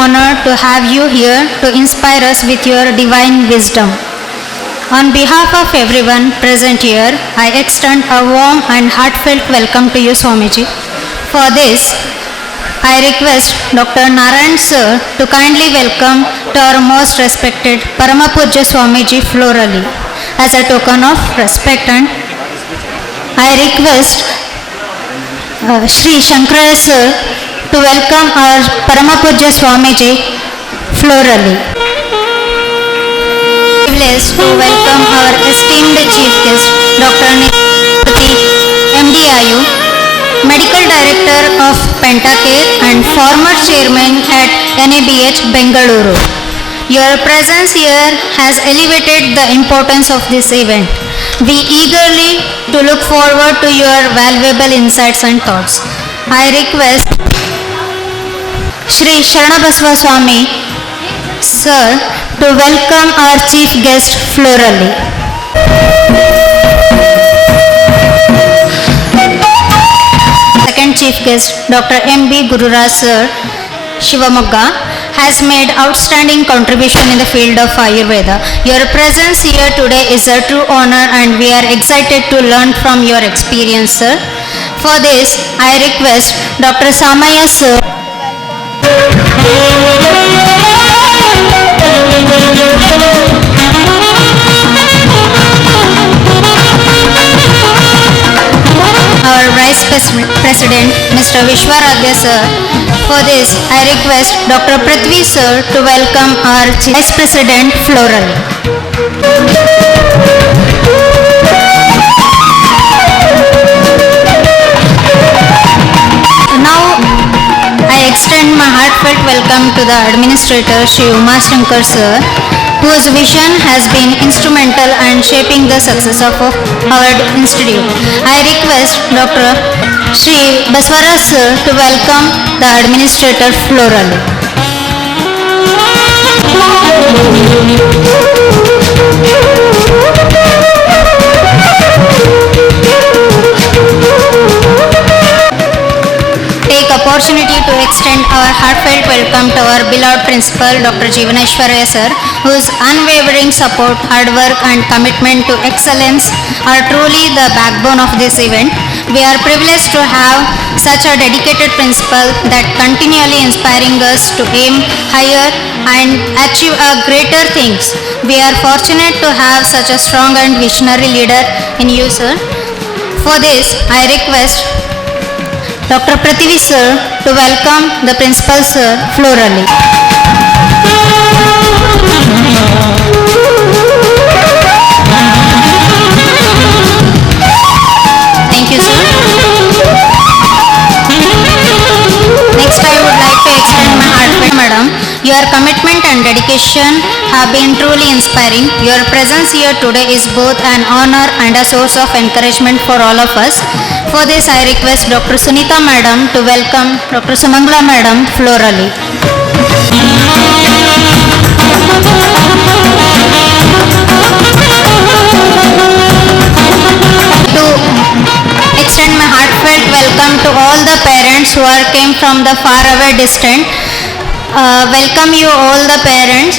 honored to have you here to inspire us with your divine wisdom. On behalf of everyone present here, I extend a warm and heartfelt welcome to you, Swamiji. For this, I request Dr. Narayan Sir to kindly welcome to our most respected Paramapujya Swamiji florally. As a token of respect, and I request Shri Shankaraya Sir to welcome our Paramapujya Swamiji florally. Privileged to welcome our esteemed chief guest, Dr. Nidhi MDIU, Medical Director of Pentacare and former Chairman at NABH Bengaluru. Your presence here has elevated the importance of this event. We eagerly to look forward to your valuable insights and thoughts. I request Shri Sharanabasva Swami Sir to welcome our chief guest florally. Second chief guest, Dr. M.B. Gururaj Sir, Shivamogga, has made outstanding contribution in the field of Ayurveda. Your presence here today is a true honor and we are excited to learn from your experience, sir. For this, I request Dr. Samaya Sir our Vice President, Mr. Vishwaradhya Sir. For this, I request Dr. Prithvi Sir to welcome our Vice President florally. Now, I extend my heartfelt welcome to the Administrator, Shri Uma Shankar Sir, whose vision has been instrumental in shaping the success of our institute. I request Dr. Shri Baswaraj Sir to welcome the Administrator florally. Take opportunity to extend our heartfelt welcome to our beloved principal, Dr. Jeevaneshwaraya Sir, whose unwavering support, hard work and commitment to excellence are truly the backbone of this event. We are privileged to have such a dedicated principal that continually inspiring us to aim higher and achieve greater things. We are fortunate to have such a strong and visionary leader in you, sir. For this, I request Dr. Prithvi Sir to welcome the Principal Sir florally. Thank you, sir. Next, I would like to extend my heartfelt, madam. Your commitment and dedication have been truly inspiring. Your presence here today is both an honor and a source of encouragement for all of us. For this, I request Dr. Sunita Madam to welcome Dr. Sumangla Madam florally. To extend my heartfelt welcome to all the parents who came from the far away distant. Welcome you all the parents.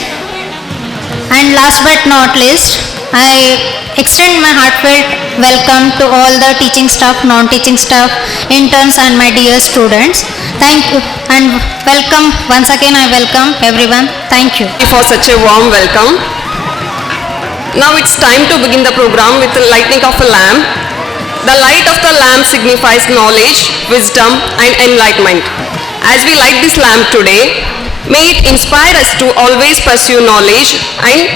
And last but not least, I extend my heartfelt welcome to all the teaching staff, non-teaching staff, interns and my dear students. Thank you and welcome. Once again I welcome everyone. Thank you. For such a warm welcome. Now it's time to begin the program with the lighting of a lamp. The light of the lamp signifies knowledge, wisdom and enlightenment. As we light this lamp today, may it inspire us to always pursue knowledge and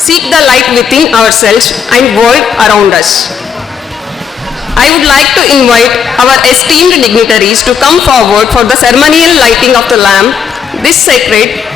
seek the light within ourselves and world around us. I would like to invite our esteemed dignitaries to come forward for the ceremonial lighting of the lamp. This sacred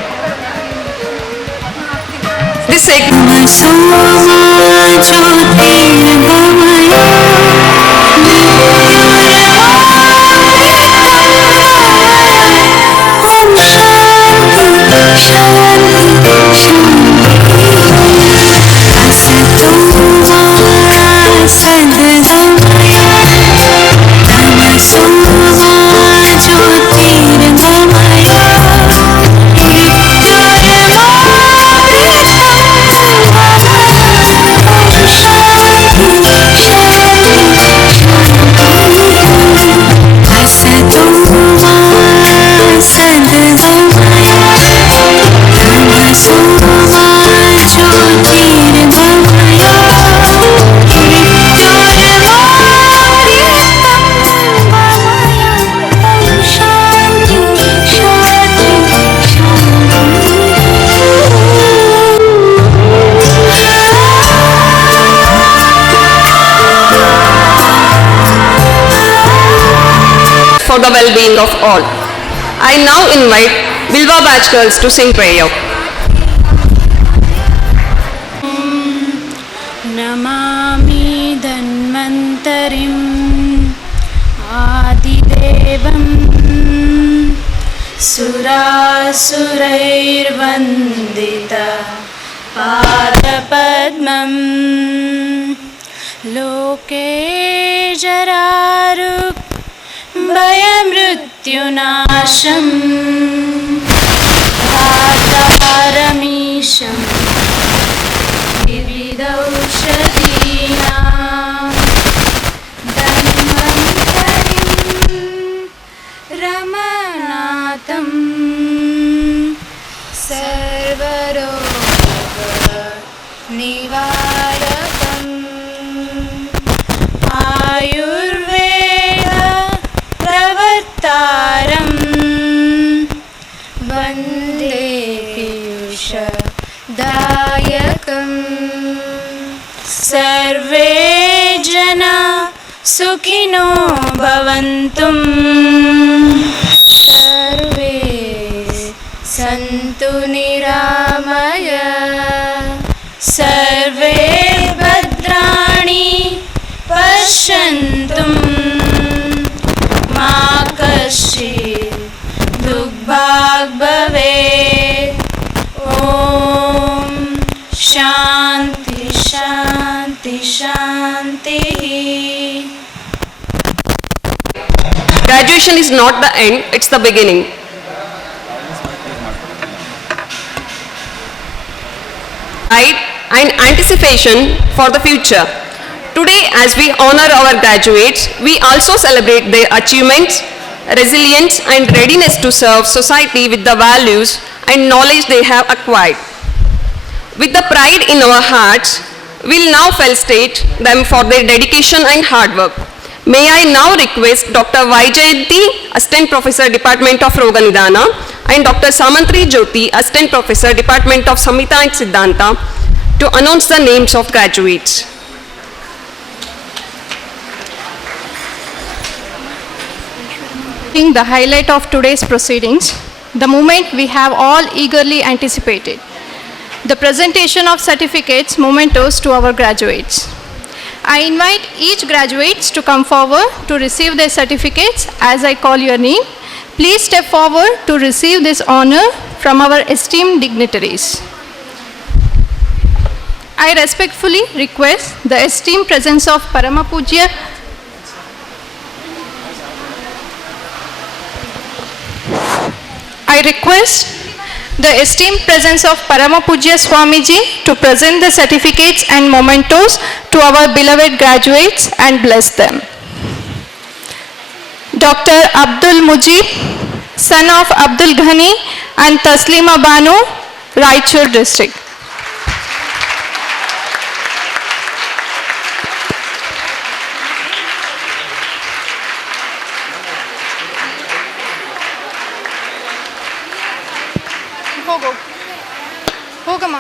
for the well-being of all. I now invite Bilwa batch girls to sing prayer. Namami धन्वन्तरिम् आदिदेवं सुरासुरैर्वन्दिता पादपद्मं लोके जरारुक् भयमृत्युनाशं धातारमीशम् विविधौषधीनां धन्वन्तरिं रमनाथं सर्वरोगनिवारकम् आयुर्वेद प्रवर्तारं वन्दे पीयूषदायकम् सर्वे जना सुखिनो भवन्तु सर्वे सन्तु निरामय सर्वे भद्राणि पश्यन्तु मा कश्चित् दुःखभाग् भवेत् ॐ शान्ति शान्ति शान्तिः. Graduation is not the end, it's the beginning. Pride and anticipation for the future. Today, as we honor our graduates, we also celebrate their achievements, resilience and readiness to serve society with the values and knowledge they have acquired. With the pride in our hearts, we'll now felicitate them for their dedication and hard work. May I now request Dr. Vaijayanti, Assistant Professor, Department of Roganidana, and Dr. Samantri Jyoti, Assistant Professor, Department of Samhita and Siddhanta, to announce the names of graduates. The highlight of today's proceedings, the moment we have all eagerly anticipated, the presentation of certificates, mementos to our graduates. I invite each graduates to come forward to receive their certificates as I call your name. Please step forward to receive this honor from our esteemed dignitaries. I respectfully request the esteemed presence of Parama Pujya I request the esteemed presence of Parama Pujya Swamiji to present the certificates and mementos to our beloved graduates and bless them. Dr. Abdul Mujib, son of Abdul Ghani and Taslima Banu, Raichur district. ಹೋಗಮ್ಮ.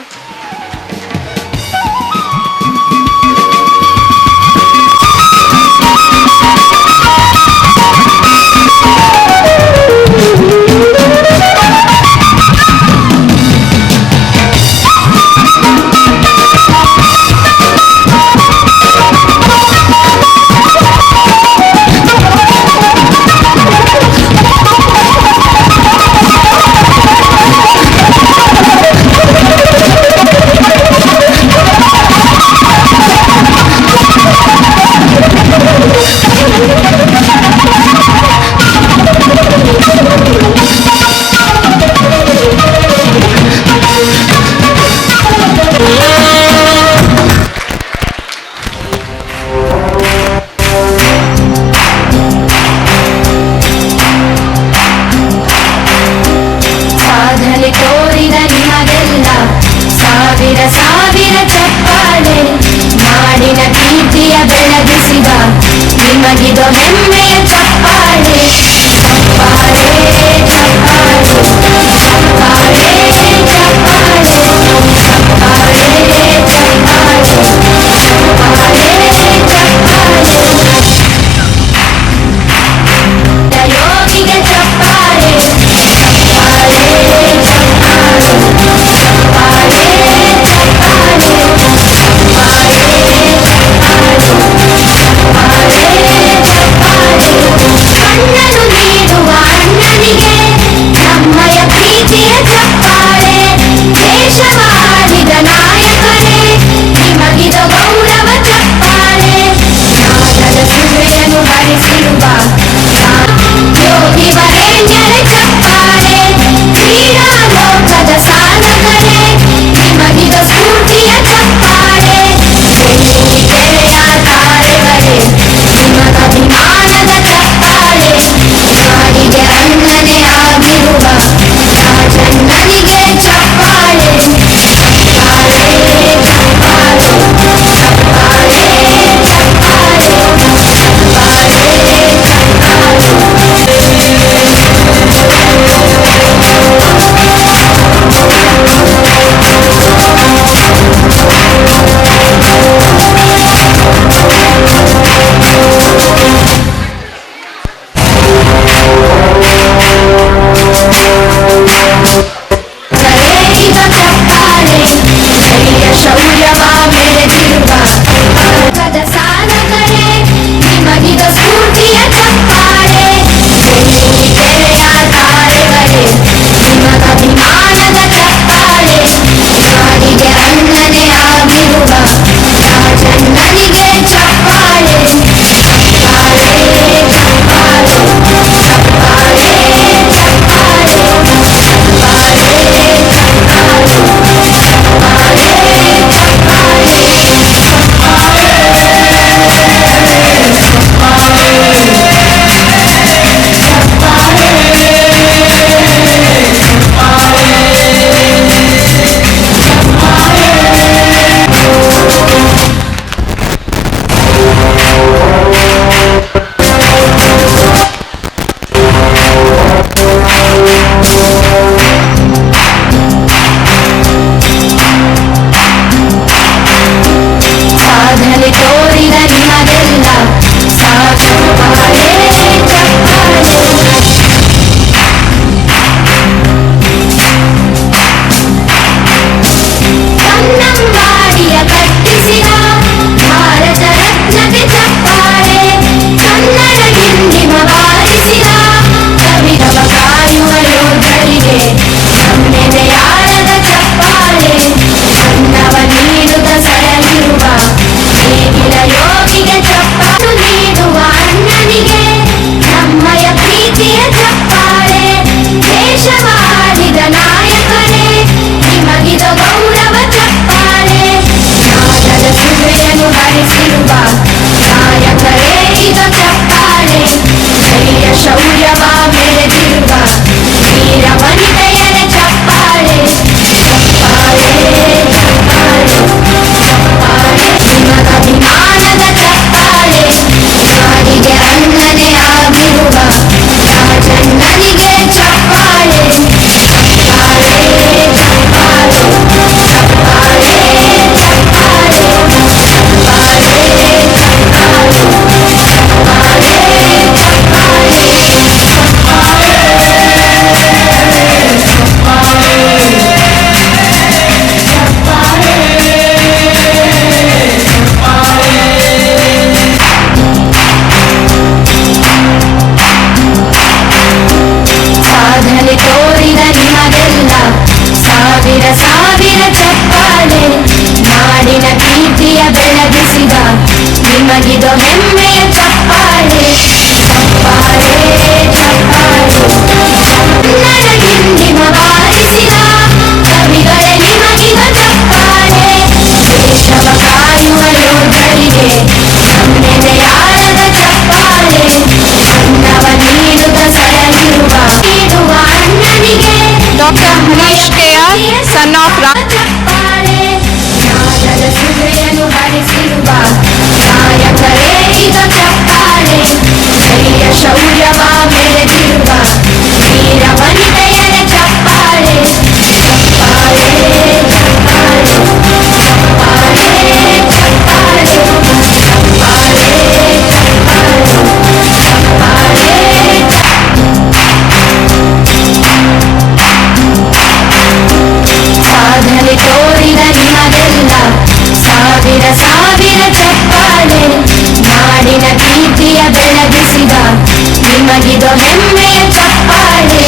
ನಿಮಗಿದು ಹೆಮ್ಮೆಯ ಚಪ್ಪಾಳೆ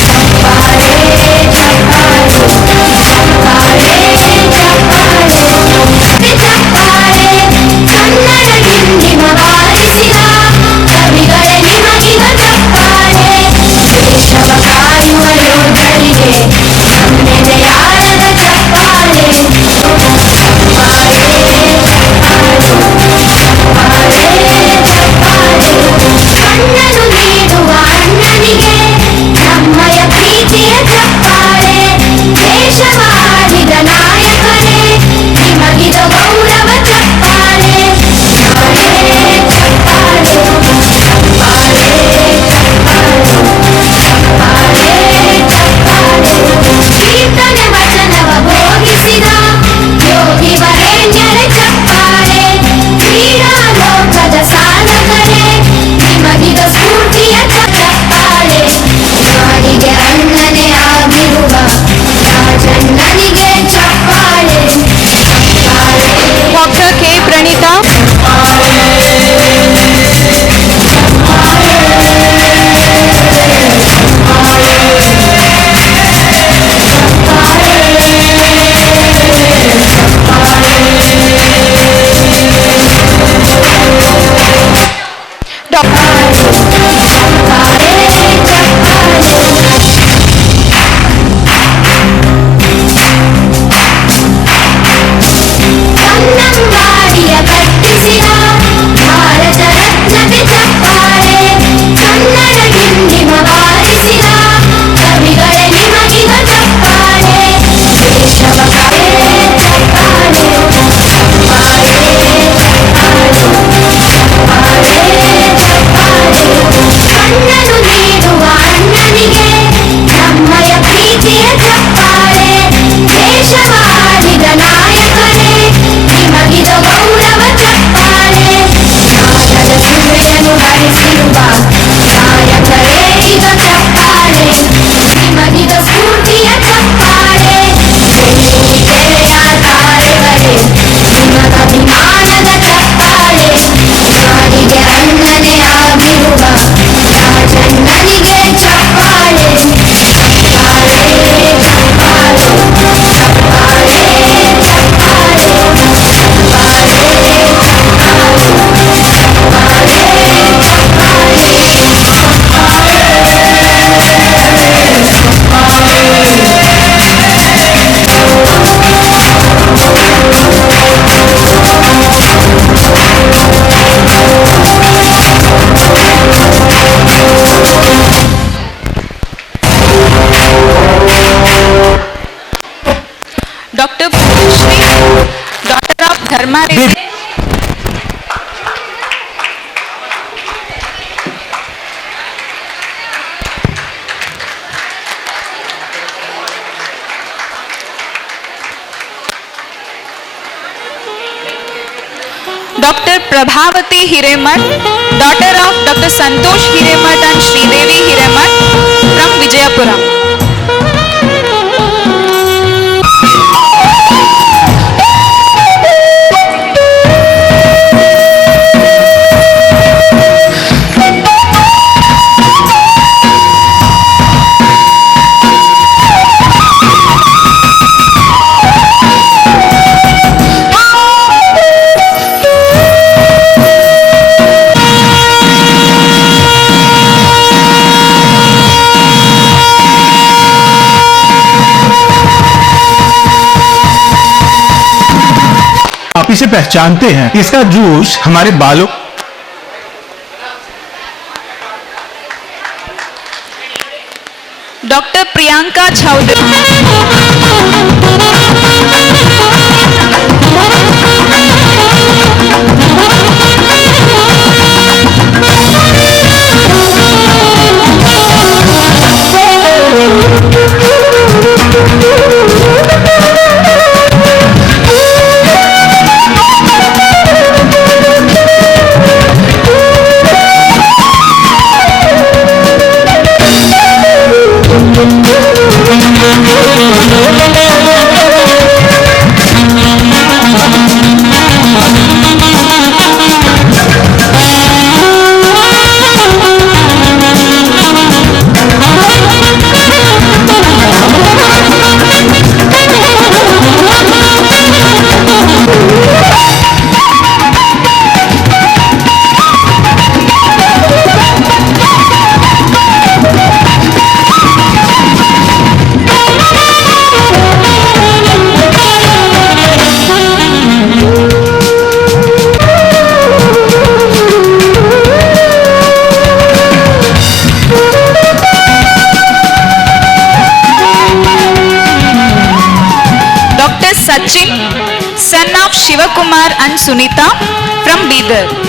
ಚಪ್ಪಾಳೆ ಚಪ್ಪಾಳೆ ಚಪ್ಪಾಳೆ ಚಪ್ಪಾಳೆ ಕನ್ನಡ ಡಿಂಡಿಮ ಬಾರಿಸಿದ ಕವಿಗಳೇ ನಿಮಗಿದು ಚಪ್ಪಾಳೆ ದೇಶವ ಕಾಯುವ ಯೋಧರಿಗೆ ನಮ್ಮೆದೆಯಾಳದ ಚಪ್ಪಾಳೆ ಚಪ್ಪಾಳೆ ಕಣ್ಣನು ನೀಡುವ ಅಣ್ಣನಿಗೆ ನಮ್ಮಯ ಪ್ರೀತಿಯ ಚಪ್ಪಾಳೆ ದೇಶವ ಆಳಿದ ನಾಯಕರೇ ನಿಮಗಿದ ಗೌರವ ಚಪ್ಪಾಳೆ ಚಪ್ಪಾಳೆ ಚಪ್ಪಾಳೆ ಚಪ್ಪಾಳೆ ಚಪ್ಪಾಳೆ ಚಪ್ಪಾಳೆ ಕೀರ್ತನೆ ವಚನವ ಬೋಧಿಸಿದ ಯೋಗಿ ವರೇಣ್ಯರ ಚಪ್ಪಾಳೆ ಕ್ರೀಡಾ ಲೋಕದ ಸಾಧಕರೇ ನಿಮಗಿದ ಸ್ಫೂರ್ತಿಯ ಚಪ್ಪಾಳೆ ನಾಡಿಗೆ ಅಣ್ಣನೇ ಆಗಿರುವ ರಾಜಣ್ಣನಿಗೆ ಚಪ್ಪಾಳೆ ಚಪ್ಪಾಳೆ Dr. K. Pranita. ಕನ್ನಂಬಾಡಿಯ ಕಟ್ಟಿಸಿದ ಭಾರತ ರತ್ನತೆ ಚಪ್ಪಾಳೆ ಕನ್ನಡ ಡಿಂಡಿಮ ಬಾರಿಸಿದ ಕವಿಗಳೇ ನಿಮಗಿದ ಚಪ್ಪಾಳೆ ದೇಶವ ಕಾಯೆ ಚಪ್ಪಾಳೆ ಚಪ್ಪಾಳೆ ಚಪ್ಪಾಳೆ ಚಪ್ಪಾಳೆ ಚಪ್ಪಾಳೆ ಕಣ್ಣನು ನೀಡುವ ಅಣ್ಣನಿಗೆ ನಮ್ಮಯ ಪ್ರೀತಿಯ ಚಪ್ಪಾಳೆ ದೇಶವ ಆಳಿದ ನಾಯಕರೇ ನಿಮಗಿದ ಗೌರವ ಚಪ್ಪಾಳೆ ನಾದದ ಸುಮೆಯನ್ನು ಹರಿಸಿರುವ ನಾಯಕರೇ ಇದ ಚಪ್ಪಾಳೆ ನಿಮಗಿದ ಸ್ಫೂರ್ತಿಯ ಚಪ್ಪಾಳೆ ಬೆಳ್ಳಿ ತೆರೆಯ ತಾರೆಗಳೇ ನಿಮಗಭಿಮಾನದ ಚಪ್ಪಾಳೆ ನಾಡಿಗೆ ಅಣ್ಣನೇ ಆಗಿರುವ ರಾಜಣ್ಣನಿಗೆ ಚಪ್ಪಾಳೆ ಚಪ್ಪಾಳೆ ಚಪ್ಪಾಳೆ ಚಪ್ಪಾಳೆ ಚಪ್ಪಾಳೆ Dr. Shri, daughter of Dharma Reddy. Dr. Prabhavati Hiremat, daughter of Dr. Santosh Hiremat and Sridevi Hiremat from Vijayapura. आप इसे पहचानते हैं, इसका जूस हमारे बालों Dr. Priyanka Chowdhury. and Sunita from Bidar.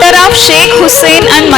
daughter of Sheikh Hussein and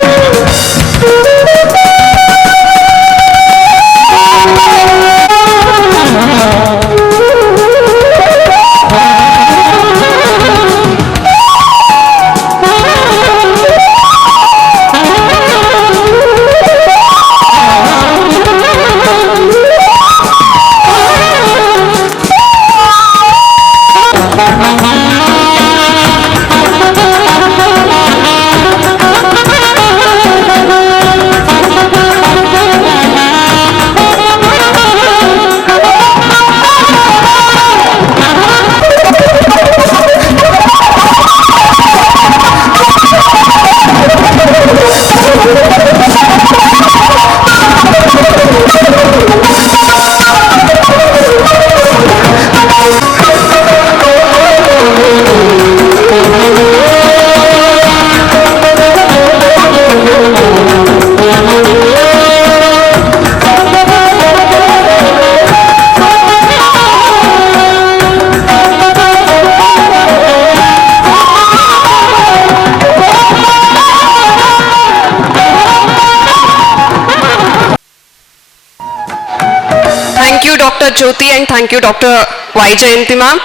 Thank you, Dr. Jyoti, and thank you, Dr. Y. Jayanti ma'am.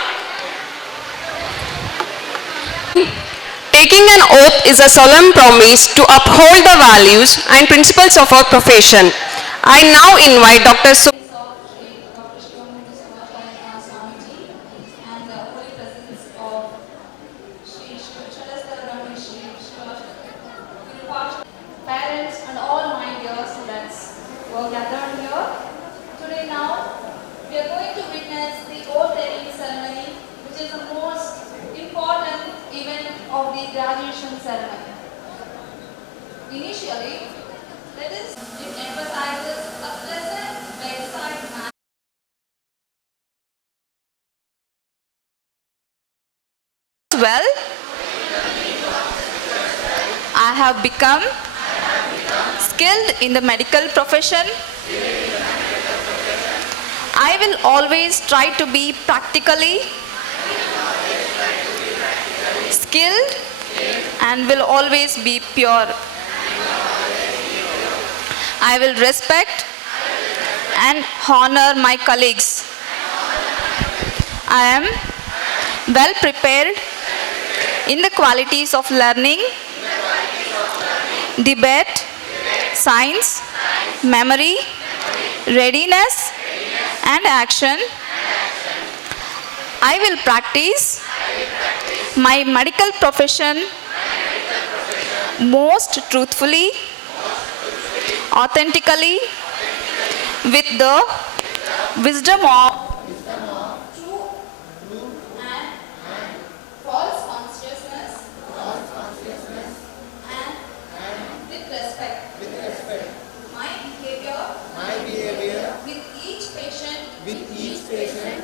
Taking an oath is a solemn promise to uphold the values and principles of our profession. I now invite Dr. Parents and all my dear students who are gathered here. Today now, we are going to witness the oath taking ceremony, which is the most important event of the graduation ceremony. Initially, it emphasizes a pleasant bedside manner. well, I have become skilled in the medical profession. I will always try to be practically skilled and will always be pure. I will respect and honor my colleagues. I am well prepared in the qualities of learning, debate, science, memory, readiness, and action. I will practice my medical profession most truthfully, authentically, with the wisdom of False consciousness and with respect. My behavior with each patient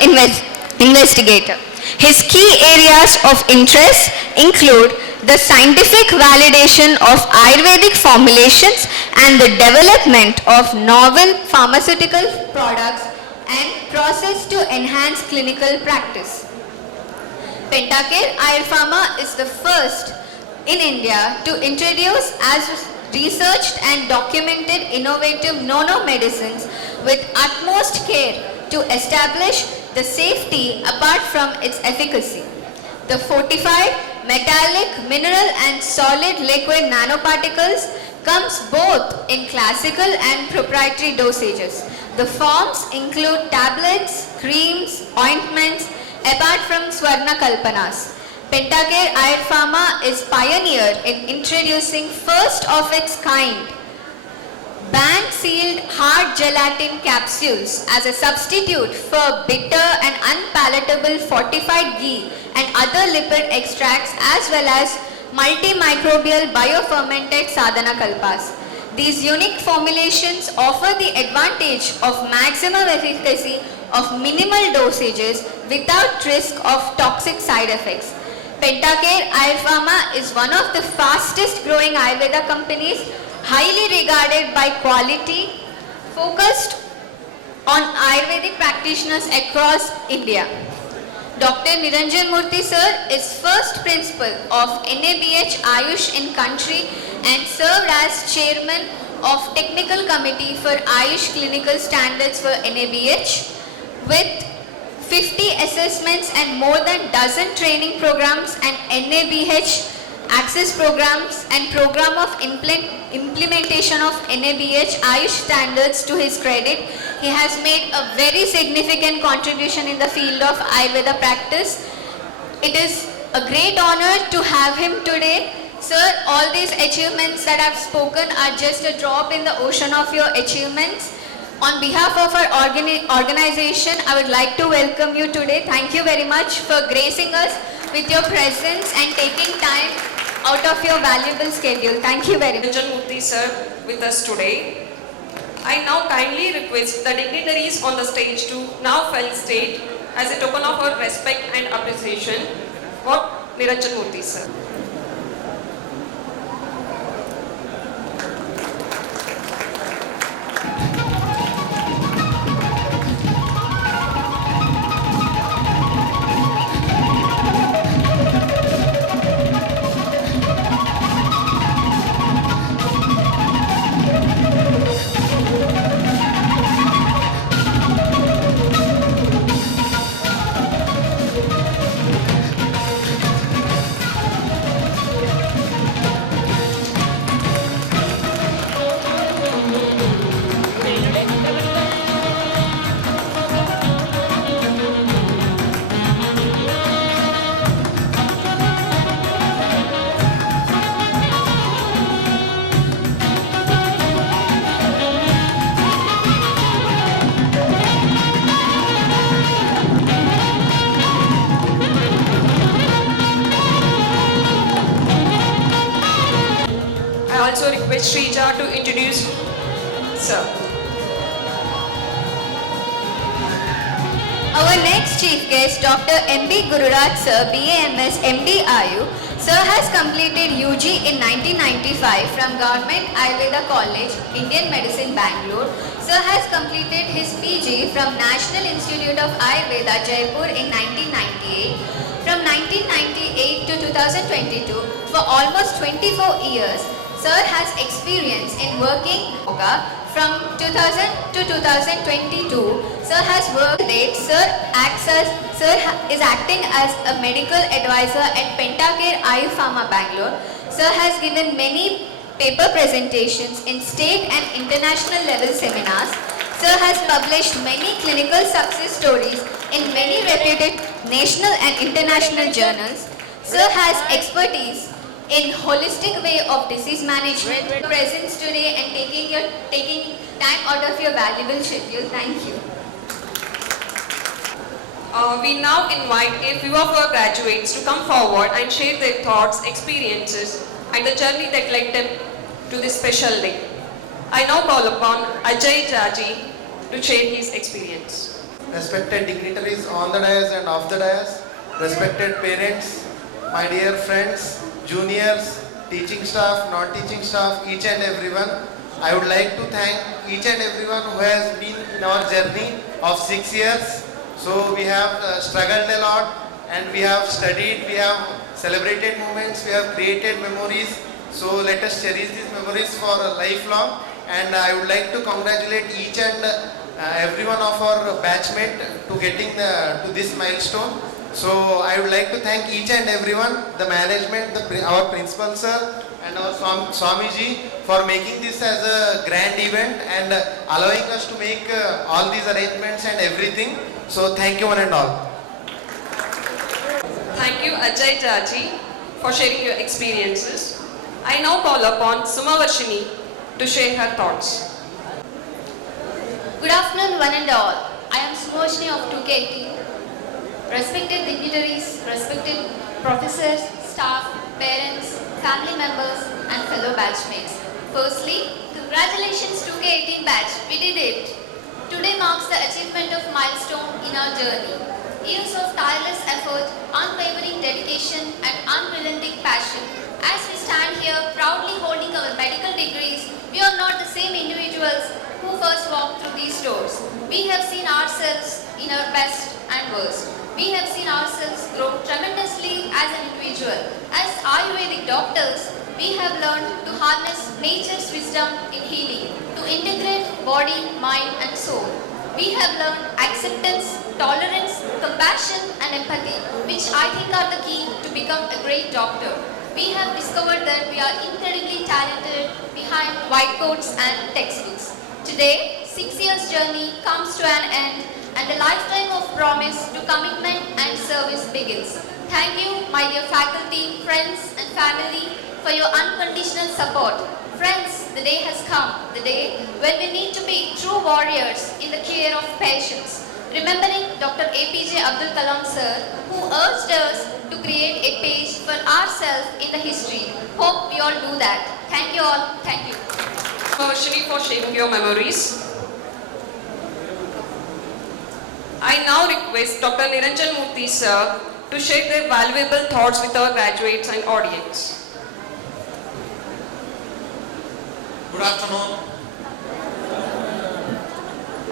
investigator. His key areas of interest include the scientific validation of Ayurvedic formulations and the development of novel pharmaceutical products and process to enhance clinical practice. Pentacare Ayurpharma is the first in India to introduce as researched and documented innovative no-medicines with utmost care to establish the safety apart from its efficacy. The fortified metallic, mineral and solid liquid nanoparticles comes both in classical and proprietary dosages. The forms include tablets, creams, ointments, apart from Swarna Kalpanas. Pentacare Ayurpharma is pioneer in introducing first of its kind band-sealed hard gelatin capsules as a substitute for bitter and unpalatable fortified ghee and other lipid extracts, as well as multimicrobial biofermented sadhana kalpas. These unique formulations offer the advantage of maximum efficacy of minimal dosages without risk of toxic side effects. Pentacare Ayurpharma is one of the fastest growing Ayurveda companies, highly regarded by quality, focused on Ayurvedic practitioners across India. Dr. Niranjan Murthy sir is first principal of NABH Ayush in country and served as chairman of technical committee for Ayush clinical standards for NABH with 50 assessments and more than dozen training programs and NABH access programs and program of implementation of NABH Ayush standards to his credit. He has made a very significant contribution in the field of Ayurveda practice. It is a great honor to have him today. Sir, all these achievements that I've spoken are just a drop in the ocean of your achievements. On behalf of our organization, I would like to welcome you today. Thank you very much for gracing us with your presence and taking time out of your valuable schedule. Thank you very much. Niranjan Murthy sir with us today. I now kindly request the dignitaries on the stage to now felicitate as a token of our respect and appreciation for Niranjan Murthy sir. I also request Shrija to introduce sir. Our next chief guest, Dr. M.B. Gururaj sir, BAMS, MD IU, sir has completed UG in 1995 from Government Ayurveda College, Indian Medicine, Bangalore. Sir has completed his PG from National Institute of Ayurveda, Jaipur in 1998. From 1998 to 2022, for almost 24 years, sir has experience in working yoga. From 2000 to 2022, sir has worked late. Sir is acting as a medical advisor at Pentacare Ayurpharma, Bangalore. Sir has given many paper presentations in state and international level seminars. Sir has published many clinical success stories in many reputed national and international journals. Sir has expertise in holistic way of disease management. Presence today and taking time out of your valuable schedule. Thank you. We now invite a few of our graduates to come forward and share their thoughts, experiences and the journey that led them to this special day. I now call upon Ajay Jaji to share his experience. respected dignitaries on the dais and off the dais, respected parents, my dear friends, juniors, teaching staff, non-teaching staff, each and everyone. I would like to thank each and everyone who has been in our journey of 6 years. So we have struggled a lot and we have studied, we have celebrated moments, we have created memories. So let us cherish these memories for a lifelong. And I would like to congratulate each and every one of our batchmate to getting to this milestone. So I would like to thank each and everyone, the management, our principal sir and our Swamiji for making this as a grand event and allowing us to make all these arrangements and everything. So thank you one and all. Thank you Ajay Jaji for sharing your experiences. I now call upon Sumavarshini to share her thoughts. Good afternoon, one and all. I am Sumoshni of 2K18. Respected dignitaries, respected professors, staff, parents, family members, and fellow batchmates. Firstly, congratulations 2K18 batch. We did it. Today marks the achievement of milestone in our journey. Years of tireless effort, unwavering dedication, and unrelenting passion. As we stand here proudly holding our medical degrees, we are not the same individuals who first walked through these doors. We have seen ourselves in our best and worst. We have seen ourselves grow tremendously as an individual. As Ayurvedic doctors, we have learned to harness nature's wisdom in healing, to integrate body, mind and soul. We have learned acceptance, tolerance, compassion and empathy, which I think are the key to become a great doctor. We have discovered that we are incredibly talented behind white coats and textbooks. Today, 6 years journey comes to an end and a lifetime of promise to commitment and service begins. Thank you, my dear faculty, friends and family for your unconditional support. Friends, the day has come, the day when we need to be true warriors in the care of patients. Remembering Dr. APJ Abdul Kalam sir, who urged us to create a page for ourselves in the history. Hope we all do that. Thank you all. Thank you. Sumavarshini for sharing your memories. I now request Dr. Niranjan Murthy sir to share their valuable thoughts with our graduates and audience. Good afternoon.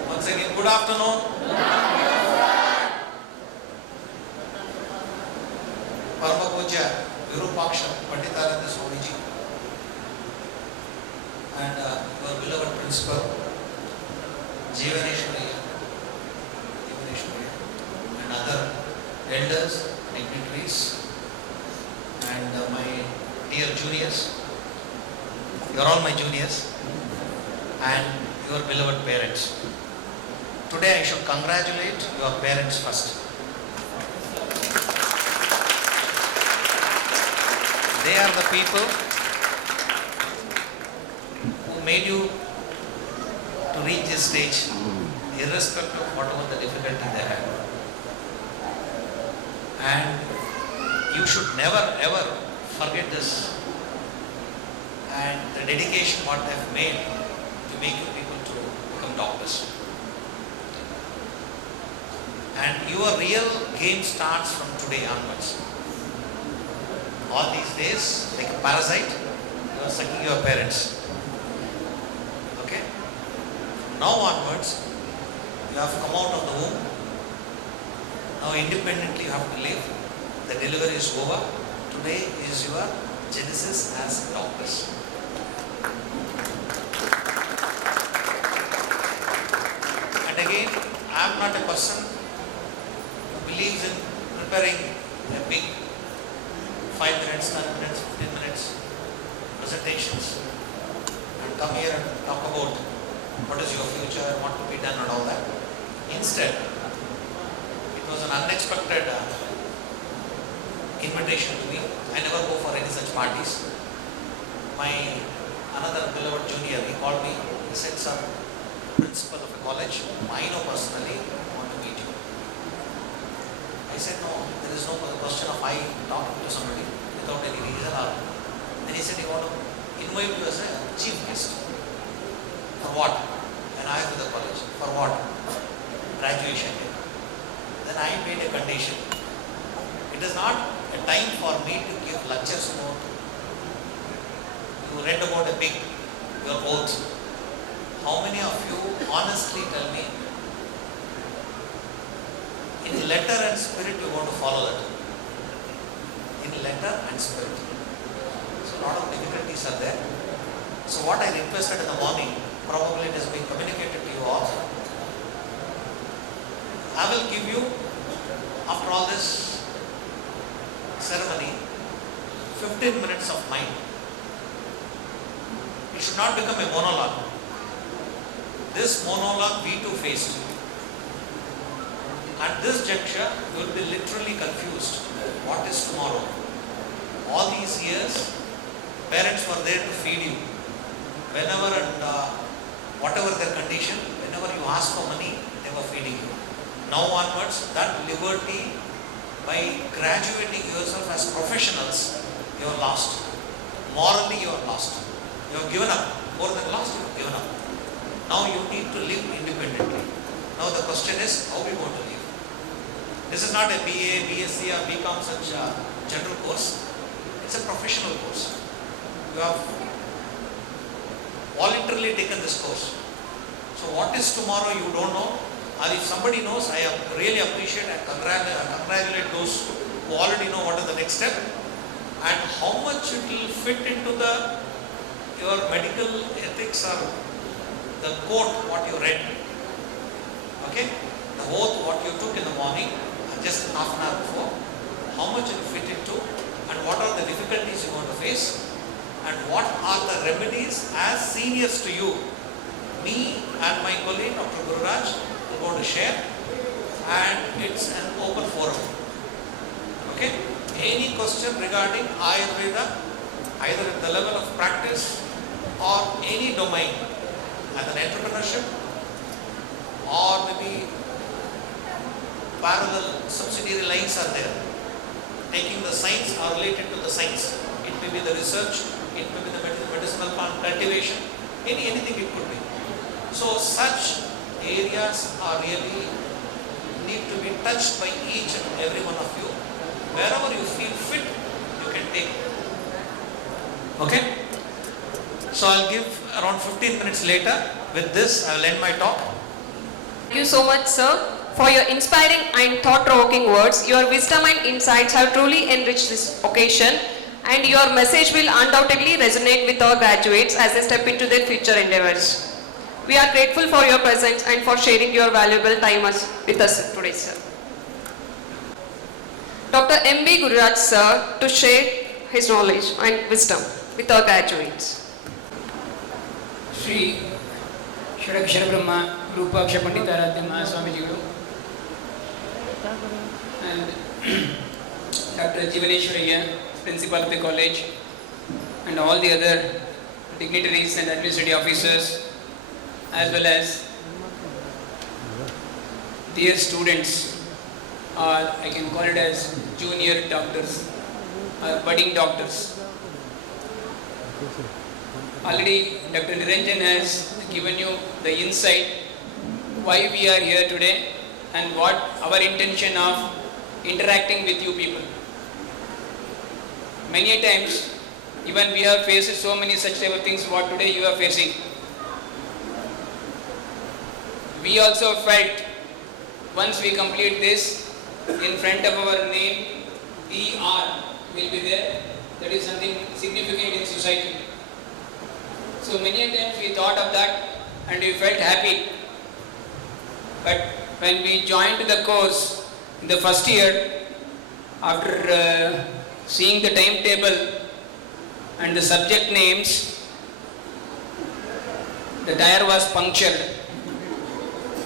Once again, good afternoon. Parama Pujya Virupaksha Panditaranda Swamiji and your beloved principal Jeevaneshwari and other elders, dignitaries and my dear juniors. You are all my juniors and your beloved parents. Today I should congratulate your parents first. They are the people who made you to reach this stage, irrespective of whatever the difficulty they had. And you should never ever forget this and the dedication what they have made to make you people to become doctors. And your real game starts from today onwards. All these days, like a parasite, you are sucking your parents. Okay? Now onwards, you have come out of the womb. Now independently you have to live. The delivery is over. Today is your genesis as doctors. And again, I am not a person who believes in preparing a big 5 minutes, 10 minutes, 15 minutes presentations and come here and talk about what is your future, what to be done and all that. Instead, it was an unexpected invitation to me. I never go for any such parties. My another beloved junior, he called me, he said, "Sir, principal of a college, I know personally, I want to meet you." I said, "No, there is no question of I talking to somebody without any reason." And he said, "You want to invite you as a chief guest." For what? When I am to the college. For what? Graduation day. then I made a condition. It is not a time for me to give lectures about. You read about a pig, your oath. How many of you honestly tell me, in letter and spirit you want to follow that? In letter and spirit. So a lot of difficulties are there. So what I requested in the morning, probably it has been communicated to you all. I will give you, after all this ceremony, 15 minutes of mine. It should not become a monologue. This monologue we too faced. At this juncture, you will be literally confused. What is tomorrow? All these years, parents were there to feed you. Whenever and whatever their condition, whenever you ask for money, they were feeding you. Now onwards, that liberty, by graduating yourself as professionals, you are lost. Morally, you are lost. You have given up. More than lost, you have given up. Now you need to live independently. Now the question is, how are we going to live? This is not a BA, BSc or BCom such a general course. It's a professional course. You have voluntarily taken this course. So what is tomorrow you don't know. Or if somebody knows, I really appreciate and congratulate those who already know what is the next step and how much it will fit into your medical ethics or the quote what you read. Okay? The oath what you took in the morning, just half an hour before, how much it will fit into and what are the difficulties you want to face and what are the remedies as seniors to you. Me and my colleague Dr. Gururaj are going to share and it's an open forum. Okay? Any question regarding Ayurveda, either at the level of practice or any domain, as an entrepreneurship or maybe parallel subsidiary lines are there. Taking the science or related to the science. It may be the research, it may be the medicinal plant cultivation, anything it could be. So such areas are really need to be touched by each and every one of you. Wherever you feel fit, you can take. Okay? So I'll give around 15 minutes later. With this, I will end my talk. Thank you so much, sir, for your inspiring and thought-provoking words. Your wisdom and insights have truly enriched this occasion, and your message will undoubtedly resonate with our graduates as they step into their future endeavors. We are grateful for your presence and for sharing your valuable time with us today, sir. Dr. M.B. Gururaj, sir, to share his knowledge and wisdom with our graduates. Shri Shradakshara Brahma Rupaksha Panditaradya Mahaswami Jigaru and Dr. Jivaneshwaraya, Principal of the college, and all the other dignitaries and administrative officers, as well as dear students, or I can call it as junior doctors or budding doctors. Already Dr. Niranjan has given you the insight why we are here today and what our intention of interacting with you people. Many times, even we have faced so many such type of things what today you are facing. We also felt once we complete this, in front of our name, ER will be there. That is something significant in society. So many times we thought of that and we felt happy. But when we joined the course in the first year, after seeing the timetable and the subject names, the tire was punctured.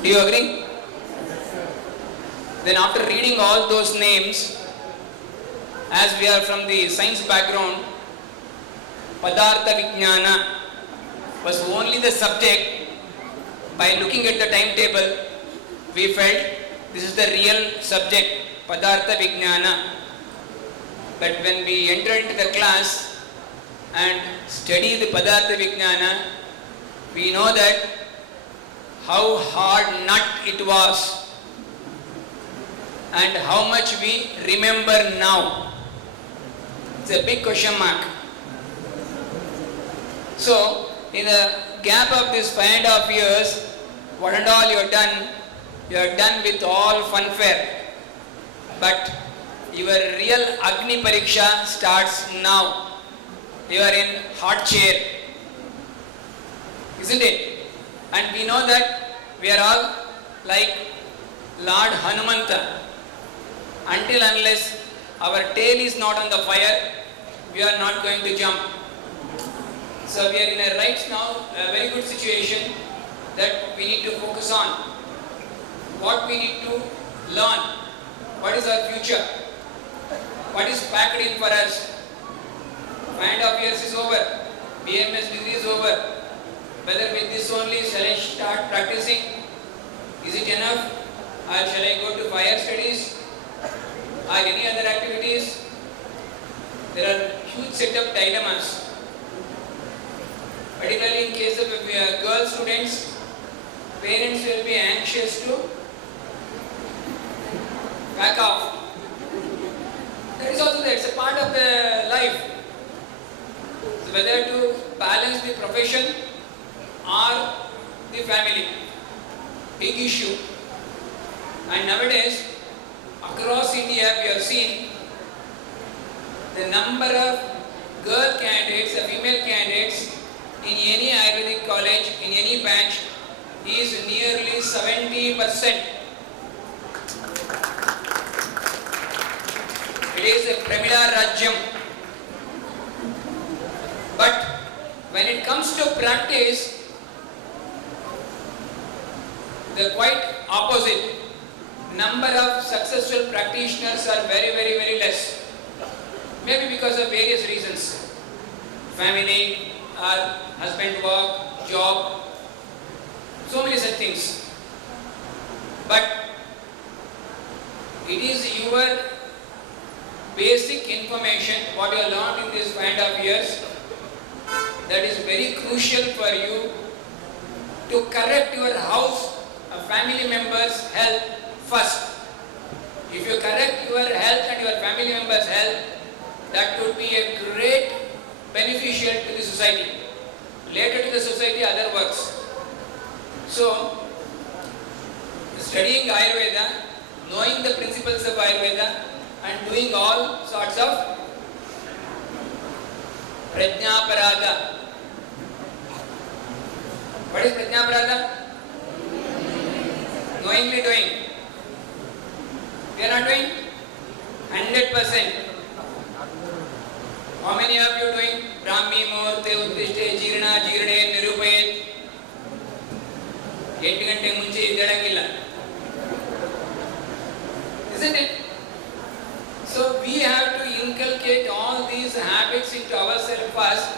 Do you agree? Then after reading all those names, as we are from the science background, Padartha Vijnana was only the subject. By looking at the timetable, we felt this is the real subject, Padartha Vijnana. But when we entered into the class and studied the Padartha Vijnana, we know that how hard nut it was. and how much we remember now? It's a big question mark. So, in the gap of this 5.5 years, what and all you are done with all funfair. But your real Agni Pariksha starts now. You are in hot chair, isn't it? And we know that we are all like Lord Hanumanta. Until unless our tail is not on the fire, we are not going to jump. So we are in a right now, a very good situation that we need to focus on. What we need to learn. What is our future? What is packed in for us? 5.5 years is over. BMS degree is over. Whether with this only shall I start practicing? Is it enough? Or shall I go to higher studies? Or any other activities? There are huge set of dilemmas. Particularly in case of girl students, parents will be anxious to back off. That is also there, it's a part of the life. So whether to balance the profession or the family, big issue. And nowadays, across India, we have seen the number of girl candidates, female candidates in any Ayurvedic college, in any batch, is nearly 70%. It is a Pramila Rajyam. But when it comes to practice, the quite opposite. Number of successful practitioners are very, very, very less. Maybe because of various reasons. Family, husband work, job, so many such things. But it is your basic information, what you have learned in this 5.5 years, that is very crucial for you to correct your house, family members' health first. If you correct your health and your family members' health, that would be a great beneficial to the society. Later to the society, other works. So, studying Ayurveda, knowing the principles of Ayurveda, and doing all sorts of Prajnaparada. What is Prajnaparada? Knowingly doing. We are not doing 100%. How many of you doing Brahmi Muhurte Uttishte Jirna Jirne Nirupayet? 8 ಗಂಟೆ ಮುಂಚೆ ಎದ್ದೇಳಂಗಿಲ್ಲ. Isn't it? So we have to inculcate all these habits into ourselves first,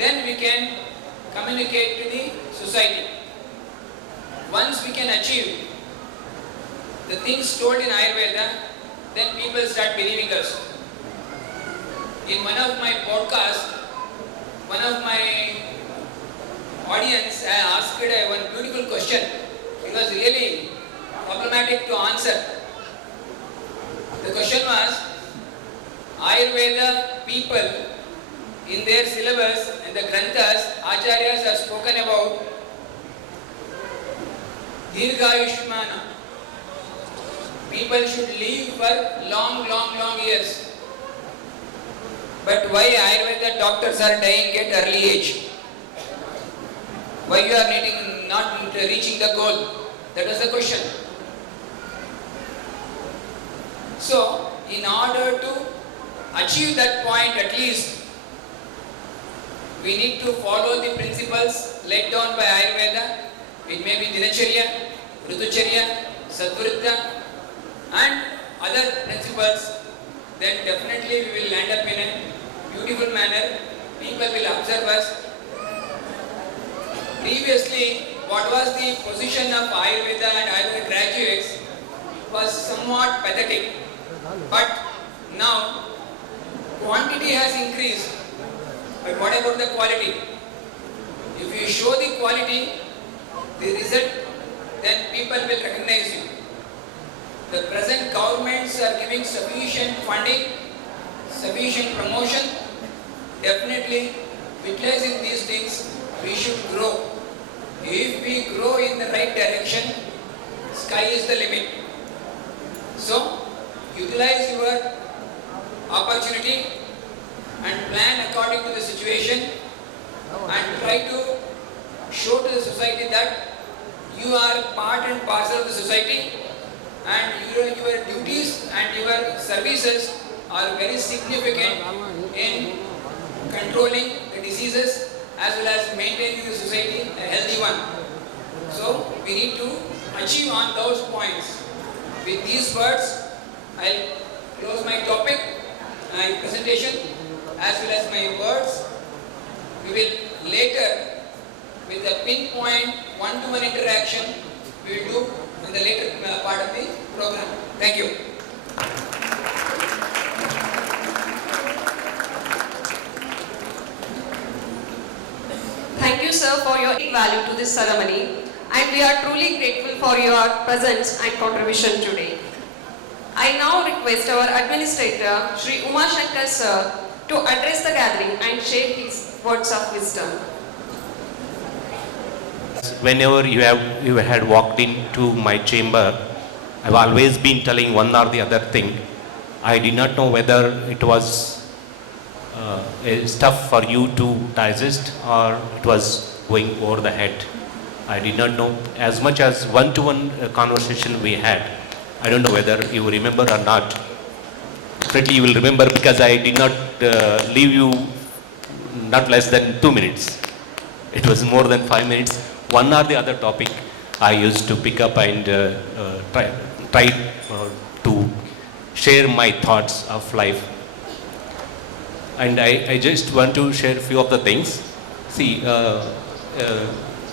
then we can communicate to the society. Once we can achieve the things told in Ayurveda, then people start believing us. In one of my podcasts, one of my audience asked one beautiful question. It was really problematic to answer. The question was, Ayurveda people in their syllabus and the granthas, acharyas have spoken about Dirghayushmana. People should live for long years. But why Ayurveda doctors are dying at early age? Why you are not reaching the goal? That was the question. So, in order to achieve that point at least, we need to follow the principles laid down by Ayurveda. It may be Dinacharya, Ritucharya, Satvritta and other principles. Then definitely we will end up in a beautiful manner. People will observe us. Previously, what was the position of Ayurveda and Ayurveda graduates was somewhat pathetic. But now, quantity has increased. But what about the quality? If you show the quality, the result, then people will recognize you. The present governments are giving sufficient funding, sufficient promotion. Definitely, utilizing these things, we should grow. If we grow in the right direction, sky is the limit. So, utilize your opportunity and plan according to the situation and try to show to the society that you are part and parcel of the society and your duties and your services are very significant in controlling the diseases as well as maintaining the society a healthy one. So we need to achieve on those points. With these words, I'll close my topic, my presentation as well as my words. We will later, with a pinpoint one-to-one interaction, we will do in the later part of the program. Thank you. Thank you, sir, for your value to this ceremony, and we are truly grateful for your presence and contribution today. I now request our administrator, Shri Uma Shankar sir, to address the gathering and share his words of wisdom. Whenever you had walked into my chamber, I've always been telling one or the other thing. I did not know whether it was stuff for you to digest or it was going over the head. I did not know. As much as one-to-one conversation we had, I don't know whether you remember or not. Definitely you will remember because I did not leave you not less than 2 minutes. It was more than 5 minutes. One or the other topic I used to pick up and try to share my thoughts of life. And I just want to share a few of the things. See,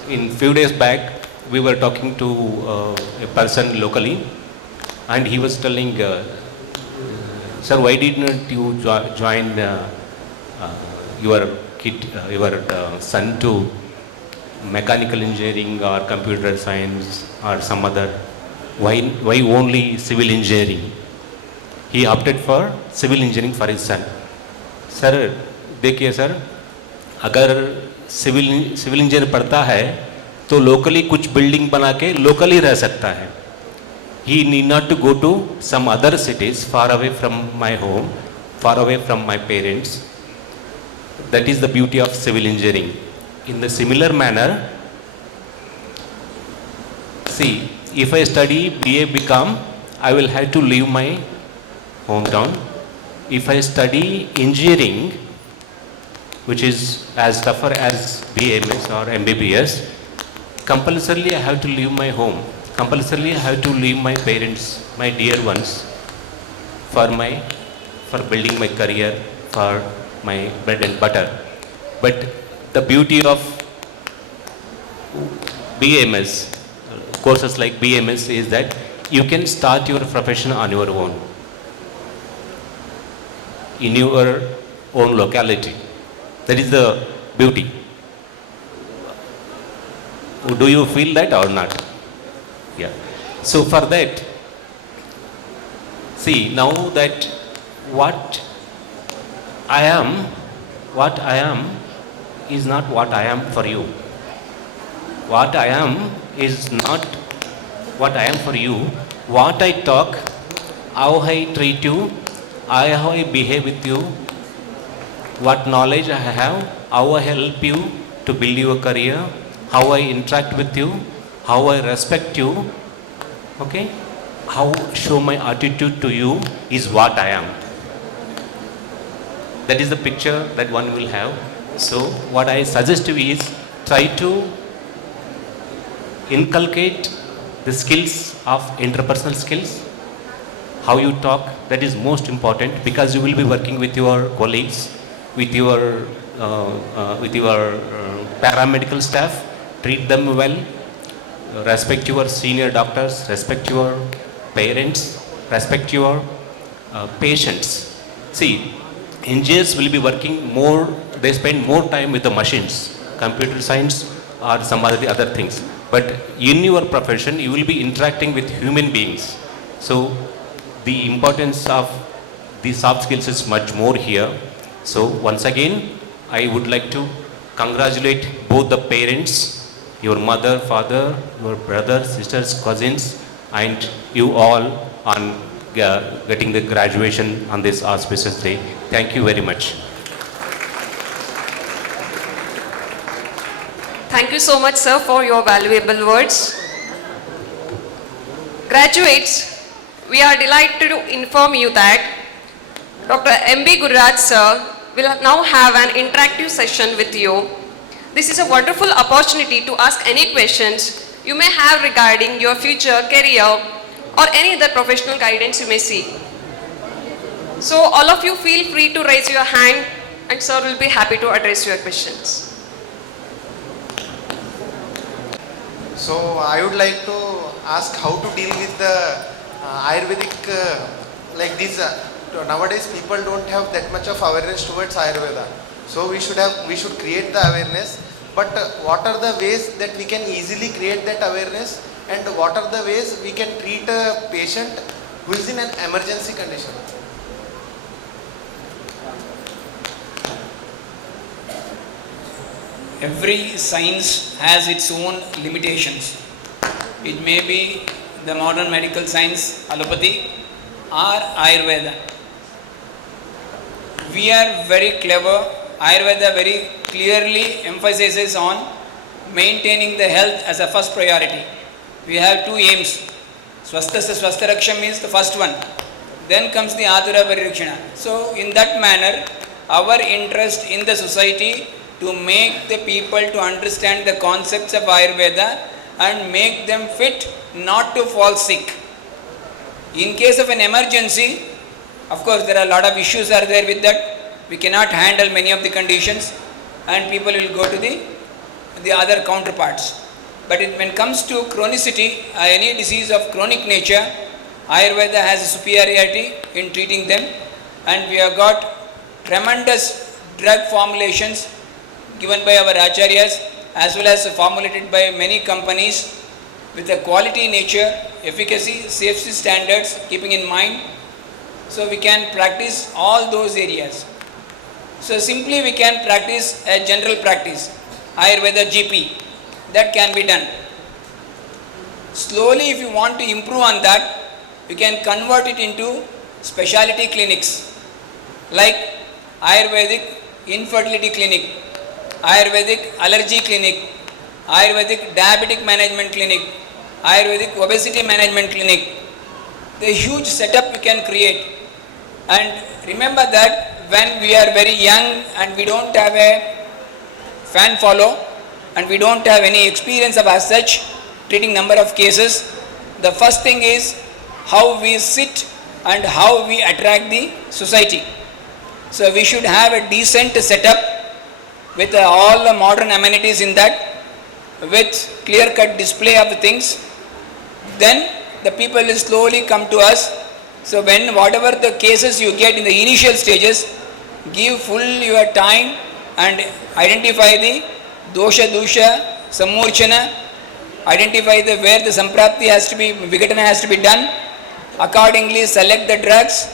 in few days back, we were talking to a person locally, and he was telling, sir, why did not you join your kid, your son to mechanical engineering or computer science or some other? Why only civil engineering? He opted for civil engineering for his son. Sir देखिए सर, अगर civil engineer पढ़ता है तो लोकली कुछ बिल्डिंग बना के लोकली रह सकता है. He need not to go to some other cities far away from my home, far away from my parents. That is the beauty of civil engineering. In the similar manner, see, if I study BA BCom, I will have to leave my hometown. If I study engineering, which is as tougher as BAMS or MBBS, compulsorily I have to leave my home. Compulsorily I have to leave my parents, my dear ones, for building my career, for my bread and butter. But the beauty of BAMS, courses like BAMS, is that you can start your profession on your own, in your own locality. That is the beauty. Do you feel that or not? Yeah. So for that, see, now that what I am is not what I am for you. What I am is not what I am for you. What I talk, how I treat you, how I behave with you, what knowledge I have, how I help you to build your career, how I interact with you, how I respect you, okay? How show my attitude to you is what I am. That is the picture that one will have. So what I suggest you is try to inculcate the skills of interpersonal skills. How you talk, that is most important, because you will be working with your colleagues, with your paramedical staff. Treat them well, respect your senior doctors, respect your parents, respect your patients. See, engineers will be working more, they spend more time with the machines, computer science or some other things. But in your profession, you will be interacting with human beings. So the importance of the soft skills is much more here. So once again, I would like to congratulate both the parents, your mother, father, your brothers, sisters, cousins, and you all on getting the graduation on this auspicious day. Thank you very much. Thank you so much, sir, for your valuable words. Graduates, we are delighted to inform you that Dr. M.B. Gurraj, sir, will now have an interactive session with you. This is a wonderful opportunity to ask any questions you may have regarding your future career or any other professional guidance you may seek. So all of you feel free to raise your hand and sir will be happy to address your questions. So I would like to ask how to deal with the Ayurvedic, like these, nowadays people don't have that much of awareness towards Ayurveda. So we should create the awareness, but what are the ways that we can easily create that awareness, and what are the ways we can treat a patient who is in an emergency condition? Every science has its own limitations. It may be the modern medical science, allopathy, or Ayurveda. We are very clever. Ayurveda very clearly emphasizes on maintaining the health as a first priority. We have two aims. Swasthasya Swastharaksham is the first one. Then comes the Atura Paririkshana. So in that manner, our interest in the society to make the people to understand the concepts of Ayurveda and make them fit not to fall sick. In case of an emergency, of course there are a lot of issues are there with that. We cannot handle many of the conditions and people will go to the other counterparts. But when it comes to chronicity, any disease of chronic nature, Ayurveda has a superiority in treating them, and we have got tremendous drug formulations given by our acharyas as well as formulated by many companies with a quality nature, efficacy, safety standards keeping in mind. So we can practice all those areas. So simply we can practice a general practice, Ayurveda GP, that can be done. Slowly if you want to improve on that, you can convert it into specialty clinics like Ayurvedic infertility clinic, Ayurvedic allergy clinic, Ayurvedic diabetic management clinic, Ayurvedic obesity management clinic. The huge setup we can create. And remember that when we are very young and we don't have a fan follow and we don't have any experience of as such treating number of cases, the first thing is how we sit and how we attract the society. So we should have a decent setup with all the modern amenities in that, with clear-cut display of the things. Then the people will slowly come to us. So when whatever the cases you get in the initial stages, give full your time and identify the dosha, dusha, samurchana, identify the where the samprapti has to be, vigatana has to be done, accordingly select the drugs,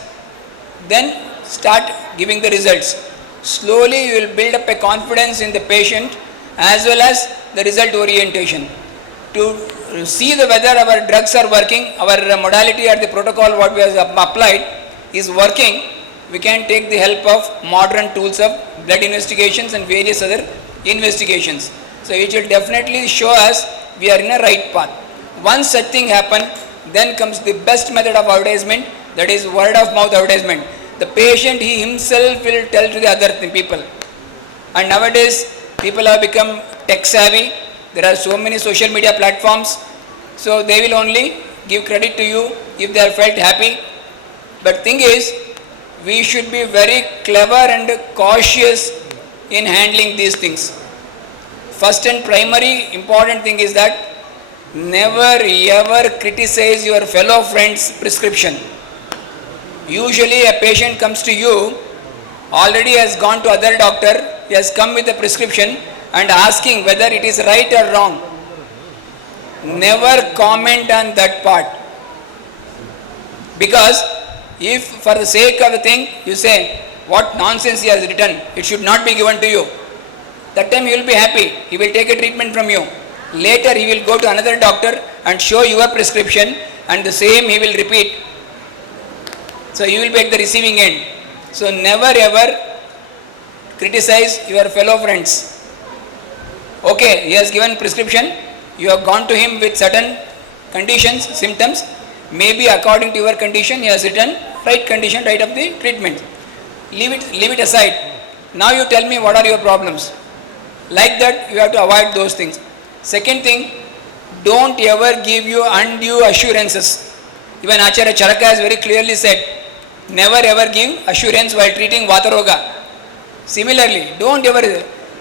then start giving the results. Slowly you will build up a confidence in the patient as well as the result orientation. To see the whether our drugs are working, our modality or the protocol what we have applied is working, we can take the help of modern tools of blood investigations and various other investigations. So it will definitely show us we are in a right path. Once such thing happen, then comes the best method of advertisement, that is word of mouth advertisement. The patient he himself will tell to the other people. And nowadays people have become tech savvy. There are so many social media platforms. So they will only give credit to you if they are felt happy. But thing is, we should be very clever and cautious in handling these things. First and primary important thing is that never ever criticize your fellow friend's prescription. Usually a patient comes to you, already has gone to other doctor, he has come with a prescription and asking whether it is right or wrong. Never comment on that part. Because if for the sake of the thing you say what nonsense he has written, it should not be given to you. That time he will be happy, he will take a treatment from you. Later he will go to another doctor and show your prescription and the same he will repeat. So you will be at the receiving end. So never ever criticize your fellow friends. Okay, he has given prescription, you have gone to him with certain conditions, symptoms, maybe according to your condition he has written right condition, right of the treatment. Leave it aside. Now you tell me what are your problems. Like that you have to avoid those things. Second thing, don't ever give you undue assurances. Even Acharya Charaka has very clearly said, never ever give assurance while treating Vataroga. Similarly, don't ever,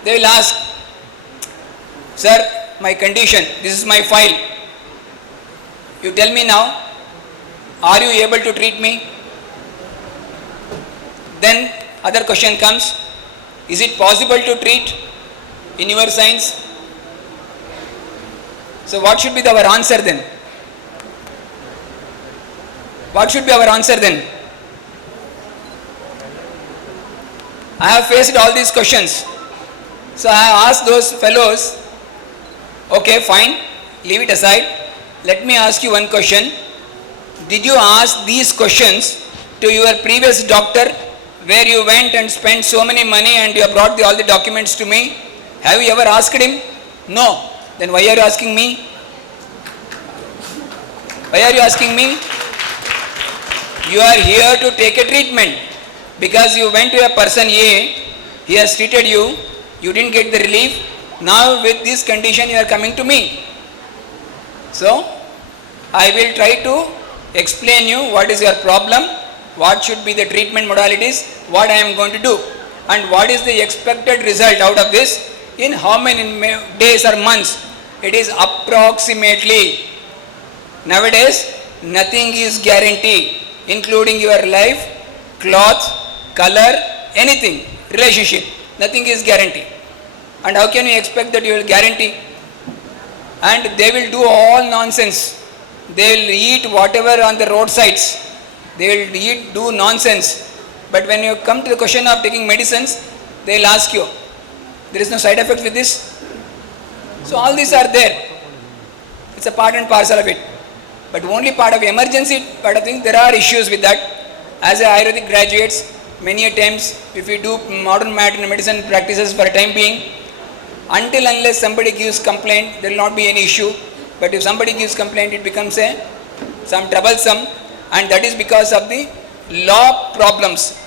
they will ask, sir, my condition, this is my file. You tell me now, are you able to treat me? Then other question comes, is it possible to treat in your science? So what should be our answer then? What should be our answer then? I have faced all these questions. So I have asked those fellows, okay fine, leave it aside. Let me ask you one question. Did you ask these questions to your previous doctor where you went and spent so many money and you have brought all the documents to me? Have you ever asked him? No. Then why are you asking me? Why are you asking me? You are here to take a treatment. Because you went to a person A, he has treated you, you didn't get the relief, now with this condition you are coming to me. So, I will try to explain you what is your problem, what should be the treatment modalities, what I am going to do, and what is the expected result out of this, in how many days or months. It is approximately. Nowadays, nothing is guaranteed, including your life, cloth, color, anything, relationship, nothing is guaranteed. And how can you expect that you will guarantee? And they will do all nonsense. They will eat whatever on the roadsides. They will do nonsense. But when you come to the question of taking medicines, they will ask you, there is no side effect with this? So all these are there. It's a part and parcel of it. But only part of emergency part of things, there are issues with that. As a Ayurvedic graduates, many a times if we do modern medicine practices for a time being, until unless somebody gives complaint, there will not be any issue. But if somebody gives complaint, it becomes some troublesome, and that is because of the law problems.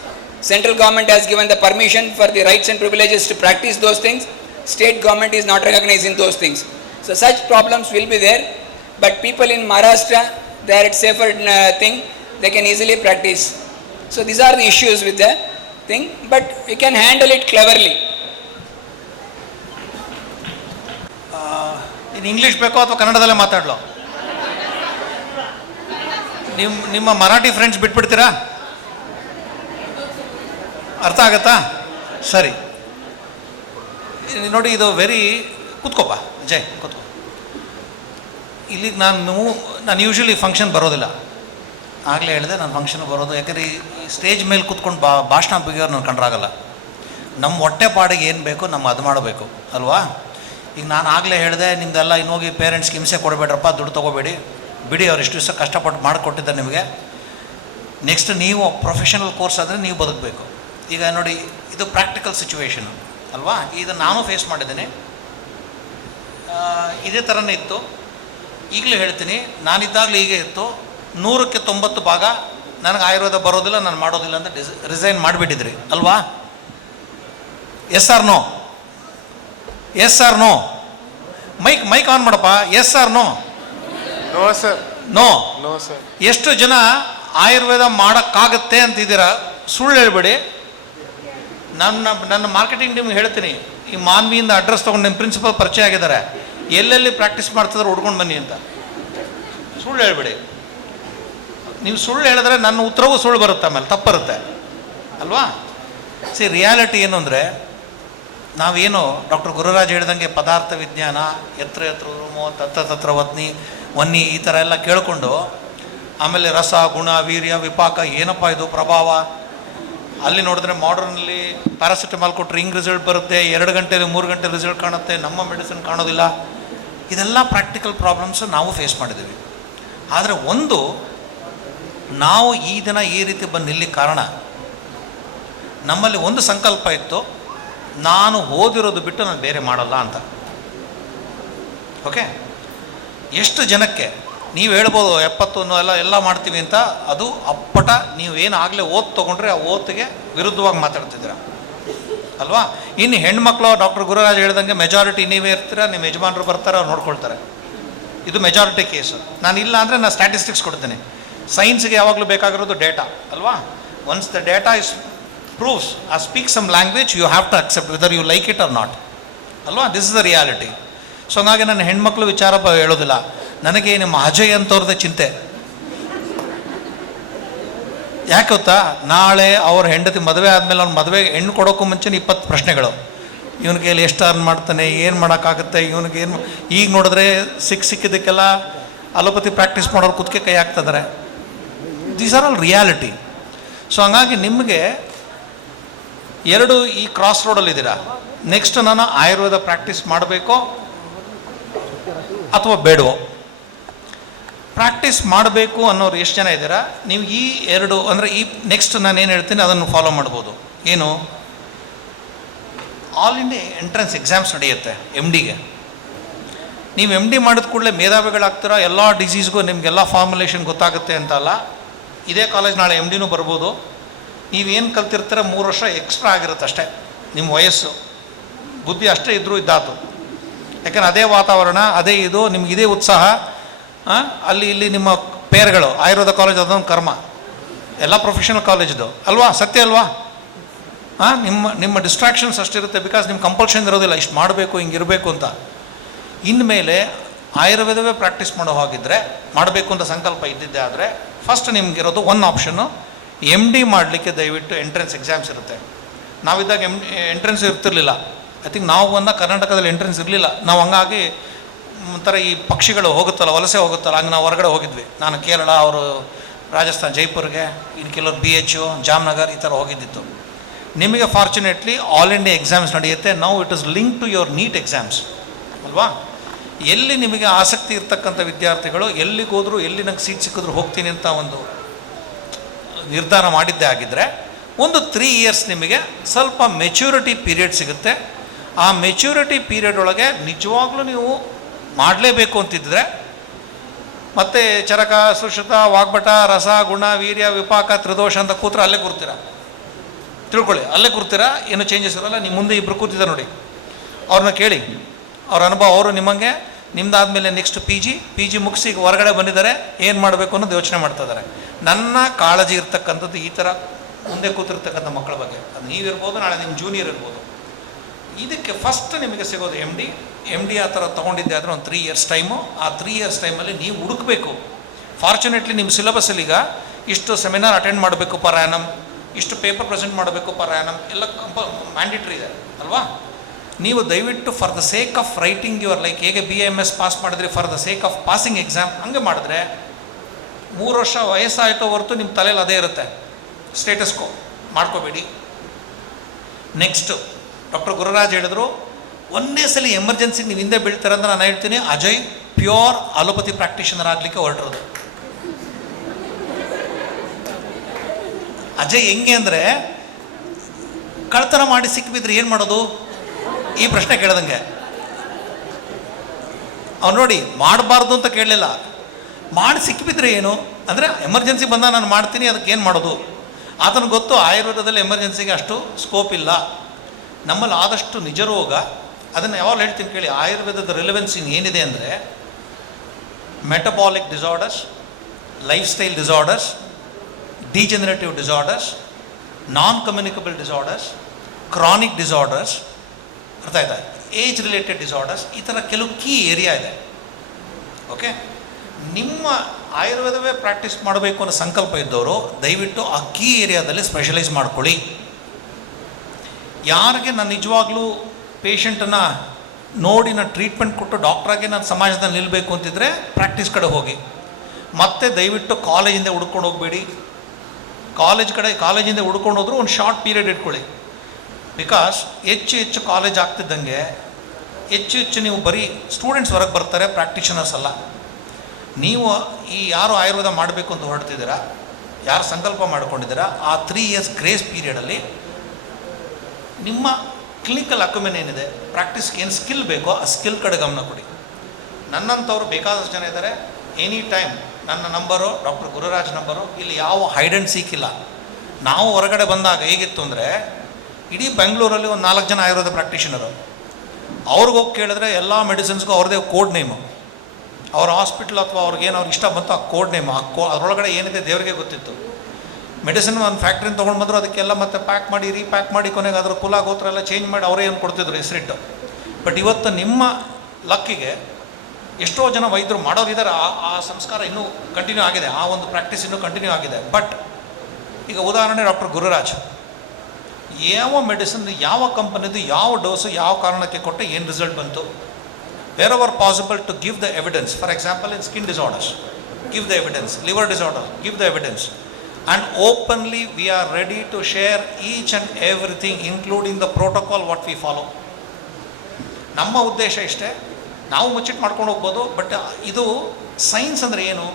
Central government has given the permission for the rights and privileges to practice those things. State government is not recognizing those things. So such problems will be there. But people in Maharashtra, they are at safer thing, they can easily practice. So these are the issues with the thing, but we can handle it cleverly. In English ಬೇಕೋ ಅಥವಾ ಕನ್ನಡದಲ್ಲೇ ಮಾತಾಡಲೋ? ನಿಮ್ಮ ಮರಾಠಿ ಫ್ರೆಂಡ್ಸ್ ಬಿಟ್ಬಿಡ್ತೀರಾ? ಅರ್ಥ ಆಗತ್ತಾ? ಸರಿ ನೋಡಿ, ಇದು ವೆರಿ ಕೂತ್ಕೋಪ ಅಜಯ್, ಕೂತ್ಕೋ. ಇಲ್ಲಿಗೆ ನಾನು ಯೂಶ್ವಲಿ ಫಂಕ್ಷನ್ ಬರೋದಿಲ್ಲ. ಆಗಲೇ ಹೇಳಿದೆ, ನಾನು ಫಂಕ್ಷನ್ ಬರೋದು ಯಾಕಂದರೆ ಈ ಸ್ಟೇಜ್ ಮೇಲೆ ಕೂತ್ಕೊಂಡು ಭಾಷಣ ಬಿಗಿಯೋರು ನಾನು ಕಂಡ್ರಾಗಲ್ಲ. ನಮ್ಮ ಹೊಟ್ಟೆ ಪಾಡಿಗೆ ಏನು ಬೇಕೋ ನಮ್ಮ ಅದು ಮಾಡಬೇಕು ಅಲ್ವಾ? ಈಗ ನಾನು ಆಗಲೇ ಹೇಳಿದೆ, ನಿಮ್ಮದೆಲ್ಲ ಇನ್ನೋಗಿ ಪೇರೆಂಟ್ಸ್ಗೆ ಹಿಂಸೆ ಕೊಡಬೇಡ್ರಪ್ಪ, ದುಡ್ಡು ತೊಗೋಬೇಡಿ, ಬಿಡಿ, ಅವ್ರು ಇಷ್ಟು ದಿವಸ ಕಷ್ಟಪಟ್ಟು ಮಾಡಿಕೊಟ್ಟಿದ್ದಾರೆ ನಿಮಗೆ. ನೆಕ್ಸ್ಟ್ ನೀವು ಪ್ರೊಫೆಷನಲ್ ಕೋರ್ಸ್ ಆದರೆ ನೀವು ಬದುಕಬೇಕು. ಈಗ ನೋಡಿ, ಇದು ಪ್ರಾಕ್ಟಿಕಲ್ ಸಿಚುವೇಶನ್ ಅಲ್ವಾ? ಇದನ್ನು ನಾನು ಫೇಸ್ ಮಾಡಿದ್ದೇನೆ. ಇದೇ ಥರನೇ ಇತ್ತು. ಈಗಲೂ ಹೇಳ್ತೀನಿ, ನಾನಿದ್ದಾಗಲೂ ಹೀಗೆ ಇತ್ತು. 100ಕ್ಕೆ 90 ಭಾಗ ನನಗೆ ಆಯುರ್ವೇದ ಬರೋದಿಲ್ಲ, ನಾನು ಮಾಡೋದಿಲ್ಲ ಅಂತ ರಿಸೈನ್ ಮಾಡಿಬಿಟ್ಟಿದ್ರಿ ಅಲ್ವಾ? Yes or no? Yes or no? Mike on ಮಾಡಪ್ಪ. Yes or no? No sir. No? No sir. ಎಷ್ಟು ಜನ ಆಯುರ್ವೇದ ಮಾಡೋಕ್ಕಾಗತ್ತೆ ಅಂತಿದ್ದೀರಾ? ಸುಳ್ಳು ಹೇಳ್ಬೇಡಿ. ನನ್ನ ಮಾರ್ಕೆಟಿಂಗ್ ನಿಮ್ಗೆ ಹೇಳ್ತೀನಿ, ಈ ಮಾನ್ವಿಯಿಂದ ಅಡ್ರೆಸ್ ತೊಗೊಂಡು ನಿಮ್ಮ ಪ್ರಿನ್ಸಿಪಲ್ ಪರಿಚಯ ಆಗಿದ್ದಾರೆ, ಎಲ್ಲೆಲ್ಲಿ ಪ್ರಾಕ್ಟೀಸ್ ಮಾಡ್ತಿದ್ರೆ ಹುಡ್ಕೊಂಡು ಬನ್ನಿ ಅಂತ. ಸುಳ್ಳು ಹೇಳ್ಬೇಡಿ. ನೀವು ಸುಳ್ಳು ಹೇಳಿದ್ರೆ ನನ್ನ ಉತ್ತರವೂ ಸುಳ್ಳು ಬರುತ್ತೆ, ಆಮೇಲೆ ತಪ್ಪು ಬರುತ್ತೆ ಅಲ್ವಾ? ರಿಯಾಲಿಟಿ ಏನು ಅಂದರೆ, ನಾವೇನು ಡಾಕ್ಟರ್ ಗುರುರಾಜ್ ಹೇಳ್ದಂಗೆ ಪದಾರ್ಥ ವಿಜ್ಞಾನ, ಯತ್ರ ಯತ್ರ ರೂಮೋ ತತ್ರ ತತ್ರ ವನ್ನಿ ಈ ಥರ ಎಲ್ಲ ಕೇಳಿಕೊಂಡು ಆಮೇಲೆ ರಸ, ಗುಣ, ವೀರ್ಯ, ವಿಪಾಕ, ಏನಪ್ಪ ಇದು ಪ್ರಭಾವ. ಅಲ್ಲಿ ನೋಡಿದ್ರೆ ಮಾಡರ್ನಲ್ಲಿ ಪ್ಯಾರಾಸಿಟಮಾಲ್ ಕೊಟ್ಟರೆ ಹಿಂಗೆ ರಿಸಲ್ಟ್ ಬರುತ್ತೆ, 2 ಗಂಟೆಲಿ 3 ಗಂಟೆ ರಿಸಲ್ಟ್ ಕಾಣುತ್ತೆ, ನಮ್ಮ ಮೆಡಿಸಿನ್ ಕಾಣೋದಿಲ್ಲ. ಇದೆಲ್ಲ ಪ್ರಾಕ್ಟಿಕಲ್ ಪ್ರಾಬ್ಲಮ್ಸ್ ನಾವು ಫೇಸ್ ಮಾಡಿದ್ದೀವಿ. ಆದರೆ ಒಂದು, ನಾವು ಈ ದಿನ ಈ ರೀತಿ ಬಂದು ನಿಲ್ಲಿ ಕಾರಣ, ನಮ್ಮಲ್ಲಿ ಒಂದು ಸಂಕಲ್ಪ ಇತ್ತು, ನಾನು ಓದಿರೋದು ಬಿಟ್ಟು ನಾನು ಬೇರೆ ಮಾಡಲ್ಲ ಅಂತ. ಓಕೆ, ಎಷ್ಟು ಜನಕ್ಕೆ ನೀವು ಹೇಳ್ಬೋದು 70 ಎಲ್ಲ ಮಾಡ್ತೀವಿ ಅಂತ, ಅದು ಅಪ್ಪಟ ನೀವೇನು ಆಗಲೇ ಓದ್ ತೊಗೊಂಡ್ರೆ ಆ ಓದಿಗೆ ವಿರುದ್ಧವಾಗಿ ಮಾತಾಡ್ತಿದ್ದೀರ ಅಲ್ವಾ. ಇನ್ನು ಹೆಣ್ಮಕ್ಳು ಡಾಕ್ಟರ್ ಗುರುರಾಜ್ ಹೇಳ್ದಂಗೆ ಮೆಜಾರಿಟಿ ನೀವೇ ಇರ್ತೀರ, ನಿಮ್ಮ ಯಜಮಾನರು ಬರ್ತಾರೆ, ಅವ್ರು ನೋಡ್ಕೊಳ್ತಾರೆ. ಇದು ಮೆಜಾರಿಟಿ ಕೇಸು. ನಾನು ಇಲ್ಲ ಅಂದರೆ ನಾನು ಸ್ಟ್ಯಾಟಿಸ್ಟಿಕ್ಸ್ ಕೊಡ್ತೀನಿ. ಸೈನ್ಸ್ಗೆ ಯಾವಾಗಲೂ ಬೇಕಾಗಿರೋದು ಡೇಟಾ ಅಲ್ವಾ. Once the data is proves a speak some language, you have to accept whether you like it or not ಅಲ್ವಾ. This is the reality. So ಹಾಗೆ ನನ್ನ ಹೆಣ್ಮಕ್ಳು ವಿಚಾರ ಹೇಳೋದಿಲ್ಲ, ನನಗೆ ನಿಮ್ಮ ಅಜಯ್ ಅಂತವ್ರದ್ದೇ ಚಿಂತೆ. ಯಾಕೆ ಗೊತ್ತಾ, ನಾಳೆ ಅವ್ರ ಹೆಂಡತಿ ಮದುವೆ ಆದಮೇಲೆ ಅವ್ನ ಮದುವೆಗೆ ಹೆಣ್ಣು ಕೊಡೋಕ್ಕೂ ಮುಂಚೆ 20 ಪ್ರಶ್ನೆಗಳು. ಇವನ ಕೈಯಲ್ಲಿ ಎಷ್ಟು ಅರ್ನ್ ಮಾಡ್ತಾನೆ, ಏನು ಮಾಡೋಕ್ಕಾಗುತ್ತೆ, ಇವನಿಗೆ ಏನು. ಈಗ ನೋಡಿದ್ರೆ ಸಿಕ್ಕಿದ್ದಕ್ಕೆಲ್ಲ ಅಲೋಪತಿ ಪ್ರಾಕ್ಟೀಸ್ ಮಾಡೋರು ಕುತ್ತಿಗೆ ಕೈ ಹಾಕ್ತಿದ್ದಾರೆ. These are all reality. So ಹಂಗಾಗಿ ನಿಮಗೆ ಈ ಕ್ರಾಸ್ ರೋಡಲ್ಲಿದ್ದೀರಾ. ನೆಕ್ಸ್ಟ್ ನಾನು ಆಯುರ್ವೇದ ಪ್ರಾಕ್ಟೀಸ್ ಮಾಡಬೇಕೋ ಅಥವಾ ಬೇಡವೋ. ಪ್ರಾಕ್ಟೀಸ್ ಮಾಡಬೇಕು ಅನ್ನೋರು ಎಷ್ಟು ಜನ ಇದ್ದೀರಾ? ನೀವು ಈ 2 ಅಂದರೆ ಈ ನೆಕ್ಸ್ಟ್ ನಾನು ಏನು ಹೇಳ್ತೀನಿ ಅದನ್ನು ಫಾಲೋ ಮಾಡ್ಬೋದು. ಏನು, ಆಲ್ ಇಂಡಿಯಾ ಎಂಟ್ರೆನ್ಸ್ ಎಕ್ಸಾಮ್ಸ್ ನಡೆಯುತ್ತೆ MDಗೆ. ನೀವು MD ಮಾಡಿದ ಕೂಡಲೇ ಮೇಧಾವಿಗಳಾಗ್ತೀರ, ಎಲ್ಲ ಡಿಸೀಸ್ಗೂ ನಿಮಗೆಲ್ಲ ಫಾರ್ಮುಲೇಷನ್ ಗೊತ್ತಾಗುತ್ತೆ ಅಂತ ಅಲ್ಲ. ಇದೇ ಕಾಲೇಜ್ ನಾಳೆ MDನೂ ಬರ್ಬೋದು. ನೀವೇನು ಕಲ್ತಿರ್ತೀರ 3 ವರ್ಷ ಎಕ್ಸ್ಟ್ರಾ ಆಗಿರುತ್ತೆ ಅಷ್ಟೇ. ನಿಮ್ಮ ವಯಸ್ಸು ಬುದ್ಧಿ ಅಷ್ಟೇ ಇದ್ದರೂ ಇದ್ದಾತು. ಯಾಕಂದರೆ ಅದೇ ವಾತಾವರಣ, ಅದೇ ಇದು, ನಿಮ್ಗೆ ಇದೇ ಉತ್ಸಾಹ. ಅಲ್ಲಿ ಇಲ್ಲಿ ನಿಮ್ಮ ಪೇರ್ಗಳು, ಆಯುರ್ವೇದ ಕಾಲೇಜ್ ಅದೊಂದು ಕರ್ಮ, ಎಲ್ಲ ಪ್ರೊಫೆಷನಲ್ ಕಾಲೇಜ್ದು ಅಲ್ವಾ, ಸತ್ಯ ಅಲ್ವಾ. ನಿಮ್ಮ ಡಿಸ್ಟ್ರಾಕ್ಷನ್ಸ್ ಅಷ್ಟಿರುತ್ತೆ, ಬಿಕಾಸ್ ನಿಮ್ಮ ಕಂಪಲ್ಷನ್ ಇರೋದಿಲ್ಲ ಇಷ್ಟು ಮಾಡಬೇಕು ಹಿಂಗಿರಬೇಕು ಅಂತ. ಇನ್ಮೇಲೆ ಆಯುರ್ವೇದವೇ ಪ್ರಾಕ್ಟೀಸ್ ಮಾಡೋ ಹಾಗಿದ್ರೆ, ಮಾಡಬೇಕು ಅಂತ ಸಂಕಲ್ಪ ಇದ್ದಿದ್ದೆ ಆದರೆ, ಫಸ್ಟ್ ನಿಮ್ಗಿರೋದು ಒಂದು ಆಪ್ಷನ್ನು, MD ಮಾಡಲಿಕ್ಕೆ ದಯವಿಟ್ಟು ಎಂಟ್ರೆನ್ಸ್ ಎಕ್ಸಾಮ್ಸ್ ಇರುತ್ತೆ. ನಾವಿದ್ದಾಗ ಎಂಟ್ರೆನ್ಸ್ ಇರ್ತಿರ್ಲಿಲ್ಲ. ಐ ಥಿಂಕ್ ನಾವು ಕರ್ನಾಟಕದಲ್ಲಿ ಎಂಟ್ರೆನ್ಸ್ ಇರಲಿಲ್ಲ. ನಾವು ಹಂಗಾಗಿ ಒಂಥರ ಈ ಪಕ್ಷಿಗಳು ಹೋಗುತ್ತಲ್ಲ, ವಲಸೆ ಹೋಗುತ್ತಲ್ಲ, ಹಂಗೆ ನಾವು ಹೊರಗಡೆ ಹೋಗಿದ್ವಿ. ನಾನು ಕೇರಳ, ಅವರು ರಾಜಸ್ಥಾನ್, ಜೈಪುರ್ಗೆ, ಇನ್ನು ಕೆಲವರು BH, ಜಾಮ್ನಗರ್ ಈ ಥರ ಹೋಗಿದ್ದಿತ್ತು. ನಿಮಗೆ ಫಾರ್ಚುನೇಟ್ಲಿ ಆಲ್ ಇಂಡಿಯಾ ಎಕ್ಸಾಮ್ಸ್ ನಡೆಯುತ್ತೆ. Now it is link to your NEET exams ಅಲ್ವಾ. ಎಲ್ಲಿ ನಿಮಗೆ ಆಸಕ್ತಿ ಇರ್ತಕ್ಕಂಥ ವಿದ್ಯಾರ್ಥಿಗಳು ಎಲ್ಲಿಗೋದ್ರು, ಎಲ್ಲಿ ನಂಗೆ ಸೀಟ್ ಸಿಕ್ಕಿದ್ರು ಹೋಗ್ತೀನಿ ಅಂತ ಒಂದು ನಿರ್ಧಾರ ಮಾಡಿದ್ದೇ ಆಗಿದ್ದರೆ, ಒಂದು 3 ಇಯರ್ಸ್ ನಿಮಗೆ ಸ್ವಲ್ಪ ಮೆಚ್ಯೂರಿಟಿ ಪೀರಿಯಡ್ ಸಿಗುತ್ತೆ. ಆ ಮೆಚ್ಯೂರಿಟಿ ಪೀರಿಯಡ್ ಒಳಗೆ ನಿಜವಾಗ್ಲೂ ನೀವು ಮಾಡಲೇಬೇಕು ಅಂತಿದ್ದರೆ, ಮತ್ತು ಚರಕ, ಸುಶ್ರುತ, ವಾಗ್ಭಟ, ರಸ, ಗುಣ, ವೀರ್ಯ, ವಿಪಾಕ, ತ್ರಿದೋಷ ಅಂತ ಕೂತ್ರೆ ಅಲ್ಲೇ ಕೂರ್ತೀರ. ತಿಳ್ಕೊಳ್ಳಿ, ಅಲ್ಲೇ ಕೂರ್ತೀರಾ, ಏನು ಚೇಂಜಸ್ ಇರೋಲ್ಲ. ನಿಮ್ಮ ಮುಂದೆ 2 ಕೂತಿದ್ದಾರೆ ನೋಡಿ, ಅವ್ರನ್ನ ಕೇಳಿ, ಅವ್ರ ಅನುಭವ. ಅವರು ನಿಮಗೆ ನಿಮ್ದಾದಮೇಲೆ ನೆಕ್ಸ್ಟ್ PG ಮುಗಿಸಿ ಈಗ ಹೊರಗಡೆ ಬಂದಿದ್ದಾರೆ, ಏನು ಮಾಡಬೇಕು ಅನ್ನೋದು ಯೋಚನೆ ಮಾಡ್ತಾ ಇದ್ದಾರೆ. ನನ್ನ ಕಾಳಜಿ ಇರ್ತಕ್ಕಂಥದ್ದು ಈ ಥರ ಮುಂದೆ ಕೂತಿರ್ತಕ್ಕಂಥ ಮಕ್ಕಳ ಬಗ್ಗೆ. ಅದು ನೀವಿರ್ಬೋದು, ನಾಳೆ ನಿಮ್ಮ ಜೂನಿಯರ್ ಇರ್ಬೋದು. ಇದಕ್ಕೆ ಫಸ್ಟ್ ನಿಮಗೆ ಸಿಗೋದು MD ಆ ಥರ ತೊಗೊಂಡಿದ್ದೆ ಆದರೆ ಒಂದು 3 ಇಯರ್ಸ್ ಟೈಮು. ಆ 3 ಇಯರ್ಸ್ ಟೈಮಲ್ಲಿ ನೀವು ಹುಡುಕಬೇಕು. ಫಾರ್ಚುನೇಟ್ಲಿ ನಿಮ್ಮ ಸಿಲೆಬಸ್ಸಲ್ಲಿ ಈಗ ಇಷ್ಟು ಸೆಮಿನಾರ್ ಅಟೆಂಡ್ ಮಾಡಬೇಕು ಪರ್ ಆ್ಯನಮ್, ಇಷ್ಟು ಪೇಪರ್ ಪ್ರೆಸೆಂಟ್ ಮಾಡಬೇಕು ಪರ್ ಆ್ಯನಮ್, ಎಲ್ಲ ಮ್ಯಾಂಡೇಟ್ರಿ ಇದೆ ಅಲ್ವಾ. ನೀವು ದಯವಿಟ್ಟು for the sake of writing your, like ಹೇಗೆ BAMS ಪಾಸ್ ಮಾಡಿದ್ರಿ for the sake of passing exam, ಹಂಗೆ ಮಾಡಿದ್ರೆ 3 ವರ್ಷ ವಯಸ್ಸಾಯಿತೋ ಹೊರತು ನಿಮ್ಮ ತಲೆಯಲ್ಲಿ ಅದೇ ಇರುತ್ತೆ. ಸ್ಟೇಟಸ್ಕೋ ಮಾಡ್ಕೋಬೇಡಿ. ನೆಕ್ಸ್ಟು ಡಾಕ್ಟರ್ ಗುರುರಾಜ್ ಹೇಳಿದ್ರು, ಒಂದೇ ಸಲ ಎಮರ್ಜೆನ್ಸಿಗೆ ನೀವು ಹಿಂದೆ ಬೀಳ್ತಾರೆ ಅಂತ ನಾನು ಹೇಳ್ತೀನಿ. ಅಜಯ್ ಪ್ಯೂರ್ ಅಲೋಪತಿ ಪ್ರಾಕ್ಟೀಷನರ್ ಆಗಲಿಕ್ಕೆ ಹೊರಟಿರೋದು. ಅಜಯ್ ಹೆಂಗೆ ಅಂದರೆ, ಕಳ್ತನ ಮಾಡಿ ಸಿಕ್ಕಿಬಿದ್ರೆ ಏನು ಮಾಡೋದು, ಈ ಪ್ರಶ್ನೆ ಕೇಳ್ದಂಗೆ. ಅವ್ನು ನೋಡಿ, ಮಾಡಬಾರ್ದು ಅಂತ ಕೇಳಲಿಲ್ಲ, ಮಾಡಿ ಸಿಕ್ಕಿಬಿದ್ರೆ ಏನು ಅಂದರೆ, ಎಮರ್ಜೆನ್ಸಿ ಬಂದಾಗ ನಾನು ಮಾಡ್ತೀನಿ, ಅದಕ್ಕೆ ಏನು ಮಾಡೋದು. ಆತನಿಗೆ ಗೊತ್ತು ಆಯುರ್ವೇದದಲ್ಲಿ ಎಮರ್ಜೆನ್ಸಿಗೆ ಅಷ್ಟು ಸ್ಕೋಪ್ ಇಲ್ಲ. ನಮ್ಮಲ್ಲಿ ಆದಷ್ಟು ನಿಜ ರೋಗ, ಅದನ್ನು ಯಾವಾಗ ಹೇಳ್ತೀನಿ ಕೇಳಿ. ಆಯುರ್ವೇದದ ರಿಲೆವೆನ್ಸಿ ಏನಿದೆ ಅಂದರೆ, metabolic disorders, life style disorders, degenerative disorders, non communicable disorders, chronic disorders, ಅರ್ಥ ಆಯ್ತಾ, ಏಜ್ ರಿಲೇಟೆಡ್ ಡಿಸಾರ್ಡರ್ಸ್, ಈ ಥರ ಕೆಲವು ಕೀ ಏರಿಯಾ ಇದೆ. ಓಕೆ, ನಿಮ್ಮ ಆಯುರ್ವೇದವೇ ಪ್ರಾಕ್ಟೀಸ್ ಮಾಡಬೇಕು ಅನ್ನೋ ಸಂಕಲ್ಪ ಇದ್ದವರು ದಯವಿಟ್ಟು ಆ ಕೀ ಏರಿಯಾದಲ್ಲಿ ಸ್ಪೆಷಲೈಸ್ ಮಾಡ್ಕೊಳ್ಳಿ. ಯಾರಿಗೆ ನಾನು ನಿಜವಾಗ್ಲೂ ಪೇಷಂಟನ್ನು ನೋಡಿ ನಾನು ಟ್ರೀಟ್ಮೆಂಟ್ ಕೊಟ್ಟು ಡಾಕ್ಟ್ರಾಗೆ ನಾನು ಸಮಾಜದಲ್ಲಿ ನಿಲ್ಲಬೇಕು ಅಂತಿದ್ರೆ ಪ್ರಾಕ್ಟೀಸ್ ಕಡೆ ಹೋಗಿ. ಮತ್ತೆ ದಯವಿಟ್ಟು ಕಾಲೇಜಿಂದ ಹುಡ್ಕೊಂಡು ಹೋಗಬೇಡಿ. ಕಾಲೇಜಿಂದ ಹುಡ್ಕೊಂಡು ಹೋದ್ರೂ ಒಂದು ಶಾರ್ಟ್ ಪೀರಿಯಡ್ ಇಟ್ಕೊಳ್ಳಿ. ಬಿಕಾಸ್ ಹೆಚ್ಚು ಕಾಲೇಜ್ ಆಗ್ತಿದ್ದಂಗೆ ಹೆಚ್ಚು ನೀವು ಬರೀ ಸ್ಟೂಡೆಂಟ್ಸ್ ಹೊರಗೆ ಬರ್ತಾರೆ, ಪ್ರಾಕ್ಟಿಷನರ್ಸ್ ಅಲ್ಲ. ನೀವು ಈ ಯಾರು ಆಯುರ್ವೇದ ಮಾಡಬೇಕು ಅಂತ ಹೊರಡ್ತಿದ್ದೀರಾ, ಯಾರು ಸಂಕಲ್ಪ ಮಾಡ್ಕೊಂಡಿದ್ದೀರಾ, ಆ 3 years ಗ್ರೇಸ್ ಪೀರಿಯಡಲ್ಲಿ ನಿಮ್ಮ ಕ್ಲಿನಿಕಲ್ ಅಕ್ಯುಮೆನ್ ಏನಿದೆ, ಪ್ರಾಕ್ಟೀಸ್ಗೆ ಏನು ಸ್ಕಿಲ್ ಬೇಕೋ ಆ ಸ್ಕಿಲ್ ಕಡೆ ಗಮನ ಕೊಡಿ. ನನ್ನಂಥವ್ರು ಬೇಕಾದಷ್ಟು ಜನ ಇದ್ದಾರೆ. ಎನಿ ಟೈಮ್ ನನ್ನ ನಂಬರು, ಡಾಕ್ಟರ್ ಗುರುರಾಜ್ ನಂಬರು. ಇಲ್ಲಿ ಯಾವ ಹೈಡ್ ಆ್ಯಂಡ್ ಸೀಕ್ ಇಲ್ಲ. ನಾವು ಹೊರಗಡೆ ಬಂದಾಗ ಹೇಗಿತ್ತು ಅಂದರೆ, ಇಡೀ ಬೆಂಗಳೂರಲ್ಲಿ ಒಂದು 4 ಜನ ಆಯುರ್ವೇದ ಪ್ರಾಕ್ಟೀಷನರು. ಅವ್ರಿಗೋಗಿ ಕೇಳಿದ್ರೆ ಎಲ್ಲ ಮೆಡಿಸಿನ್ಸ್ಗೂ ಅವ್ರದ್ದೇ ಕೋಡ್ ನೇಮು. ಅವ್ರ ಹಾಸ್ಪಿಟ್ಲ್ ಅಥವಾ ಅವ್ರಿಗೇನು ಅವ್ರಿಗೆ ಇಷ್ಟ ಬಂತು ಆ ಕೋಡ್ ನೇಮು, ಅದರೊಳಗಡೆ ಏನಿದೆ ದೇವರಿಗೆ ಗೊತ್ತಿತ್ತು. ಮೆಡಿಸಿನ್ ಒಂದು ಫ್ಯಾಕ್ಟ್ರಿನ ತೊಗೊಂಡು ಬಂದರು, ಅದಕ್ಕೆಲ್ಲ ಮತ್ತೆ ಪ್ಯಾಕ್ ಮಾಡಿ ರೀಪ್ಯಾಕ್ ಮಾಡಿ ಕೊನೆಗೆ ಅದರ ಕುಲ ಗೋತ್ರ ಎಲ್ಲ ಚೇಂಜ್ ಮಾಡಿ ಅವರೇ ಏನು ಕೊಡ್ತಿದ್ರು ಹೆಸರಿಟ್ಟು. ಬಟ್ ಇವತ್ತು ನಿಮ್ಮ ಲಕ್ಕಿಗೆ ಎಷ್ಟೋ ಜನ ವೈದ್ಯರು ಮಾಡೋರಿದ್ದಾರೆ. ಆ ಸಂಸ್ಕಾರ ಇನ್ನೂ ಕಂಟಿನ್ಯೂ ಆಗಿದೆ, ಆ ಒಂದು ಪ್ರಾಕ್ಟೀಸ್ ಇನ್ನೂ ಕಂಟಿನ್ಯೂ ಆಗಿದೆ. ಬಟ್ ಈಗ ಉದಾಹರಣೆ ಡಾಕ್ಟರ್ ಗುರುರಾಜ್, ಯಾವ ಮೆಡಿಸಿನ್ ಯಾವ ಕಂಪನಿದು ಯಾವ ಡೋಸು ಯಾವ ಕಾರಣಕ್ಕೆ ಕೊಟ್ಟೆ ಏನು ರಿಸಲ್ಟ್ ಬಂತು, where ever possible to give the evidence. For example in skin disorders, give the evidence. Liver disorder, give the evidence. And openly we are ready to share each and everything, including the protocol what we follow. ನಮ್ಮ ಉದ್ದೇಶ ಇಷ್ಟೇ. ನಾವು ಮುಚ್ಚಿಟ್ಟು ಮಾಡ್ಕೊಂಡು ಹೋಗ್ಬೋದು. ಬಟ್ ಇದು science ಅಂದರೆ ಏನು?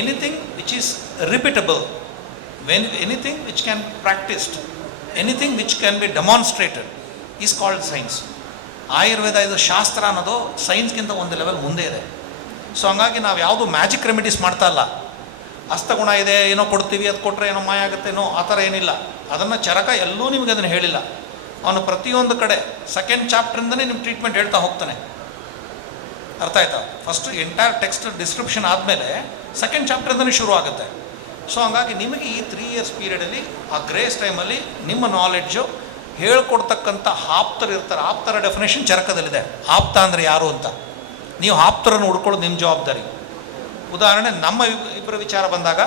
Anything which is repeatable, anything which can practised, anything which can be demonstrated is called science. Ayurveda ಇದು ಶಾಸ್ತ್ರ ಅನ್ನೋದು ಸೈನ್ಸ್ಗಿಂತ ಒಂದು ಲೆವೆಲ್ ಮುಂದೆ ಇದೆ. ಸೊ ಹಂಗಾಗಿ ನಾವು ಯಾವುದು ಮ್ಯಾಜಿಕ್ ರೆಮಿಡೀಸ್ ಮಾಡ್ತಾ ಇಲ್ಲ. ಹಸ್ತಗುಣ ಇದೆ, ಏನೋ ಕೊಡ್ತೀವಿ, ಅದು ಕೊಟ್ಟರೆ ಏನೋ ಮಾಯ ಆಗುತ್ತೇನೋ, ಆ ಥರ ಏನಿಲ್ಲ. ಅದನ್ನು ಚರಕ ಎಲ್ಲೂ ನಿಮಗೆ ಅದನ್ನು ಹೇಳಿಲ್ಲ. ಅವನು ಪ್ರತಿಯೊಂದು ಕಡೆ ಸೆಕೆಂಡ್ ಚಾಪ್ಟ್ರಿಂದನೇ ನಿಮ್ಮ ಟ್ರೀಟ್ಮೆಂಟ್ ಹೇಳ್ತಾ ಹೋಗ್ತಾನೆ. ಅರ್ಥ ಆಯ್ತಾ? ಫಸ್ಟ್ ಎಂಟೈರ್ ಟೆಕ್ಸ್ಟ್ ಡಿಸ್ಕ್ರಿಪ್ಷನ್ ಆದಮೇಲೆ ಸೆಕೆಂಡ್ ಚಾಪ್ಟ್ರಿಂದನೇ ಶುರು ಆಗುತ್ತೆ. ಸೊ ಹಂಗಾಗಿ ನಿಮಗೆ ಈ 3 years ಪೀರಿಯಡಲ್ಲಿ ಆ ಗ್ರೇಸ್ ಟೈಮಲ್ಲಿ ನಿಮ್ಮ ನಾಲೆಡ್ಜು ಹೇಳ್ಕೊಡ್ತಕ್ಕಂಥ ಆಪ್ತರು ಇರ್ತಾರೆ. ಆಪ್ತರ ಡೆಫಿನೇಷನ್ ಚರಕದಲ್ಲಿದೆ. ಆಪ್ತ ಅಂದರೆ ಯಾರು ಅಂತ ನೀವು ಆಪ್ತರನ್ನು ಹುಡ್ಕೊಳ್ಳೋದು ನಿಮ್ಮ ಜವಾಬ್ದಾರಿ. ಉದಾಹರಣೆ ನಮ್ಮ ಇಬ್ಬರ ವಿಚಾರ ಬಂದಾಗ,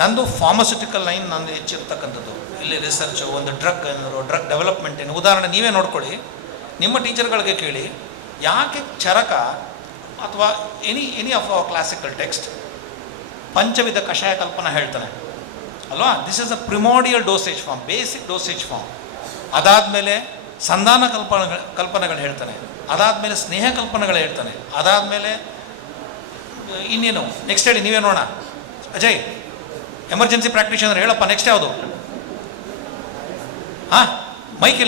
ನಂದು ಫಾರ್ಮಸ್ಯೂಟಿಕಲ್ ಲೈನ್ ನಂದು ಹೆಚ್ಚಿರ್ತಕ್ಕಂಥದ್ದು. ಇಲ್ಲಿ ರಿಸರ್ಚು, ಒಂದು ಡ್ರಗ್ ಡೆವಲಪ್ಮೆಂಟ್ ಏನು. ಉದಾಹರಣೆ ನೀವೇ ನೋಡ್ಕೊಳ್ಳಿ, ನಿಮ್ಮ ಟೀಚರ್ಗಳಿಗೆ ಕೇಳಿ, ಯಾಕೆ ಚರಕ ಅಥವಾ any of our classical text ಪಂಚವಿಧ ಕಷಾಯ ಕಲ್ಪನಾ ಹೇಳ್ತಾನೆ ಅಲ್ವಾ? This is a primordial dosage form, basic dosage form. ಅದಾದಮೇಲೆ ಸಂಧಾನ ಕಲ್ಪನೆಗಳು ಹೇಳ್ತಾನೆ. ಅದಾದಮೇಲೆ ಸ್ನೇಹ ಕಲ್ಪನೆಗಳು ಹೇಳ್ತಾನೆ. ಅದಾದಮೇಲೆ ಇನ್ನೇನು ನೆಕ್ಸ್ಟ್ ಹೇಳಿ, ನೀವೇ ನೋಡೋಣ. ಅಜಯ್, ಎಮರ್ಜೆನ್ಸಿ ಪ್ರಾಕ್ಟೀಷನರ್ ಹೇಳಪ್ಪ, ನೆಕ್ಸ್ಟ್ ಯಾವುದು? ಹಾಂ, ಮೈಕ್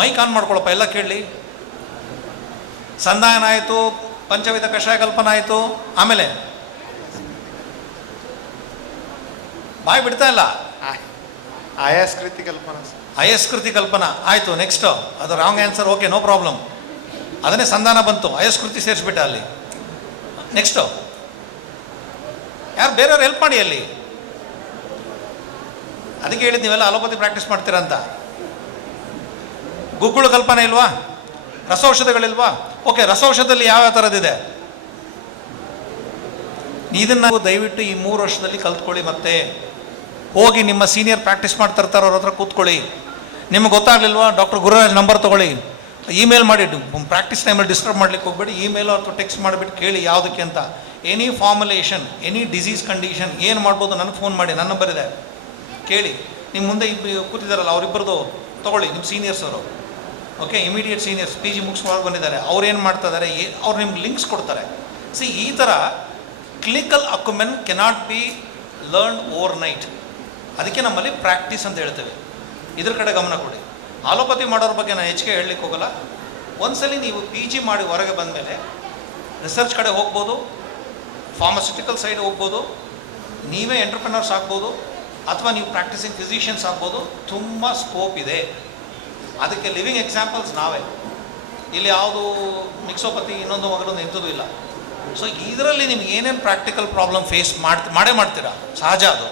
ಮೈಕ್ ಆನ್ ಮಾಡ್ಕೊಳಪ್ಪ, ಎಲ್ಲ ಕೇಳಲಿ. ಸಂಧಾನ ಆಯಿತು, ಪಂಚವಿಧ ಕಷಾಯ ಕಲ್ಪನಾ ಆಯಿತು, ಆಮೇಲೆ ಬಾಯ್ ಬಿಡ್ತಾ ಇಲ್ಲ. ಅಯಸ್ಕೃತಿ ಕಲ್ಪನಾ ಆಯಿತು. ನೆಕ್ಸ್ಟು ಅದು wrong answer. Okay, no problem. ಅದನ್ನೇ ಸಂಧಾನ ಬಂತು, ಅಯಸ್ಕೃತಿ ಸೇರಿಸ್ಬಿಟ್ಟ ಅಲ್ಲಿ. ನೆಕ್ಸ್ಟು ಯಾರು ಬೇರೆಯವ್ರು ಹೆಲ್ಪ್ ಮಾಡಿ ಅಲ್ಲಿ. ಅದಕ್ಕೆ ಹೇಳಿದ್ದು ನೀವೆಲ್ಲ ಅಲೋಪತಿ ಪ್ರಾಕ್ಟೀಸ್ ಮಾಡ್ತೀರಾ ಅಂತ. ಗುಗ್ಗುಳು ಕಲ್ಪನೆ ಇಲ್ವಾ? ರಸೌಷಧಗಳಿಲ್ವಾ? ಓಕೆ, ರಸೌಷಧದಲ್ಲಿ ಯಾವ್ಯಾವ ಥರದ್ದಿದೆ ಇದನ್ನು ದಯವಿಟ್ಟು ಈ 3 ವರ್ಷದಲ್ಲಿ ಕಲ್ತ್ಕೊಳ್ಳಿ. ಮತ್ತೆ ಹೋಗಿ ನಿಮ್ಮ ಸೀನಿಯರ್ ಪ್ರಾಕ್ಟೀಸ್ ಮಾಡ್ತಿರ್ತಾರೆ, ಅವ್ರ ಹತ್ರ ಕೂತ್ಕೊಳ್ಳಿ. ನಿಮ್ಗೆ ಗೊತ್ತಾಗಲಿಲ್ವಾ, ಡಾಕ್ಟರ್ ಗುರುರಾಜ್ ನಂಬರ್ ತೊಗೊಳ್ಳಿ, ಇಮೇಲ್ ಮಾಡಿ. ಪ್ರಾಕ್ಟೀಸ್ ಟೈಮಲ್ಲಿ ಡಿಸ್ಟರ್ಬ್ ಮಾಡ್ಲಿಕ್ಕೆ ಹೋಗ್ಬೇಡಿ. ಇಮೇಲ್ ಅಥವಾ ಟೆಕ್ಸ್ಟ್ ಮಾಡಿಬಿಟ್ಟು ಕೇಳಿ ಯಾವುದಕ್ಕೆ ಅಂತ. Any formulation, any disease condition ಏನು ಮಾಡ್ಬೋದು ನನಗೆ ಫೋನ್ ಮಾಡಿ, ನನ್ನ ನಂಬರ್ ಇದೆ, ಕೇಳಿ. ನಿಮ್ಮ ಮುಂದೆ ಕೂತಿದ್ದಾರಲ್ಲ ಅವರಿಬ್ಬರದು ತೊಗೊಳ್ಳಿ, ನಿಮ್ಮ ಸೀನಿಯರ್ಸ್ ಅವರು. ಓಕೆ, ಇಮಿಡಿಯೇಟ್ ಸೀನಿಯರ್ಸ್, PG ಮುಗಿಸ್ಕೊಂಡು ಬಂದಿದ್ದಾರೆ, ಅವ್ರು ಏನು ಮಾಡ್ತಾ ಇದ್ದಾರೆ, ಅವ್ರು ನಿಮ್ಗೆ ಲಿಂಕ್ಸ್ ಕೊಡ್ತಾರೆ. ಈ ಥರ clinical acumen cannot be learn overnight. ಅದಕ್ಕೆ ನಮ್ಮಲ್ಲಿ ಪ್ರಾಕ್ಟೀಸ್ ಅಂತ ಹೇಳ್ತೇವೆ. ಇದ್ರ ಕಡೆ ಗಮನ ಕೊಡಿ. ಆಲೋಪತಿ ಮಾಡೋರ ಬಗ್ಗೆ ನಾನು ಹೆಚ್ಚಿಗೆ ಹೇಳಲಿಕ್ಕೆ ಹೋಗಲ್ಲ. ಒಂದ್ಸಲಿ ನೀವು PG ಮಾಡಿ ಹೊರಗೆ ಬಂದಮೇಲೆ ರಿಸರ್ಚ್ ಕಡೆ ಹೋಗ್ಬೋದು, ಫಾರ್ಮಸ್ಯೂಟಿಕಲ್ ಸೈಡ್ ಹೋಗ್ಬೋದು, ನೀವೇ ಎಂಟರ್ಪ್ರಿನರ್ಸ್ ಆಗ್ಬೋದು, ಅಥವಾ ನೀವು ಪ್ರಾಕ್ಟೀಸಿಂಗ್ ಫಿಸಿಷಿಯನ್ಸ್ ಆಗ್ಬೋದು. ತುಂಬ ಸ್ಕೋಪ್ ಇದೆ. ಅದಕ್ಕೆ ಲಿವಿಂಗ್ ಎಕ್ಸಾಂಪಲ್ಸ್ ನಾವೇ. ಇಲ್ಲಿ ಯಾವುದು ಮಿಕ್ಸೋಪತಿ ಇನ್ನೊಂದು ಮಗನೊಂದು ಎಂಥದ್ದು ಇಲ್ಲ. ಸೊ ಇದರಲ್ಲಿ ನಿಮ್ಗೆ ಏನೇನು ಪ್ರಾಕ್ಟಿಕಲ್ ಪ್ರಾಬ್ಲಮ್ ಫೇಸ್ ಮಾಡೇ ಮಾಡ್ತೀರಾ, ಸಹಜ. ಅದು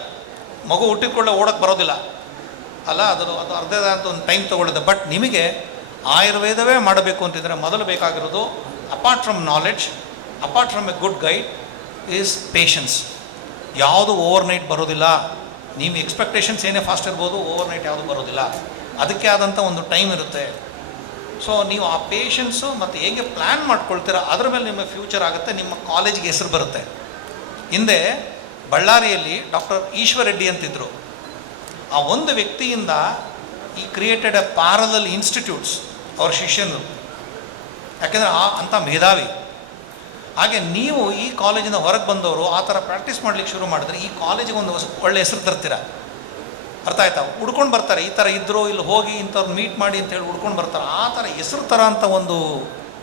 ಮಗು ಹುಟ್ಟಿಕೊಳ್ಳೆ ಓಡೋಕ್ಕೆ ಬರೋದಿಲ್ಲ ಅಲ್ಲ, ಅದು ಅರ್ಧದ ಅಂತ ಒಂದು ಟೈಮ್ ತೊಗೊಳ್ಳುತ್ತೆ. ಬಟ್ ನಿಮಗೆ ಆಯುರ್ವೇದವೇ ಮಾಡಬೇಕು ಅಂತಿದ್ರೆ ಮೊದಲು ಬೇಕಾಗಿರೋದು, apart from knowledge, apart from A good guide, is patience. ಯಾವುದು ಓವರ್ ನೈಟ್ ಬರೋದಿಲ್ಲ. ನೀವು ಎಕ್ಸ್ಪೆಕ್ಟೇಷನ್ಸ್ ಏನೇ ಫಾಸ್ಟ್ ಇರ್ಬೋದು, ಓವರ್ ನೈಟ್ ಯಾವುದು ಬರೋದಿಲ್ಲ. ಅದಕ್ಕೆ ಆದಂಥ ಒಂದು ಟೈಮ್ ಇರುತ್ತೆ. ಸೊ ನೀವು ಆ ಪೇಷನ್ಸು ಮತ್ತು ಹೇಗೆ ಪ್ಲ್ಯಾನ್ ಮಾಡ್ಕೊಳ್ತೀರಾ ಅದ್ರ ಮೇಲೆ ನಿಮ್ಮ ಫ್ಯೂಚರ್ ಆಗುತ್ತೆ, ನಿಮ್ಮ ಕಾಲೇಜಿಗೆ ಹೆಸರು ಬರುತ್ತೆ. ಹಿಂದೆ ಬಳ್ಳಾರಿಯಲ್ಲಿ ಡಾಕ್ಟರ್ ಈಶ್ವರ್ ರೆಡ್ಡಿ ಅಂತಿದ್ರು. ಆ ಒಂದು ವ್ಯಕ್ತಿಯಿಂದ ಈ ಕ್ರಿಯೇಟೆಡ್ ಎ ಪ್ಯಾರಲಲ್ ಇನ್ಸ್ಟಿಟ್ಯೂಟ್ಸ್ ಅವ್ರ ಶಿಷ್ಯನು, ಯಾಕೆಂದರೆ ಅಂಥ ಮೇಧಾವಿ. ಹಾಗೆ ನೀವು ಈ ಕಾಲೇಜಿಂದ ಹೊರಗೆ ಬಂದವರು ಆ ಥರ ಪ್ರಾಕ್ಟೀಸ್ ಮಾಡ್ಲಿಕ್ಕೆ ಶುರು ಮಾಡಿದ್ರೆ ಈ ಕಾಲೇಜಿಗೆ ಒಂದು ಒಳ್ಳೆ ಹೆಸರು ತರ್ತೀರ. ಅರ್ಥ ಆಯ್ತಾ? ಹುಡ್ಕೊಂಡು ಬರ್ತಾರೆ, ಈ ಥರ ಇದ್ದರು, ಇಲ್ಲಿ ಹೋಗಿ ಇಂಥವ್ರು ಮೀಟ್ ಮಾಡಿ ಅಂತೇಳಿ ಹುಡ್ಕೊಂಡು ಬರ್ತಾರೆ. ಆ ಥರ ಹೆಸರು ಥರ ಅಂತ ಒಂದು